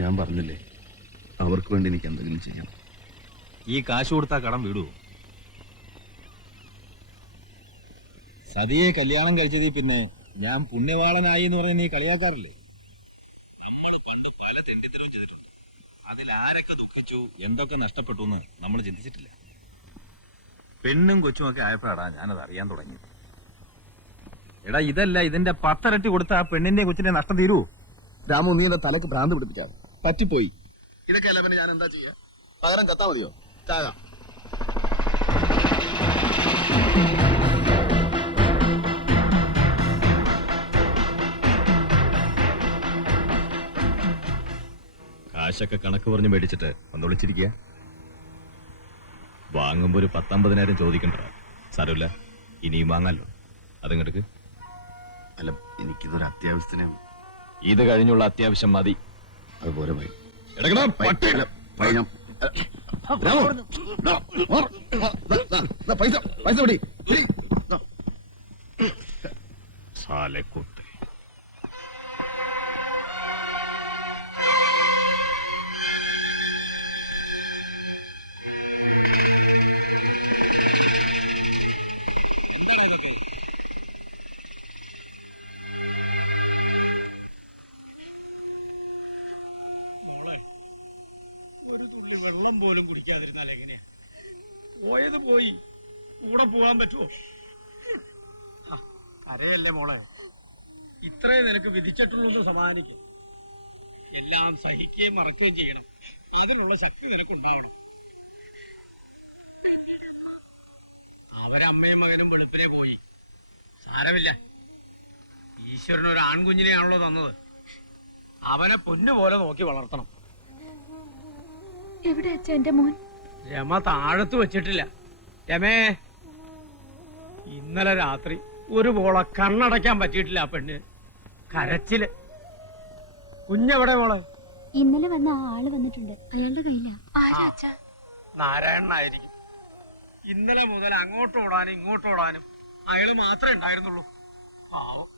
ഞാൻ പറഞ്ഞില്ലേ, അവർക്ക് വേണ്ടി എനിക്ക് എന്തെങ്കിലും ചെയ്യാം. ഈ കാശ് കൊടുത്താ കടം വിടുവോ? സതിയെ കല്യാണം കഴിച്ചതിൽ പിന്നെ ഞാൻ പുണ്യവാളനായി എന്ന് പറഞ്ഞ് നീ കളിയാക്കാറില്ലേ? നമ്മൾ പണ്ട് പല തെണ്ടിത്തരവും ചെയ്തിട്ടുണ്ട്. അതിൽ ആരൊക്കെ ദുഃഖിച്ചു, എന്തൊക്കെ നഷ്ടപ്പെട്ടു എന്ന് നമ്മൾ ചിന്തിച്ചിട്ടില്ല. പെണ്ണും കൊച്ചുമൊക്കെ ആയപ്പോഴാടാ ഞാനത് അറിയാൻ തുടങ്ങിയത്. എടാ ഇതല്ല, ഇതിന്റെ 10 ഇരട്ടി കൊടുത്ത ആ പെണ്ണിന്റെ കൊച്ചിന്റെ നഷ്ടം തീരുവോ? രാമു, നീ എന്റെ തലക്ക് ഭ്രാന്ത് പിടിപ്പിക്കാതെ. പറ്റിപ്പോയി. ഇതൊക്കെ അല്ല പിന്നെ ഞാൻ എന്താ ചെയ്യാ? പകരം കത്താ മതിയോ? ചാകാം. കാശൊക്കെ കണക്ക് പറഞ്ഞ് മേടിച്ചിട്ട് ഒന്ന് വിളിച്ചിരിക്കുക. വാങ്ങുമ്പോ ഒരു 10-50,000 ചോദിക്കണ്ട. സാരമില്ല, ഇനിയും വാങ്ങാലോ. അതിങ്ങെടുക്ക്. അല്ല, എനിക്കിതൊരു അത്യാവശ്യത്തിന്. ഇത് കഴിഞ്ഞുള്ള അത്യാവശ്യം മതി. അതുപോലെ പോയി. എടുക്കണം. പൈസ പൈസ പിടി. സാലക്കുട്ടി. ഒരു തുള്ളി വെള്ളം പോലും കുടിക്കാതിരുന്നാൽ എങ്ങനെയാ? പോയത് പോയി, കൂടെ പോവാൻ പറ്റുമോ? കരയല്ലേ മോളെ, ഇത്രേ നിനക്ക് വിധിച്ചിട്ടുള്ളൂ. സമാധാനിക്കും. എല്ലാം സഹിക്കുകയും മറക്കുകയും ചെയ്യണം. അതിനുള്ള ശക്തി നിനക്കുണ്ടായിരുന്നു. അവരമ്മയും മകനും വെളുപ്പിനെ പോയി. സാരമില്ല, ഈശ്വരൻ ഒരു ആൺകുഞ്ഞിനെയാണല്ലോ തന്നത്. അവനെ പൊന്നുപോലെ നോക്കി വളർത്തണം. എവിടെ അച്ഛ എന്റെ മോൻ? രമ താഴത്ത് വെച്ചിട്ടില്ല. രമേ, ഇന്നലെ രാത്രി ഒരു പോള കണ്ണടയ്ക്കാൻ പറ്റിയിട്ടില്ല ആ പെണ്ണ്. കരച്ചില്. കുഞ്ഞെവിടെ മോളെ? ഇന്നലെ വന്ന ആ ആള് വന്നിട്ടുണ്ട്. അയാളുടെ കയ്യിലാ. ആരാ അച്ഛ? നാരായണനായിരിക്കും. ഇന്നലെ മുതൽ അങ്ങോട്ട് ഓടാനും ഇങ്ങോട്ട് ഓടാനും അയാള് മാത്രമേ ഉണ്ടായിരുന്നുള്ളൂ. പാവം.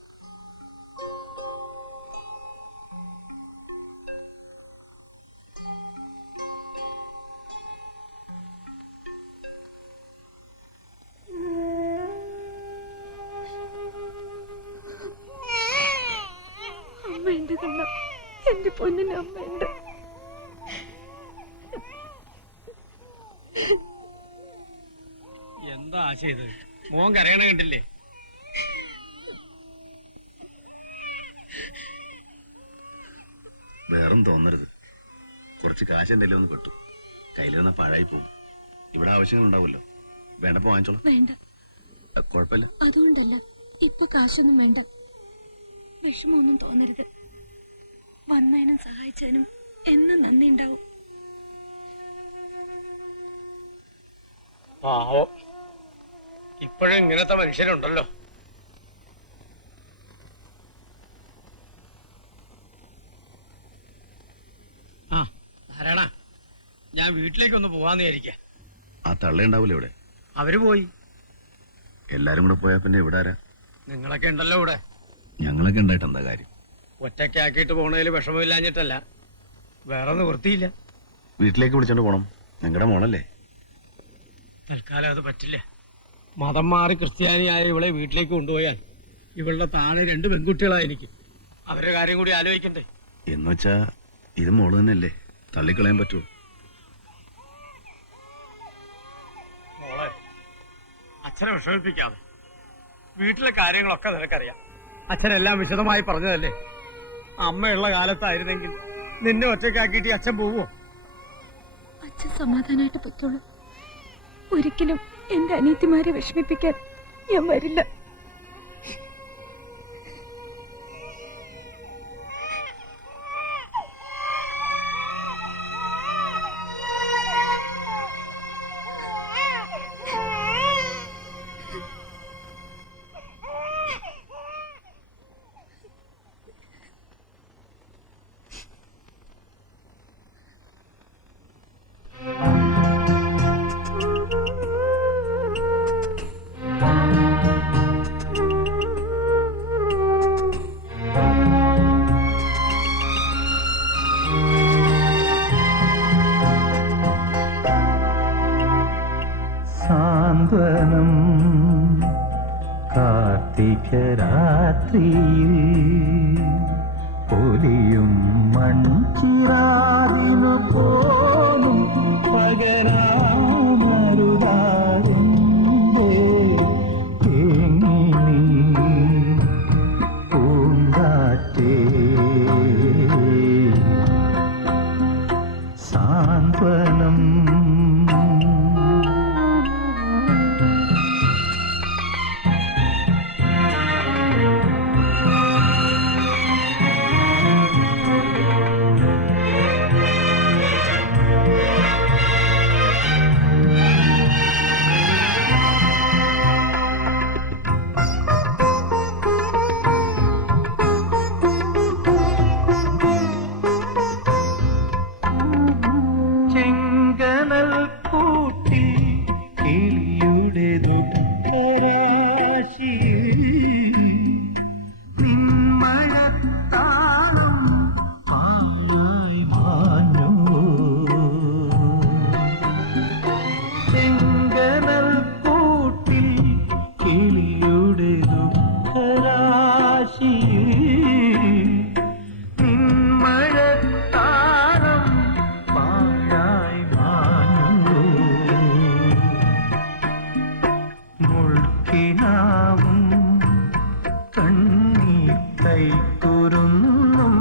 അമ്മയുണ്ട് കണ്ണ, എന്റെ പൊന്നിന് അമ്മയുണ്ട്. എന്താ ചെയ്ത്? മോൻ കരയണ കണ്ടില്ലേ? വേറും തോന്നരുത്. കുറച്ച് കാശ് എന്തെങ്കിലും ഒന്ന് കിട്ടും. കയ്യിലിരുന്ന പാഴായി പോകും. ഇവിടെ ആവശ്യങ്ങൾ ഉണ്ടാവുമല്ലോ. വേണ്ടപ്പോ വാങ്ങിച്ചോളൂ. വേണ്ട, കുഴപ്പമില്ല. അതുകൊണ്ടല്ല, ഇപ്പൊ കാശൊന്നും വേണ്ട. വിഷമമൊന്നും തോന്നരുത്. വന്നതിനും സഹായിച്ചതിനും എന്നും നന്ദി ഉണ്ടാവും. പാവം, ഇപ്പോഴും ഇങ്ങനത്തെ മനുഷ്യരുണ്ടല്ലോ. ആ ധാരാള, ഞാൻ വീട്ടിലേക്കൊന്ന് പോവാന്ന് വിചാരിക്ക. ആ തള്ള ഉണ്ടാവൂലേ ഇവിടെ? അവര് പോയി. എല്ലാരും കൂടെ പോയാ പിന്നെ ഇവിടെ ആരാ? നിങ്ങളൊക്കെ ഉണ്ടല്ലോ ഇവിടെ. ഞങ്ങളൊക്കെ ഉണ്ടായിട്ട് എന്താ കാര്യം? ഒറ്റയ്ക്കാക്കിയിട്ട് പോണതിൽ വിഷമമില്ലാഞ്ഞിട്ടല്ല, വേറെ നിവൃത്തിയില്ല. വീട്ടിലേക്ക് വിളിച്ചോണ്ട് പോണം. നിങ്ങളുടെ മോളല്ലേ? തൽക്കാലം അത് പറ്റില്ല. മതം മാറി ക്രിസ്ത്യാനിയായ ഇവളെ വീട്ടിലേക്ക് കൊണ്ടുപോയാൽ ഇവളുടെ താഴെ 2 പെൺകുട്ടികളാ എനിക്ക്. അവരുടെ കാര്യം കൂടി ആലോചിക്കണ്ടേ? എന്നുവെച്ചാ ഇത് മോള് തന്നെയല്ലേ, തള്ളിക്കളയാൻ പറ്റുമോ? മോളെ, അച്ഛനെ വിഷമിപ്പിക്കാതെ. വീട്ടിലെ കാര്യങ്ങളൊക്കെ നിനക്കറിയാം. അച്ഛനെല്ലാം വിശദമായി പറഞ്ഞതല്ലേ. അമ്മയുള്ള കാലത്തായിരുന്നെങ്കിൽ നിന്നെ ഒറ്റയ്ക്കാക്കിയിട്ട് അച്ഛൻ പോവോ? അച്ഛൻ സമാധാനമായിട്ട് പൊയ്ക്കോളൂ. ഒരിക്കലും എന്റെ അനിയത്തിമാരെ വിഷമിപ്പിക്കാൻ ഞാൻ വരില്ല. സാന്ത്വനം കാർത്തിക രാത്രിയിൽ പൊലിയും മൺചിരാതിനു പോലും പകരാമരുതാതിൻ്റെ തേങ്ങി നീ പൂങ്കാറ്റേ സാന്ത്വനം ചെങ്കനൽ കൂട്ടിൽ കിളിയുടെ ദുഃഖരാശി നിന്മഴത്താളം ആയി മാഞ്ഞു ചെങ്കനൽ കൂട്ടിൽ കിളിയുടെ ദുഃഖരാശി നിന്മഴത്താളം പാഴായി മാഞ്ഞു മുൾക്കിനാവും കണ്ണീർ കൈക്കുരുന്നും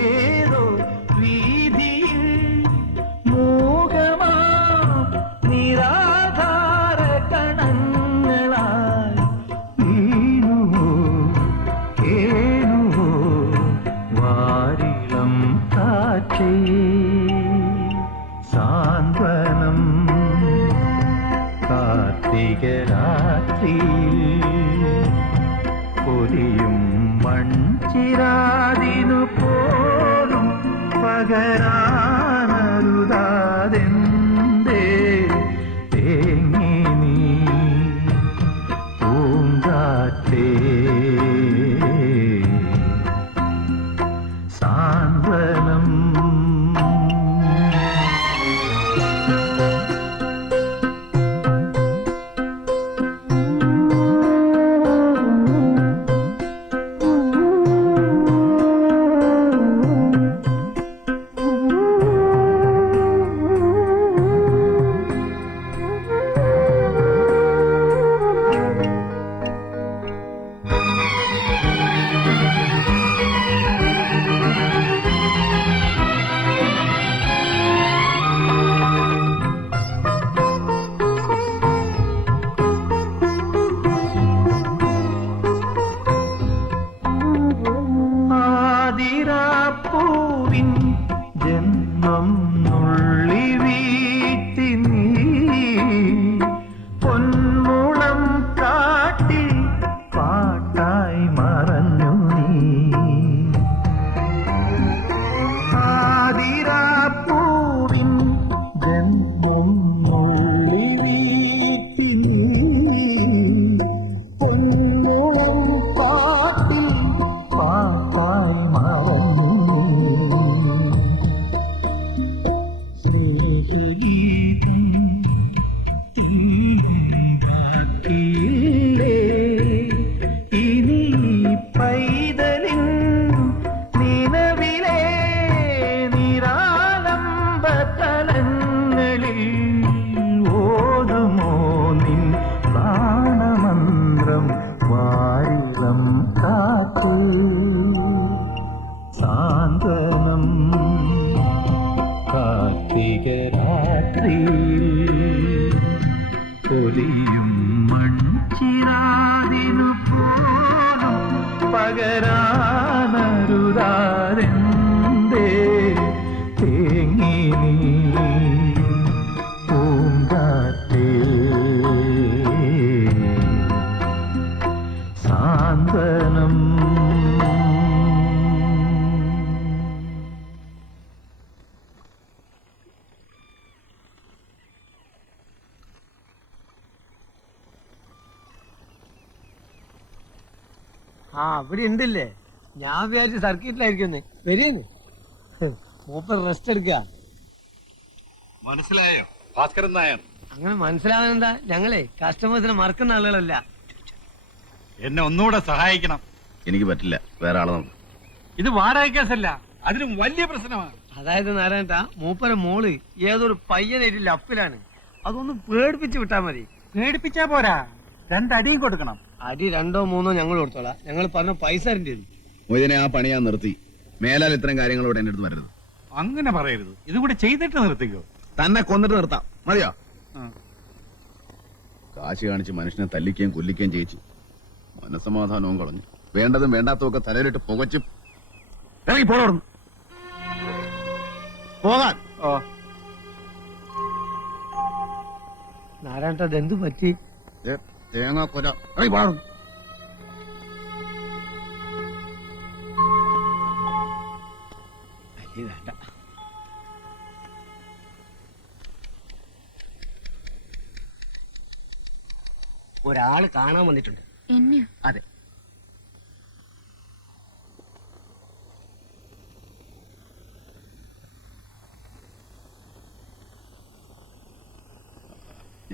ഏതോ വീതിയിൽ മൂകമാ നിരാധാര കണങ്ങളായി വീണുവോ കേണുവോ വാരിളം കാറ്റേ സാന്ത്വനം കാർത്തിക രാത്രിയിൽ പൊലിയും മൺചിരാതിനു പോലും പകരാനരുതാതെന്തേ തേങ്ങി നീ പൂങ്കാറ്റേ സാന്ത്വനം ആതിരാപ്പൂവിൻ ജന്മം നുള്ളി വീഴ്ത്തി നീ പൊന്മുളം കാട്ടി പാട്ടായി മറഞ്ഞു നീ ആതിരാപ്പൂവിൻ ജന്മം നുള്ളി വീഴ്ത്തി നീ പൊന്മുളം പാട്ടിൽ പാട്ടായി മറഞ്ഞു സ്നേഹഗീതം തീയാക്കിയില്ലേ ഇനി പൈതലിൻ നിലവിലെ നിരാലംബ തലങ്ങളിൽ ഓതുമോ നിൻ പ്രാണമന്ത്രം വാരിളം കാറ്റേ സാന്ത്വനം കാർത്തിക രാത്രിയിൽ പൊലിയും മൺചിരാതിനു പോലും പകരാനരുതാതെന്തേ തേങ്ങി നീ പൂങ്കാറ്റേ സാന്ത്വനം ആ അവിടെ ഉണ്ടല്ലേ ഞാൻ വിചാരിച്ചു സർക്കിട്ടിലായിരിക്കും വരിയെന്ന് മൂപ്പർ റെസ്റ്റ് എടുക്കുക മനസ്സിലായോ? ഭാസ്കരൻ നായർ അങ്ങനെ മനസ്സിലാവാൻ എന്താ? ഞങ്ങളെ കസ്റ്റമേഴ്സിനെ മറക്കുന്ന ആളുകളല്ല. എന്നെ ഒന്നുകൂടെ സഹായിക്കണം. എനിക്ക് പറ്റില്ല, വേറെ ആളെ നോക്കും. ഇത് വാടക കേസല്ല, അതിലും വലിയ പ്രശ്നമാണ്. അതായത് നാരായണ മൂപ്പര മോള് ഏതൊരു പയ്യനായിട്ട് ലപ്പിലാണ്. അതൊന്ന് പേടിപ്പിച്ച് വിട്ടാ മതി. പേടിപ്പിച്ചാ പോരാ, രണ്ടടിയും കൊടുക്കണം. അടി 2 or 3 ഞങ്ങൾ കൊടുത്തോളാം. ഞങ്ങൾ പറഞ്ഞ പൈസ തരേണ്ടി. മൊയ്തീനെ, ആ പണി ഞാൻ നിർത്തി. മേലാൽ ഇത്തരം കാര്യങ്ങളോട് എന്റെ അടുത്ത് വരരുത്. അങ്ങനെ പറയരുത്, ഇതും കൂടി ചെയ്തിട്ട് നിർത്തിക്കോ. തന്നെ കൊന്നിട്ട് നിർത്താം, മതിയോ? കാശ് കാണിച്ച് മനുഷ്യനെ തല്ലിക്കുകയും കൊല്ലിക്കുകയും ചെയ്യിച്ചു മനസമാധാനവും കളഞ്ഞു. വേണ്ടതും വേണ്ടാത്തതും ഒക്കെ തലയിലിട്ട് പുകച്ച് ഇറങ്ങി പോകണം. പോകാൻ നാരായണ എന്ത് പറ്റി? തേങ്ങ കൊല, ഇറങ്ങി പോകണം. വേണ്ട. ഒരാള് കാണാൻ വന്നിട്ടുണ്ട്. എന്നെയോ? അതെ.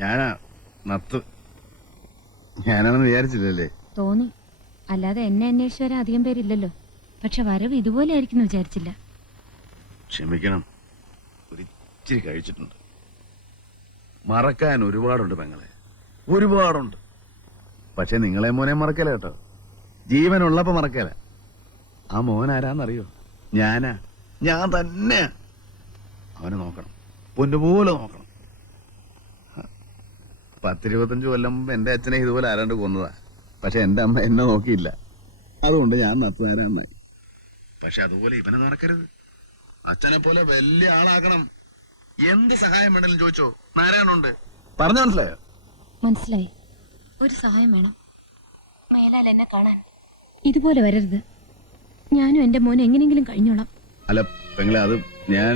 ഞാനാ നത്ത്. ഞാനാണെന്ന് വിചാരിച്ചില്ലല്ലേ? തോന്നി. അല്ലാതെ എന്നെ അന്വേഷിച്ച് വരാൻ അധികം പേരില്ലല്ലോ. പക്ഷെ വരവ് ഇതുപോലെ ആയിരിക്കും വിചാരിച്ചില്ല. ക്ഷമിക്കണം, ഒരിച്ചിരി കഴിച്ചിട്ടുണ്ട്. മറക്കാൻ ഒരുപാടുണ്ട് പെങ്ങളെ, ഒരുപാടുണ്ട്. പക്ഷെ നിങ്ങളെ മോനെ മറക്കല കേട്ടോ. ജീവനുള്ളപ്പോ മറക്കല. ആ മോൻ ആരാന്നറിയോ? ഞാനാ, ഞാൻ തന്നെ. അവനെ നോക്കണം, പൊന്നുപോലെ നോക്കണം. 10-25 കൊല്ലം മുമ്പ് എന്റെ അച്ഛനെ ഇതുപോലെ ആരാണ്ട് കൊന്നതാ. പക്ഷെ എന്റെ അമ്മ എന്നെ നോക്കിയില്ല. അതുകൊണ്ട് ഞാൻ നത്തുകാരാന്നായി. പക്ഷെ അതുപോലെ ഇവനെ നടക്കരുത്. അച്ഛനെ പോലെ വലിയ ആളാക്കണം. എന്ത് സഹായം വേണമെങ്കിലും ചോദിച്ചോ, നാരായണുണ്ട്. പറഞ്ഞു മനസ്സിലായോ? മനസ്സിലായി. ഒരു സഹായം വേണം. മേലാൽ എന്നെ കാണാൻ ഇതുപോലെ വരരുത്. ഞാനും എന്റെ മോനും എങ്ങനെയെങ്കിലും കഴിഞ്ഞോളാം. അല്ല പെങ്ങളെ, അത് ഞാൻ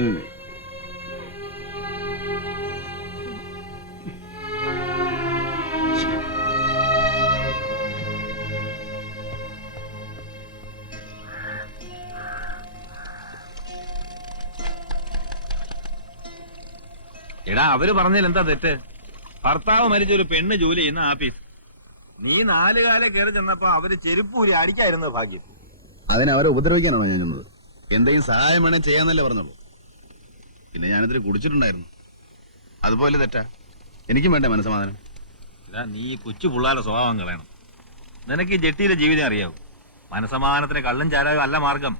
എടാ, അവര് പറഞ്ഞതിൽ എന്താ തെറ്റ്? ഭർത്താവ് മരിച്ച ഒരു പെണ്ണ് ജോലി ചെയ്യുന്ന ആഫീസ്. നീ 4 കാലം കയറി ചെന്നപ്പോ അവര് ചെരുപ്പൂരി അടിക്കായിരുന്നു ഭാഗ്യം. അതിനവരെ ഉപദ്രവിക്കാനാണോ ഞാൻ ചെന്നത്? എന്തെങ്കിലും സഹായം വേണേ ചെയ്യാന്നല്ലേ പറഞ്ഞോളൂ. പിന്നെ ഞാനിതിൽ കുടിച്ചിട്ടുണ്ടായിരുന്നു. അതുപോലെ തെറ്റാ. എനിക്കും വേണ്ടേ മനസ്സമാധാനം? ഇതാ, നീ ഈ കൊച്ചു പിള്ളാരുടെ സ്വഭാവം കളയണം. നിനക്ക് ഈ ജെട്ടിയിലെ ജീവിതം അറിയാവൂ. മനസ്സമാധാനത്തിന് കള്ളും ചാരായും അല്ല മാർഗം.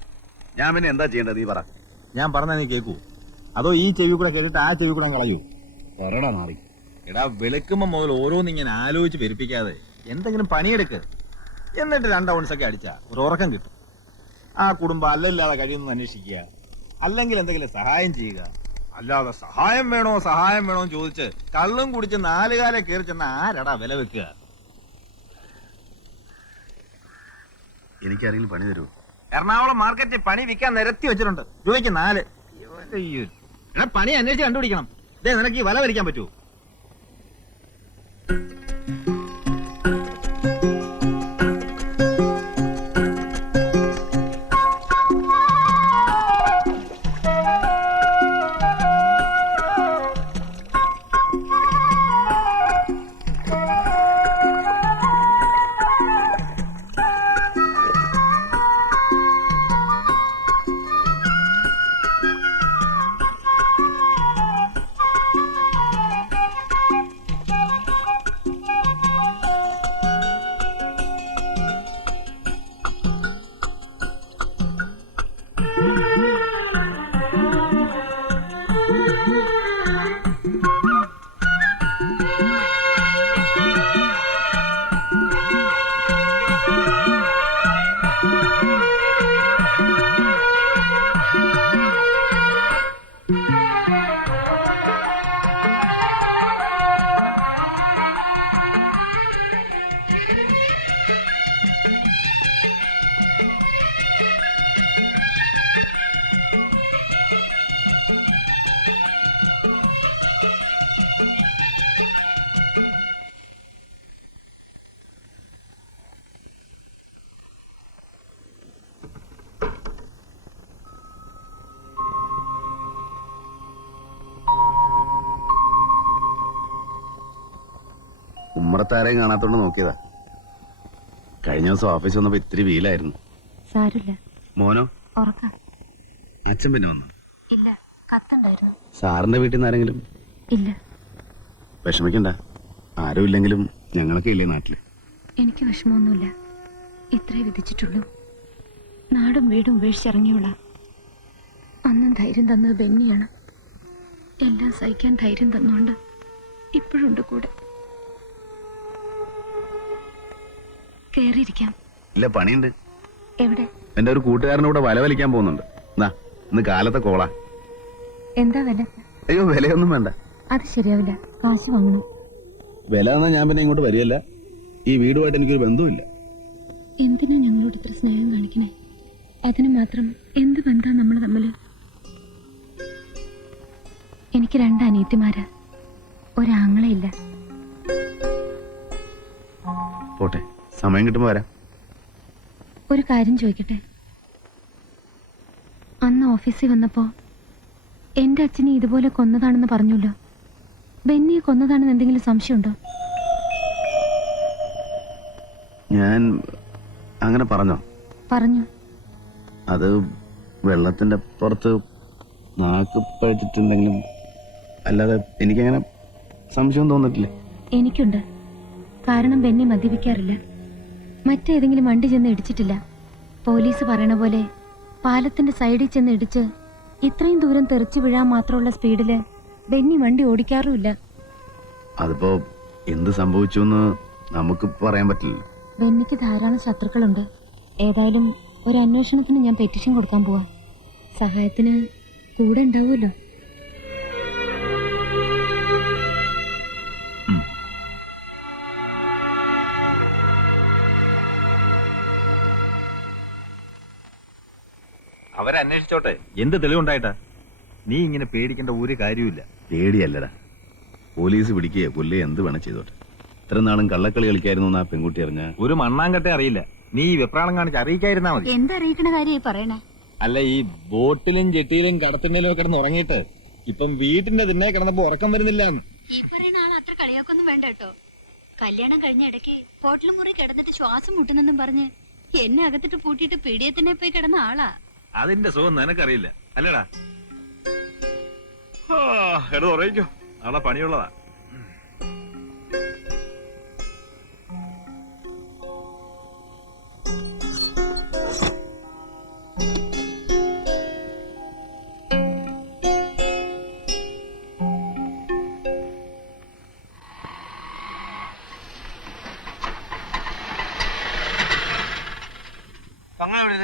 ഞാൻ പിന്നെ എന്താ ചെയ്യേണ്ടത്? നീ പറ. ഞാൻ പറഞ്ഞാ നീ കേൾക്കൂ? അതോ ഈ ചെവി കൂടെ കേട്ടിട്ട് ആ ചെവി കൂടെ കളയൂ? പറടാ മാറി. എടാ, വെളുക്കുമ്പോ മുതൽ ഓരോന്നിങ്ങനെ ആലോചിച്ച് പെരുപ്പിക്കാതെ എന്തെങ്കിലും പണിയെടുക്ക്. എന്നിട്ട് 2 ഔൺസൊക്കെ അടിച്ചാ ഒരു ഉറക്കം കിട്ടും. ആ കുടുംബം അല്ലല്ലാതെ കഴിയുന്നു അന്വേഷിക്കുക, അല്ലെങ്കിൽ എന്തെങ്കിലും സഹായം ചെയ്യുക. അല്ലാതെ സഹായം വേണോ എന്ന് ചോദിച്ച് കള്ളും കുടിച്ച് 4 കാലം കയറി ചെന്ന ആരടാ വില വെക്കുക? എനിക്കാരെങ്കിലും പണി തരുമോ? എറണാകുളം മാർക്കറ്റിൽ പണി വിൽക്കാൻ നിരത്തി വെച്ചിട്ടുണ്ട്. രൂപയ്ക്ക് 4. എടാ, പണി അന്വേഷിച്ച് കണ്ടുപിടിക്കണം. ഇതേ നിനക്ക് ഈ വല വരിക്കാൻ പറ്റുമോ? ഉമ്മറത്താരെയും കാണാത്തോണ്ട് നോക്കിയതാ. കഴിഞ്ഞ ദിവസം ഓഫീസ് വന്നപ്പോ ഇത്തിരി വീലായിരുന്നു. സാരില്ല, മോനോ? ഉറക്ക. അച്ഛൻ പിന്നെ വന്നു? ഇല്ല, കത്തുണ്ടായിരുന്നു. സാറിന്റെ വീട്ടിൽ നിന്ന് ആരെങ്കിലും? ഇല്ല. വിഷമിക്കണ്ട, ആരും ഇല്ലെങ്കിലും ഞങ്ങളൊക്കെ ഇല്ലേ നാട്ടില്. എനിക്ക് വിഷമമൊന്നുമില്ല. ഇത്രേ വിധിച്ചിട്ടുള്ളൂ. നാടും വീടും ഉപേക്ഷിച്ചിറങ്ങിയുള്ള അന്നും ധൈര്യം തന്നത് ബെന്നിയാണ്. എല്ലാം സഹിക്കാൻ ധൈര്യം തന്നുകൊണ്ട് ഇപ്പോഴുണ്ട് കൂടെ. കേറിയിരിക്കാം. ഇല്ല, പണിയുണ്ട്. എവിടെ? എന്റെ ഒരു കൂട്ടുകാരനൂടെ വല വലിക്കാൻ പോകുന്നുണ്ട്. ഇന്ന് കാലത്തെ കോള. എന്താ വില? അയ്യോ, വിലയൊന്നും വേണ്ട. അത് ശരിയാവില്ല, കാശ് വാങ്ങണം. വില എന്നാ ഞാൻ പിന്നെ ഇങ്ങോട്ട് വരികയല്ല. ഈ വീടുമായിട്ട് എനിക്കൊരു ബന്ധവുമില്ല. എന്തിനാ ഞങ്ങളോട് ഇത്ര സ്നേഹം കാണിക്കണേ? അതിന് മാത്രം എന്ത് ബന്ധാ നമ്മൾ തമ്മില്? എനിക്ക് 2 അനിയത്തിമാരാ, ഒരാങ്ങളയില്ല. പോട്ടെ, സമയം കിട്ടുമ്പോ വരാം. ഒരു കാര്യം ചോദിക്കട്ടെ? അന്ന് ഓഫീസിൽ വന്നപ്പോ എന്റെ അച്ഛനെ ഇതുപോലെ കൊന്നതാണെന്ന് പറഞ്ഞല്ലോ. ബെന്നിയെ കൊന്നതാണെന്ന് എന്തെങ്കിലും സംശയമുണ്ടോ? ഞാൻ അങ്ങനെ പറഞ്ഞോ? പറഞ്ഞു. അത് വെള്ളത്തിന്റെ പുറത്ത് നാക്ക് പഴിച്ചിട്ടുണ്ടെങ്കിലും അല്ലാതെ എനിക്കങ്ങനെ സംശയം തോന്നിട്ടില്ല. എനിക്കുണ്ട്. കാരണം ബെന്നി മദ്യപിക്കാറില്ല. മറ്റേതെങ്കിലും വണ്ടി ചെന്ന് ഇടിച്ചിട്ടില്ല. പോലീസ് പറയണ പോലെ പാലത്തിന്റെ സൈഡിൽ ചെന്ന് ഇടിച്ച് ഇത്രയും ദൂരം തെറിച്ചു വീഴാൻ മാത്രമുള്ള സ്പീഡില് ബെന്നി വണ്ടി ഓടിക്കാറുമില്ല. അതിപ്പോ എന്ത് സംഭവിച്ചു എന്ന് നമുക്ക് പറയാൻ പറ്റില്ല. ബെന്നിക്ക് ധാരാളം ശത്രുക്കളുണ്ട്. ഏതായാലും ഒരു അന്വേഷണത്തിന് ഞാൻ പെറ്റീഷൻ കൊടുക്കാൻ പോവാ. സഹായത്തിന് കൂടെ ഉണ്ടാവുമല്ലോ. അവരന്വേഷിച്ചോട്ടെ, എന്ത് തെളിവുണ്ടായിട്ടാ? നീ ഇങ്ങനെ പേടിക്കേണ്ട ഒരു കാര്യമില്ല. പേടിയല്ലടാ, പോലീസ് പിടിക്കുകയോ കൊല്ലുകയോ എന്ത് വേണം ചെയ്തോട്ടെ. ഇത്ര നാളും കള്ളക്കളി കളിക്കായിരുന്നു ആ പെൺകുട്ടി അറിഞ്ഞ ഒരു മണ്ണാങ്കട്ടെ അറിയില്ല. നീ ഈ വെപ്രാളം കാണിച്ച് അറിയിക്കാതിരുന്നാ മതി. എന്തറിയിക്കണ കാര്യം പറയണേ? അല്ല, ഈ ബോട്ടിലും ജെട്ടിയിലും കടത്തിണ്ടയിലും കിടന്ന് ഉറങ്ങിയിട്ട് ഇപ്പം വീട്ടിന്റെ തിന്നെ കിടന്നപ്പോ ഉറക്കം വരുന്നില്ല. ഈ പറയുന്ന ആൾ അത്ര കളിയാക്കൊന്നും വേണ്ട കേട്ടോ. കല്യാണം കഴിഞ്ഞ ഇടയ്ക്ക് ഹോട്ടൽ മുറി കിടന്നിട്ട് ശ്വാസം മുട്ടുന്നെന്നും പറഞ്ഞ് എന്നെ അകത്തിട്ട് പൂട്ടിയിട്ട് പീഡിയത്തിനെ പോയി കിടന്ന ആളാ. അതിന്റെ സുഖം നിനക്കറിയില്ല അല്ലടാ. എടുത്ത് ഉറങ്ങിക്കോ, നാളെ പണിയുള്ളതാ.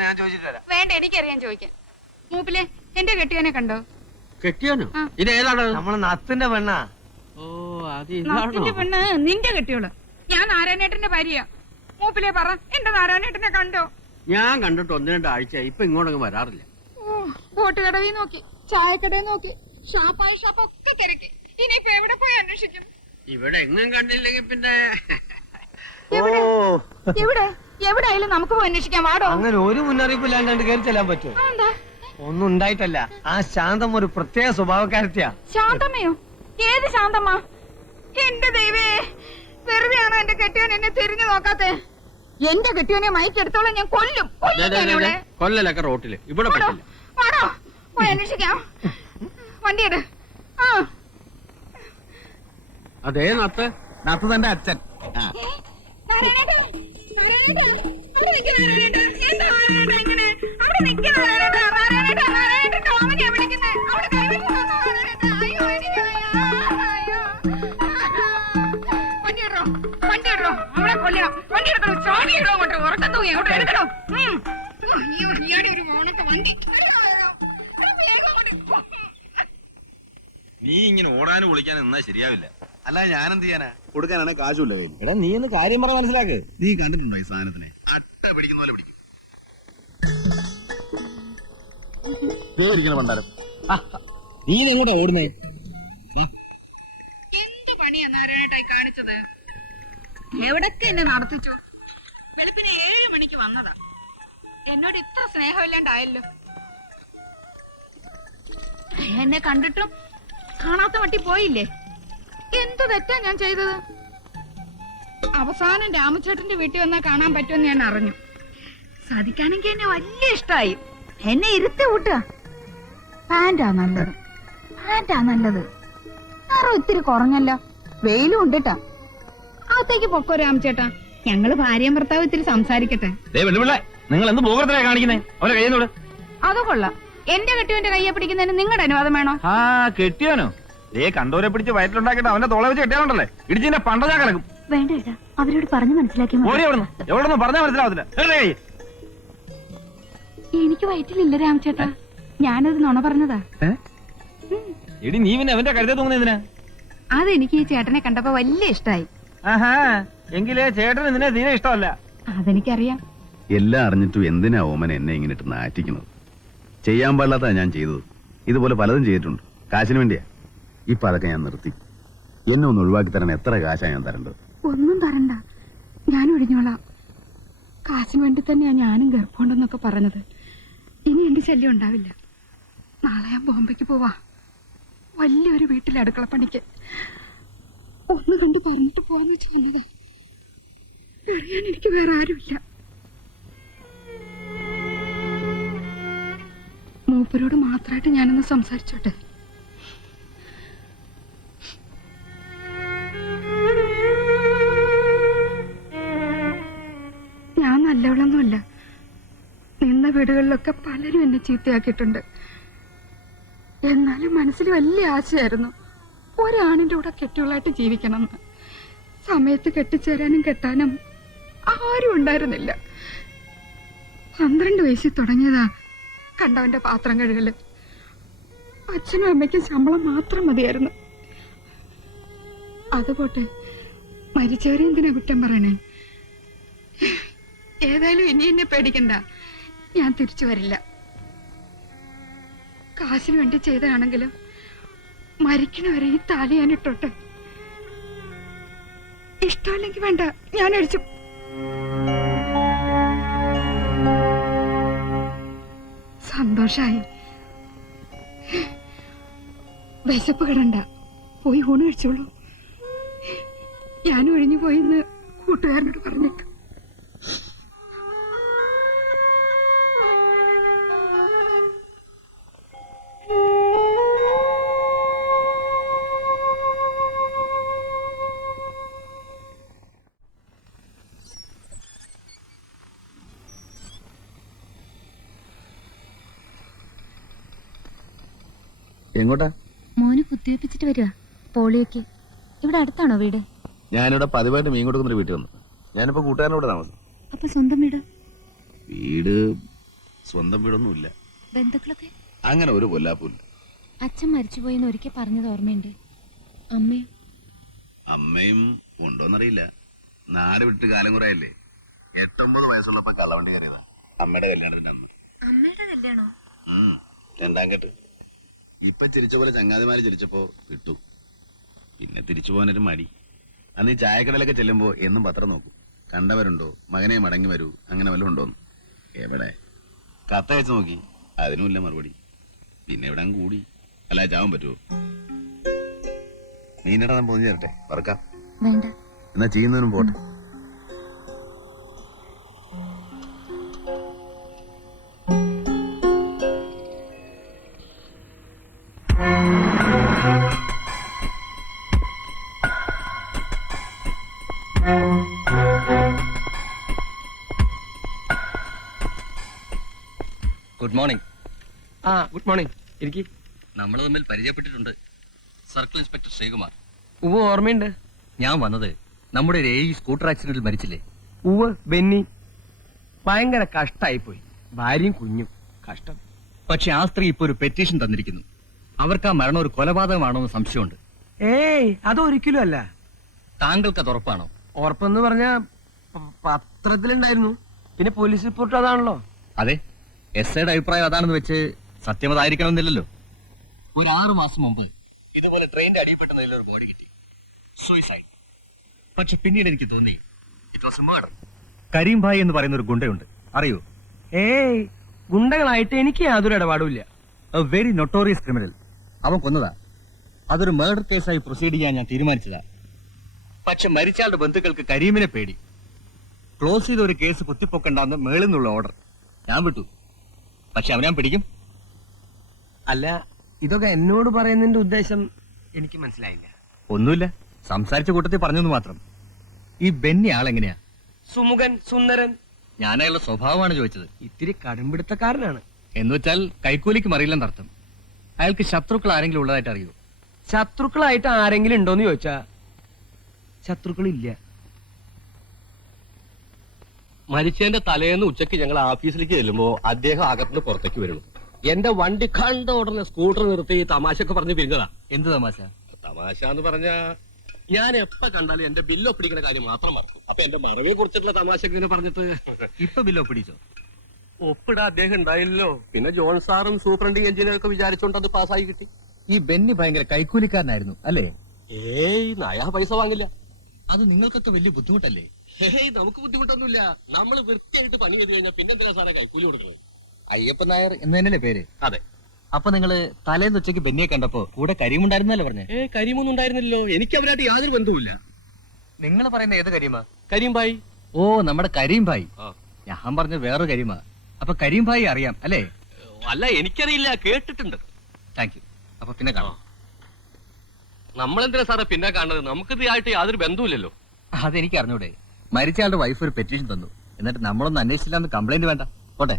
ഞാൻ ചോദിച്ചിട്ട് വരാം. വേണ്ട, എനിക്കറിയാൻ ചോദിക്കാൻ. മൂപ്പിലെ എന്റെ കെട്ടിയവനെ കണ്ടോ? കെട്ടിയാനോ? ആ. ഇതേതാണ്? നമ്മളെ നത്തിന്റെ പെണ്ണാ. ഓ, അത് നത്തിന്റെ പെണ്ണ് നിന്റെ കെട്ടിയോള്. ഞാൻ നാരായണേട്ടന്റെ ഭാര്യ. മൂപ്പിലെ പറ, എന്റെ നാരായണേട്ടനെ കണ്ടോ? ഞാൻ കണ്ടിട്ട് 1-2 ആഴ്ച. ഇപ്പൊ ഇങ്ങോട്ടൊന്നും വരാറില്ല. ബോട്ട് കടവിൽ നോക്കി, ചായക്കടയിൽ നോക്കി, ഷാപ്പായി ഷാപ്പൊക്കെ തിരക്കി. ഇനിയിപ്പോ എവിടെ പോയി അന്വേഷിക്കും? ഇവിടെ എങ്ങും കണ്ടില്ലെങ്കിൽ പിന്നെ എവിടെ എവിടെ എവിടെയായാലും നമുക്ക് പോയി അന്വേഷിക്കാം. വാടോ. അങ്ങനെ ഒരു മുന്നറിയിപ്പ് ഇല്ലാണ്ട് കയറി ചെല്ലാൻ പറ്റുമോ? എന്താ? ഒന്നും ഉണ്ടായിട്ടല്ല. ആ ശാന്തം ഒരു പ്രത്യേക സ്വഭാവക്കാരത്തിയാ. ശാന്തമ്മയോ? ഏത് ശാന്തമ്മ? എന്റെ ദൈവേ, വെറുതെയാണോ എന്റെ കെട്ടിയോൻ എന്നെ തിരിഞ്ഞു നോക്കാത്തെ? എന്റെ കെട്ടിയോനെ മയക്കെടുത്തോളം ഞാൻ കൊല്ലും. കൊല്ലലൊക്കെ റോട്ടില്, ഇവിടെ പറ്റില്ല. വാടോ, പോയി അന്വേഷിക്കാം. വണ്ടിയെട്. അതേ നത്ത് തന്റെ അച്ഛൻ. നീ ഇങ്ങനെ ഓടാനും വിളിക്കാനും നിന്നാ ശരിയാവില്ല. അല്ല, ഞാനെന്ത് ചെയ്യാനാ? കൊടുക്കാനാണ് കാശുമില്ല. എടാ, നീ ഒന്ന് കാര്യം പറ, മനസ്സിലാക്ക്. നീ കണ്ടിട്ടുണ്ടോ ഈ സാധനത്തിനെ? അട്ട പിടിക്കുന്ന പോലെ പിടിക്കും. പണ്ടാരം. നീ എങ്ങോട്ടാ ഓടുന്നേ? എന്ത് പണിയാ നാരായണേട്ടായി കാണിച്ചത്? എവിടൊക്കെ എന്നെ നടത്തിച്ചു. വെളുപ്പിന് 7 മണിക്ക് വന്നതാ. എന്നോട് ഇത്ര സ്നേഹമില്ലാണ്ടായല്ലോ. എന്നെ കണ്ടിട്ടും കാണാത്ത മട്ടി പോയില്ലേ? എന്ത് തെറ്റാ ഞാൻ ചെയ്തത്? അവസാനം രാമചേട്ടന്റെ വീട്ടിൽ വന്നാൽ കാണാൻ പറ്റുമെന്ന് ഞാൻ അറിഞ്ഞു. സാധിക്കാനെങ്കിൽ എന്നെ വലിയ ഇഷ്ടായി. എന്നെ ഇരുത്തി വിട്ടുക. പാന്റാ നല്ലത്, പാന്റാ നല്ലത്. നിറം ഇത്തിരി കുറഞ്ഞല്ലോ, വെയിലും ഉണ്ടിട്ടാ. അകത്തേക്ക് പൊക്കോ രാമചേട്ടാ, ഞങ്ങള് ഭാര്യയും ഭർത്താവ് ഇത്തിരി സംസാരിക്കട്ടെ. നിങ്ങൾ എന്ത് പോകത്തിലാ കാണിക്കുന്നേ? അവരെ കഴിയുന്നോട്. അത് കൊള്ളാം. എന്റെ കെട്ടിയവന്റെ കയ്യെ പിടിക്കുന്നതിന് നിങ്ങളുടെ അനുവാദം വേണോ? ആ കെട്ടിയാനോ? കണ്ടവരെ പിടിച്ച് വയറ്റിലുണ്ടാക്കിട്ട് അവന്റെ തോളെ വെച്ച് കെട്ടിയാലുണ്ടല്ലേ ഇടിച്ചിന്റെ പണ്ടതാ കിടക്കും. വേണ്ട ഏട്ടാ, അവരോട് പറഞ്ഞു മനസ്സിലാക്കി. എവിടെന്ന് പറഞ്ഞാൽ മനസ്സിലാവത്തില്ല. എനിക്ക് വയറ്റിലില്ല രാമചേട്ടാ, ഞാനൊരു നുണ പറഞ്ഞതാ. എടി നീ പിന്നെ അവന്റെ കരുതേ തൂങ്ങുന്നതിനാ? അതെനിക്ക് ഈ ചേട്ടനെ കണ്ടപ്പോ വലിയ ഇഷ്ടായി. ആഹാ, എങ്കിലേ ചേട്ടന് നിന്നെ തീരെ ഇഷ്ടമല്ല. അതെനിക്കറിയാം. എല്ലാം അറിഞ്ഞിട്ടും എന്തിനാ ഓമന എന്നെ ഇങ്ങനെ ഇട്ട് നാറ്റിക്കുന്നത്? ചെയ്യാൻ പാടില്ലാത്ത ഞാൻ ചെയ്തത്. ഇതുപോലെ പലതും ചെയ്തിട്ടുണ്ട്, കാശിന് വേണ്ടിയാ. ഇപ്പൊ അതൊക്കെ ഞാൻ നിർത്തി. എന്നെ ഒന്ന് ഒഴിവാക്കി തരാൻ എത്ര കാശാ ഞാൻ തരേണ്ടത്? ഒന്നും തരണ്ട, ഞാൻ ഒഴിഞ്ഞോളാം. കാശിന് വേണ്ടി തന്നെയാ ഞാനും ഗർഭമുണ്ടെന്നൊക്കെ പറഞ്ഞത്. ഇനി എന്റെ ശല്യം ഉണ്ടാവില്ല. നാളെ ഞാൻ ബോംബെക്ക് പോവാ, വലിയൊരു വീട്ടിൽ അടുക്കളപ്പണിക്ക്. ഒന്ന് കണ്ട് പറഞ്ഞിട്ട് പോവാന്ന് വെച്ച് വന്നതാ. അറിയാൻ എനിക്ക് വേറെ ആരുമില്ല. മൂപ്പരോട് മാത്രമായിട്ട് ഞാനൊന്ന് സംസാരിച്ചോട്ടെ. ഞാൻ നല്ലവളൊന്നുമല്ല. നിന്ന വീടുകളിലൊക്കെ പലരും എന്നെ ചീത്തയാക്കിയിട്ടുണ്ട്. എന്നാലും മനസ്സിൽ വലിയ ആശയായിരുന്നു ഒരാണിന്റെ കൂടെ കെട്ടിയുള്ളായിട്ട് ജീവിക്കണമെന്ന്. സമയത്ത് കെട്ടിച്ചേരാനും കെട്ടാനും ആരും ഉണ്ടായിരുന്നില്ല. 12 വയസ്സിൽ തുടങ്ങിയതാ കണ്ടവന്റെ പാത്രം കഴുകല്. അച്ഛനും അമ്മയ്ക്കും ശമ്പളം മാത്രം മതിയായിരുന്നു. അതുപോട്ടെ, മരിച്ചവരെ എന്തിനാ കുറ്റം പറയണേ? ഏതായാലും ഇനി എന്നെ പേടിക്കണ്ട, ഞാൻ തിരിച്ചു വരില്ല. കാശിന് വേണ്ടി ചെയ്തതാണെങ്കിലും മരിക്കണവരെ ഈ താലി ഞാൻ ഇട്ടോട്ടെ. ഇഷ്ടമല്ലെങ്കിൽ വേണ്ട, ഞാൻ അടിച്ചു. സന്തോഷായി. വിശപ്പ് കിടണ്ട, പോയി ഊണ് കഴിച്ചോളൂ. ഞാൻ ഒഴിഞ്ഞു പോയിന്ന് കൂട്ടുകാരനോട് പറഞ്ഞേക്കാം. എങ്ങോട്ടാ? മോന് കുത്തിവെപ്പിച്ചിട്ട് വരിക, പോളിയോക്ക്. ഇവിടെ അടുത്താണോ വീട്? ഞാനിവിടെ പതിവായിട്ട് മീൻ കൊടുക്കുന്ന വീട്ടിൽ വന്നു. ഞാനിപ്പോ കൂട്ടുകാരനോട് താമസം. അപ്പൊ സ്വന്തം വീട്? വീട് സ്വന്തം വീടൊന്നുമില്ല. ബന്ധുക്കളൊക്കെ? അങ്ങനെ ഒരു കൊല്ലാപ്പില്ല. അച്ഛൻ മരിച്ചുപോയെന്ന് ഒരിക്കൽ പറഞ്ഞത് ഓർമ്മയുണ്ട്. അമ്മയോ? അമ്മയും ഉണ്ടോന്നറിയില്ല. നാട് വിട്ട് കാലം കുറയല്ലേ. 8-9 വയസ്സുള്ളപ്പോ കള്ളവണ്ടി കയറിയതാ അമ്മയുടെ കല്യാണത്തിന് അന്ന്. അമ്മയുടെ കല്യാണോ? 2ാം കെട്ട്. ഇപ്പൊ ചിരിച്ച പോലെ ചങ്ങാതിമാര് ചിരിച്ചപ്പോ കിട്ടു. പിന്നെ തിരിച്ചു പോകാനൊരു മടി. അന്ന് ഈ ചായക്കടലൊക്കെ ചെല്ലുമ്പോ എന്നും പത്രം നോക്കും. കണ്ടവരുണ്ടോ, മകനെ മടങ്ങി വരൂ, അങ്ങനെ വല്ലതും ഉണ്ടോന്ന്. എവിടെ? കത്തയച്ചു നോക്കി, അതിനുമില്ല മറുപടി. പിന്നെ എവിടെ കൂടി. അല്ല ചാവാൻ പറ്റുമോ? മീനിടാൻ പൊതിഞ്ഞു തരട്ടെ, വറക്കാം? വേണ്ട. എന്നാ ചെയ്യുന്നതിനും പോട്ടെ. Good morning. Good morning. എനിക്ക് നമ്മൾ തമ്മിൽ പരിചയപ്പെട്ടിട്ടുണ്ട്. Circle inspector Sreekumar. ഉവ്വ് ഓർമ്മയുണ്ട്. ഞാൻ വന്നത് നമ്മുടെ ഒരു സ്കൂട്ടർ ആക്സിഡന്റിൽ മരിച്ചില്ലേ? ഉവ്വ്, ബെന്നി. ഭയങ്കര കഷ്ടായി പോയി. ഭാര്യയും കുഞ്ഞും കഷ്ടം. പക്ഷെ ആ സ്ത്രീ ഇപ്പൊ ഒരു പെറ്റീഷൻ തന്നിരിക്കുന്നു. അവർക്ക് ആ മരണം ഒരു കൊലപാതകമാണോ എന്ന് സംശയമുണ്ട്. ഏയ്, അതൊരിക്കലും അല്ല. താങ്കൾക്ക് അത് ഉറപ്പാണോ? ഉറപ്പെന്ന് പറഞ്ഞ പത്രത്തിലുണ്ടായിരുന്നു, പിന്നെ പോലീസ് റിപ്പോർട്ട് അതാണല്ലോ. അതെ, എസ്ഐയുടെ അഭിപ്രായം അതാണെന്ന് വെച്ച് സത്യം അതായിരിക്കണമെന്നില്ലല്ലോ. ഒരു 6 മാസം മുമ്പ് ഇതുപോലെ ട്രെയിനിന്റെ അടിയപ്പെട്ട നിലയിൽ ഒരു ബോഡി കിട്ടി. സൂയിസൈഡ്. പക്ഷെ പിന്നീട് എനിക്ക് തോന്നി it was a murder. Karim ഭായ് എന്ന് പറയുന്ന ഒരു ഗുണ്ടയുണ്ട്, അറിയോ? ഏയ്, ഗുണ്ടകളായിട്ട് എനിക്ക് യാതൊരു ഇടപാടുമില്ല. A very notorious criminal. അവൻ കൊന്നതാ. അതൊരു മർഡർ കേസായി പ്രൊസീഡ് ചെയ്യാൻ ഞാൻ തീരുമാനിച്ചതാ. പക്ഷെ മരിച്ചയാളുടെ ബന്ധുക്കൾക്ക് കരീമിനെ പേടി. ക്ലോസ് ചെയ്ത ഒരു കേസ് കുത്തിപ്പൊക്കണ്ടെന്ന് മേളിൽ നിന്നുള്ള ഓർഡർ. ഞാൻ വിട്ടു. പക്ഷെ അവനെ ഞാൻ പിടിക്കും. അല്ല, ഇതൊക്കെ എന്നോട് പറയുന്നതിന്റെ ഉദ്ദേശം എനിക്ക് മനസ്സിലായില്ല. ഒന്നുമില്ല, സംസാരിച്ച കൂട്ടത്തിൽ പറഞ്ഞെന്ന് മാത്രം. ഈ ബെന്നി ആളെങ്ങനെയാ? സുമുഖൻ, സുന്ദരൻ. ഞാൻ അയാളുടെ സ്വഭാവമാണ് ചോദിച്ചത്. ഇത്തിരി കടുംപിടുത്തക്കാരനാണ്. എന്നുവെച്ചാൽ കൈക്കൂലിക്ക് മറിയില്ലെന്നർത്ഥം. അയാൾക്ക് ശത്രുക്കൾ ആരെങ്കിലും ഉള്ളതായിട്ട് അറിയോ? ശത്രുക്കളായിട്ട് ആരെങ്കിലും ഉണ്ടോന്ന് ചോദിച്ചാ ശത്രുക്കളില്ല. മരിച്ചതിന്റെ തലേന്ന് ഉച്ചയ്ക്ക് ഞങ്ങൾ ഓഫീസിലേക്ക് ചെല്ലുമ്പോ അദ്ദേഹം അകത്തുനിന്ന് പുറത്തേക്ക് വരുന്നു. എന്റെ വണ്ടി കണ്ട ഉടനെ സ്കൂട്ടർ നിർത്തി തമാശയൊക്കെ പറഞ്ഞ് പിരിഞ്ഞതാ. എന്ത് തമാശ? തമാശ എന്ന് പറഞ്ഞാ ഞാൻ എപ്പ കണ്ടാലും എന്റെ ബില്ല് ഒപ്പിടിക്കുന്ന കാര്യം മാത്രം മറക്കും. അപ്പൊ എന്റെ മറവിയെ കുറിച്ചിട്ടുള്ള തമാശ ഇങ്ങനെ പറഞ്ഞിട്ട് ഇപ്പൊ ബില്ല് ഒപ്പിടിച്ചോ? ഒപ്പിടാ അദ്ദേഹം ഉണ്ടായില്ലല്ലോ. പിന്നെ ജോൺ സാറും സൂപ്രണ്ടിങ് എഞ്ചിനീയറും ഒക്കെ വിചാരിച്ചോണ്ട് അത് പാസ്സായി കിട്ടി. ഈ ബെന്നി ഭയങ്കര കൈക്കൂലിക്കാരനായിരുന്നു അല്ലേ? ഏയ് നയാ പൈസ വാങ്ങില്ല. അത് നിങ്ങൾക്കൊക്കെ വലിയ ബുദ്ധിമുട്ടല്ലേ? ഏയ് നമുക്ക് ബുദ്ധിമുട്ടൊന്നുമില്ല. നമ്മൾ വൃത്തിയായിട്ട് പണി ചെയ്ത് കഴിഞ്ഞാൽ പിന്നെ എന്തിനാ സാറേ കൈക്കൂലി കൊടുക്കുന്നത്? അയ്യപ്പൻ നായർ എന്നതന്നെയല്ലേ പേര്? അതെ. അപ്പൊ നിങ്ങള് തലേന്ന് ഉച്ചയ്ക്ക് ബെന്നിയെ കണ്ടപ്പോ കൂടെ കരീമുണ്ടായിരുന്നല്ലേ പറഞ്ഞേ? കരിമൊന്നും ഉണ്ടായിരുന്നില്ലല്ലോ. എനിക്ക് അവരായിട്ട് യാതൊരു ബന്ധവുമില്ല. നിങ്ങൾ പറയുന്ന ഏത് കരീമാ? കരീം ഭായി. ഓ, നമ്മുടെ കരീം ഭായി. ആ. ഞാൻ പറഞ്ഞ വേറൊരു കരീമാ. അപ്പൊ കരീം ഭായി അറിയാം അല്ലേ? അല്ല, എനിക്കറിയില്ല, കേട്ടിട്ടുണ്ട്. Thank you. അപ്പൊ പിന്നെ കാണാം. നമ്മളെന്തിനാ സാറേ പിന്നെ കാണുന്നത്? നമുക്കിത് ആയിട്ട് യാതൊരു ബന്ധവുമില്ലല്ലോ. അതെനിക്ക് അറിഞ്ഞൂടെ. മരിച്ചയാളുടെ വൈഫ് ഒരു പെറ്റീഷൻ തന്നു. എന്നിട്ട് നമ്മളൊന്നും അന്വേഷിച്ചില്ലാന്ന് കംപ്ലൈന്റ് വേണ്ട. പോട്ടെ.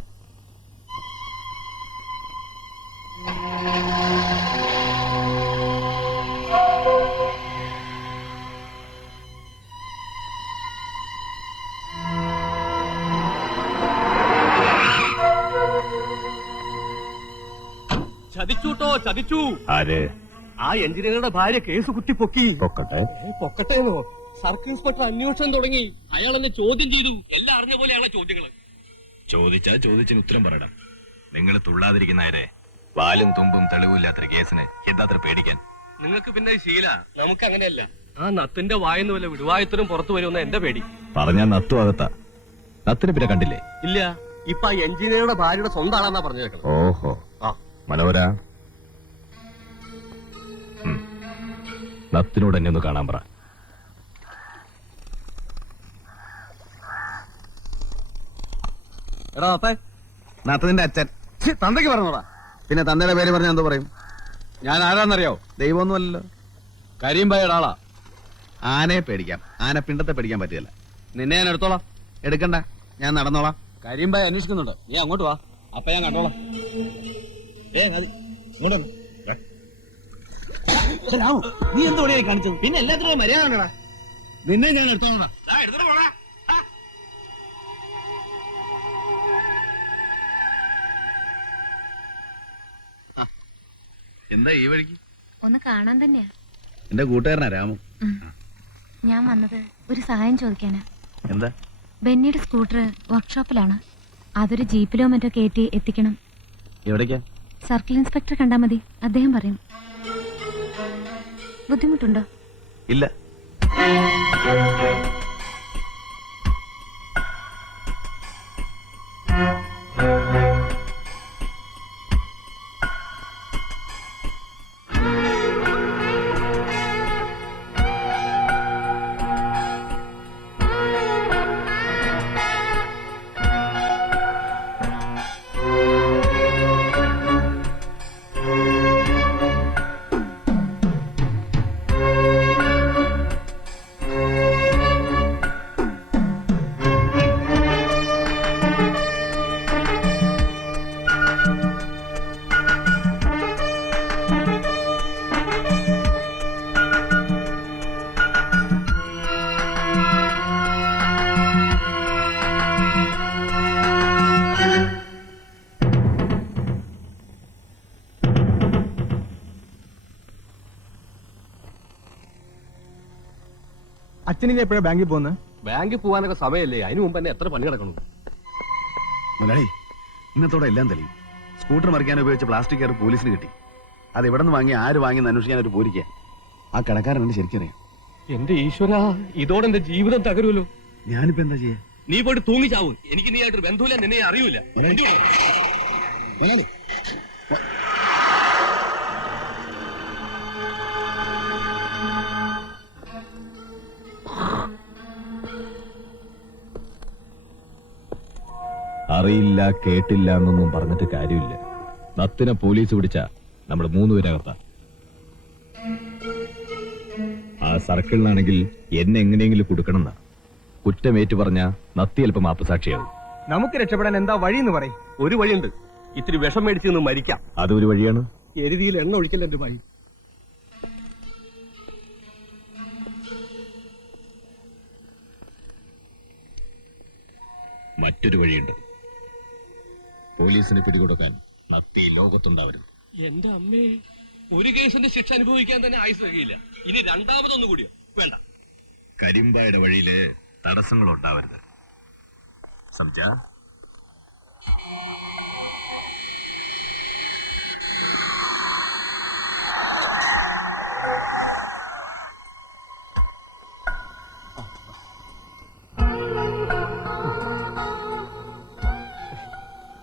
ചതിച്ചൂട്ടോ, ചതിച്ചു. ആര്? ആ എഞ്ചിനീയറുടെ ഭാര്യ കേസ് കുത്തിപ്പൊക്കി. പൊക്കട്ടെ. പൊക്കട്ടേന്നോ? സർക്കിൾ ഇൻസ്പെക്ടർ അന്വേഷണം തുടങ്ങി. അയാൾ എന്നെ ചോദ്യം ചെയ്തു. എല്ലാം അറിഞ്ഞ പോലെയാണ് ചോദ്യങ്ങള്. ചോദിച്ചാ ചോദിച്ചതിന് ഉത്തരം പറയടാ. നിങ്ങൾ തുള്ളാതിരിക്കുന്നവരെ വാലും തുമ്പും തെളിവില്ലാത്തൊരു കേസിന് എന്താത്ര പേടിക്കാൻ? നിങ്ങൾക്ക് പിന്നെ ശീല, നമുക്ക് അങ്ങനെയല്ല. ആ നത്തിന്റെ വായെന്ന് വല്ല വിടുവായത്തിനും പുറത്തു വരുമെന്ന എന്റെ പേടി. പറഞ്ഞാ നത്തു അകത്താ. നത്തിന് പിന്നെ കണ്ടില്ലേ? ഇല്ല, ഇപ്പൊ ആ എഞ്ചിനീയറുടെ ഭാര്യയുടെ സ്വന്തം ആളാന്നാ പറഞ്ഞു കേട്ടത്. ഓഹോ. ആ. മനോഹര, നത്തിനോട് എന്നെ ഒന്ന് കാണാൻ പറ. എടാ അപ്പേ, നത്തതിന്റെ അച്ഛൻ തന്തയ്ക്ക് പറഞ്ഞോടാ. പിന്നെ തന്തയുടെ പേര് പറഞ്ഞാൽ എന്തോ പറയും? ഞാൻ ആരാന്നറിയോ? ദൈവമൊന്നുമല്ലല്ലോ. കരീംബായുടെ ആളാ. ആനയെ പേടിക്കാം, ആന പിണ്ടത്തെ പേടിക്കാൻ പറ്റില്ല. നിന്നെ ഞാൻ എടുത്തോളാം. എടുക്കണ്ട, ഞാൻ നടന്നോളാം. കരീംബായി അന്വേഷിക്കുന്നുണ്ട്. നീ അങ്ങോട്ട് വാ, അപ്പൊ ഞാൻ കണ്ടോളാം. നീ എന്തോടെയായി കാണിച്ചത്? പിന്നെ എല്ലാത്തിനും മര്യാദ ഉണ്ടടാ. നിന്നെ ഞാൻ എടുത്തോളാം. എടുത്തിട്ട് പോടാ. എന്താ ഈ വഴിക്ക്? ഒന്ന് കാണാൻ തന്നെയാ. എന്റെ കൂട്ടുകാരനാ രാമു. ഞാൻ വന്നത് ഒരു സഹായം ചോദിക്കാനാ. എന്താ? ബെന്നിയുടെ സ്കൂട്ടർ വർക്ക്ഷോപ്പിലാണ്. അതൊരു ജീപ്പിലോ മറ്റോ കയറ്റി എത്തിക്കണം. എവിടേക്കാ? സർക്കിൾ ഇൻസ്പെക്ടർ കണ്ടാ മതി, അദ്ദേഹം പറയും. ബുദ്ധിമുട്ടുണ്ടോ? ഇല്ല. അച്ഛനിനി എപ്പോഴാ ബാങ്കിൽ പോകുന്നത്? ബാങ്കിൽ പോകാനൊക്കെ സമയമല്ലേ? അതിനു മുമ്പ് തന്നെ എത്ര പണി കിടക്കണം. മുതലാളി, ഇന്നത്തോടെ എല്ലാം തെളിയും. സ്കൂട്ടർ മറിക്കാൻ ഉപയോഗിച്ച പ്ലാസ്റ്റിക് കയർ പോലീസിന് കിട്ടി. അത് എവിടെ നിന്ന് വാങ്ങി, ആര് വാങ്ങിയെന്ന് അന്വേഷിക്കാൻ ഒരു പോലിക്ക. ആ കടക്കാരനെ ശരിക്കറിയാം. എന്റെ ഈശ്വര, ഇതോടെ എന്റെ ജീവിതം തകരുമല്ലോ. ഞാനിപ്പോ എന്താ ചെയ്യാ? നീ പോയിട്ട് തൂങ്ങിച്ചാവും. എനിക്ക് നീ ആയിട്ടൊരു ബന്ധുവില്ല, നിന്നെ അറിയൂല. അറിയില്ല കേട്ടില്ല എന്നൊന്നും പറഞ്ഞിട്ട് കാര്യമില്ല. നത്തിനെ പോലീസ് പിടിച്ച നമ്മൾ 3 പേരകത്താ. ആ സർക്കിളിനാണെങ്കിൽ എന്നെ എങ്ങനെയെങ്കിലും കൊടുക്കണം. കുറ്റമേറ്റു പറഞ്ഞ നത്തി അല്പം മാപ്പസാക്ഷിയാവും. നമുക്ക് രക്ഷപ്പെടാൻ എന്താ വഴിയെന്ന് പറയും. ഒരു വഴിയുണ്ട്, ഇത്തിരി വിഷം മേടിച്ച് നിന്ന് മരിക്കാം. അതൊരു വഴിയാണ്. എരുതിയിൽ എണ്ണ ഒഴിക്കൽ എന്റെ വഴി. മറ്റൊരു വഴിയുണ്ട്. പോലീസിന് പിടികൊടുക്കാൻ നത്തി ലോകത്തുണ്ടാവരുത്. എന്റെ അമ്മേ, ഒരു കേസിന്റെ ശിക്ഷ അനുഭവിക്കാൻ തന്നെ ആയുസ് കഴിയില്ല. ഇനി രണ്ടാമതൊന്നു കൂടിയോ? വേണ്ട. കരിമ്പായുടെ വഴിയില് തടസ്സങ്ങൾ ഉണ്ടാവരുത്. സംജ,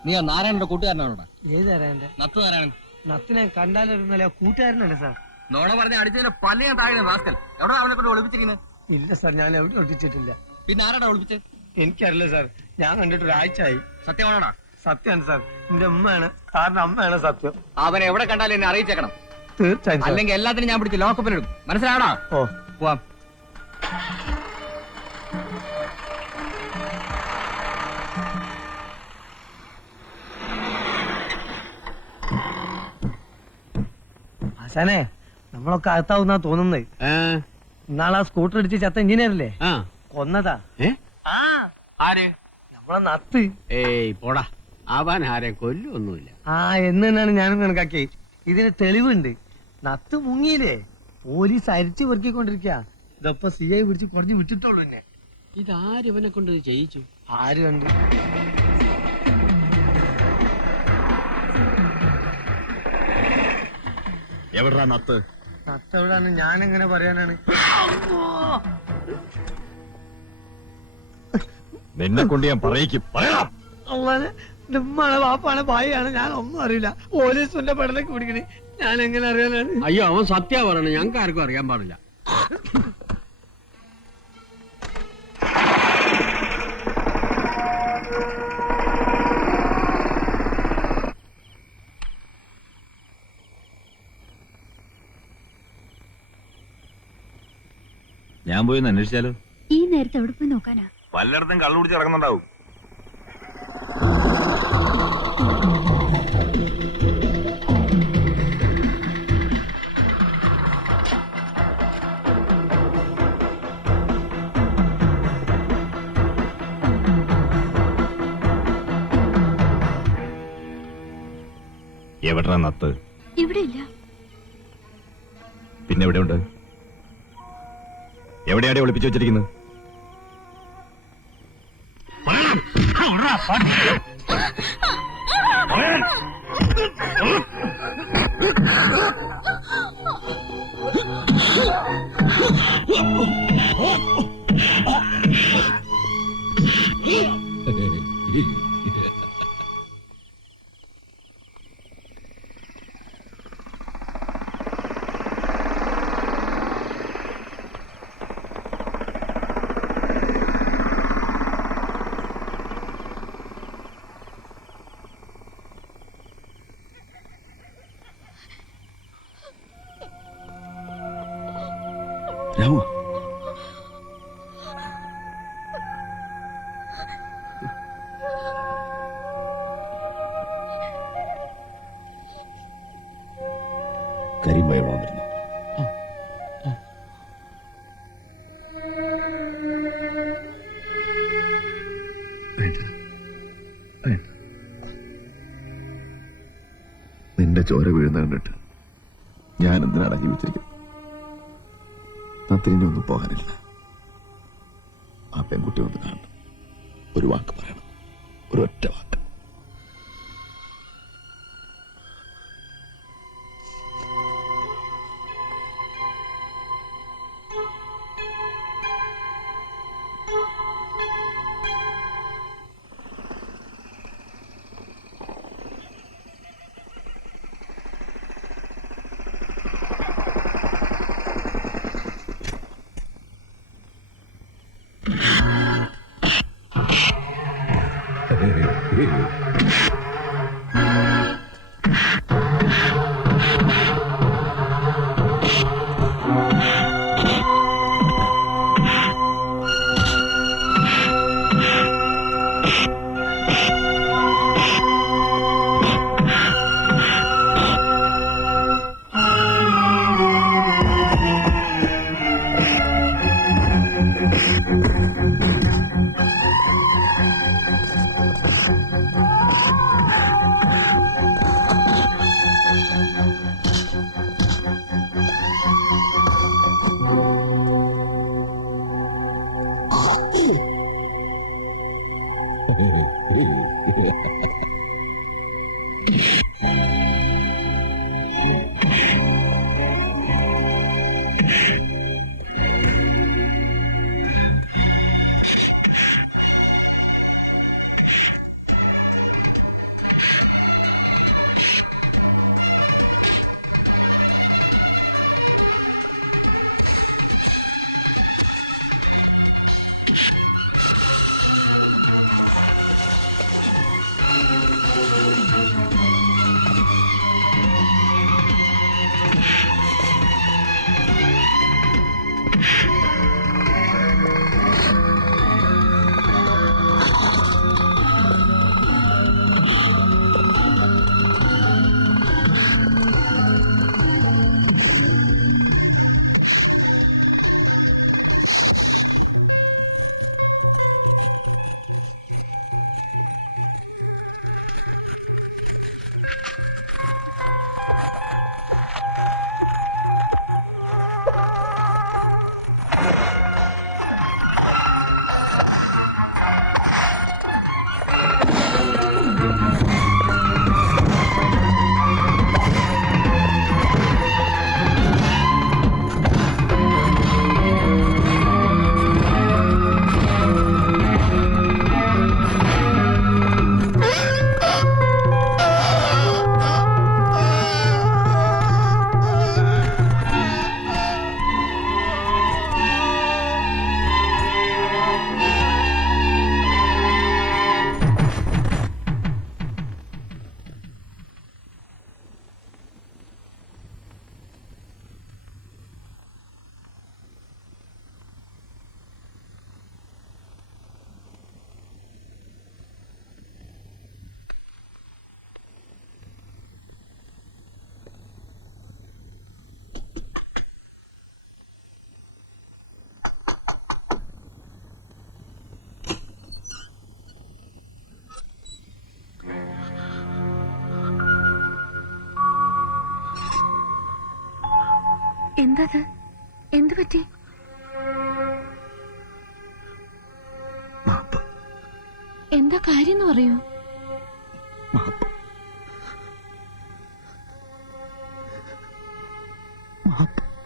നീ ആ നാരായണന്റെ കൂട്ടുകാരനാണോടാ? ഏത് നാരായണന്റെ? നത്ത് നാരായണൻ. നത്തിനെ കണ്ടാലൊരുന്നല്ല കൂട്ടുകാരനല്ലേ സാർ? നോണ പറഞ്ഞ അടിച്ചതിന്റെ പല്ല് ഞാൻ താഴെ റാസ്കൽ. എവിടെ അവനെ കൊണ്ട് ഒളിപ്പിച്ചിരിക്കുന്നത്? ഇല്ല സാർ, ഞാൻ എവിടെ ഒളിപ്പിച്ചിട്ടില്ല. പിന്നെ ആരാടാ ഒളിപ്പിച്ചത്? എനിക്കറിയില്ല സാർ, ഞാൻ കണ്ടിട്ട് ഒരാഴ്ചയായി. സത്യമാണോടാ? സത്യമാണ് സാർ, എന്റെ ഉമ്മയാണ്, സാറിന്റെ അമ്മയാണ് സത്യം. അവനെ എവിടെ കണ്ടാലും എന്നെ അറിയിച്ചേക്കണം. തീർച്ചയായും സാർ. അല്ലെങ്കിൽ എല്ലാത്തിനും ഞാൻ പിടിച്ച് ലോക്കപ്പിലിടും. മനസ്സിലാവണോ? ഓ, പോവാം. ആശാനെ, നമ്മളൊക്കെ അകത്താവുന്നാ തോന്നുന്നത്. ഇന്നാളാ സ്കൂട്ടർ ഇടിച്ച് ചത്ത എഞ്ചിനീയറല്ലേ കൊന്നതാ. ആര്? നമ്മളെ നത്ത്. ഏയ് പോടാ, അവൻ ആരെ കൊല്ലൊന്നുമില്ല. എന്ന് തന്നെയാണ് ഞാനും കണക്കാക്കി. ഇതിന് തെളിവുണ്ട്. നത്ത് മുങ്ങിയില്ലേ, പോലീസ് അരിച്ചു പെറുക്കിക്കൊണ്ടിരിക്കുക. ഇതപ്പൊ CI പിടിച്ച് കുറഞ്ഞു വിട്ടിട്ടുള്ളൂ. എന്നെ ഇതാര് ഇവനെ കൊണ്ട് ചെയ്യിച്ചു? ആര് കണ്ട്? എവിടാ നത്ത്? നത്തെവിടാണ് ഞാൻ എങ്ങനെ പറയാനാണ്? നിന്നെ കൊണ്ട് ഞാൻ പറയിക്കും. പറയാം. അള്ളാനെ, നിമ്മാണ് വാപ്പാണ് ഭായിയാണ്, ഞാൻ ഒന്നും അറിയില്ല. പോലീസിന്റെ പെടലേക്ക് പിടിക്കണേ, ഞാൻ എങ്ങനെ അറിയാനാണ്? അയ്യോ, അവൻ സത്യ പറയണ, ഞങ്ങൾക്ക് ആർക്കും അറിയാൻ പാടില്ല. ഞാൻ പോയി ഒന്ന് അന്വേഷിച്ചാലോ? ഈ നേരത്തെ എവിടെ പോയി നോക്കാനാ? പലയിടത്തും കള്ളു കുടിച്ച് ഇറങ്ങുന്നുണ്ടാവും. എവിടാ നത്ത്? ഇവിടെ ഇല്ല. പിന്നെ എവിടെയുണ്ട്? എവിടെയാടെ ഒളിപ്പിച്ചു വെച്ചിരിക്കുന്നത്? രാമു, കരിമ്പായി വന്നിരുന്നു. നിന്റെ ചോര വീഴുന്ന കണ്ടിട്ട് ഞാൻ എന്തിനാണ് ജീവിച്ചിരിക്കുന്നത്? നത്തിനെ ഒന്നും പോകാനില്ല. ആ പെൺകുട്ടി ഒന്ന് കാണണം, ഒരു വാക്ക് പറയണം, ഒരു ഒറ്റ വാക്ക്. എന്തത്? എന്തു പറ്റി? എന്താ കാര്യം പറയൂ. മാപ്പ്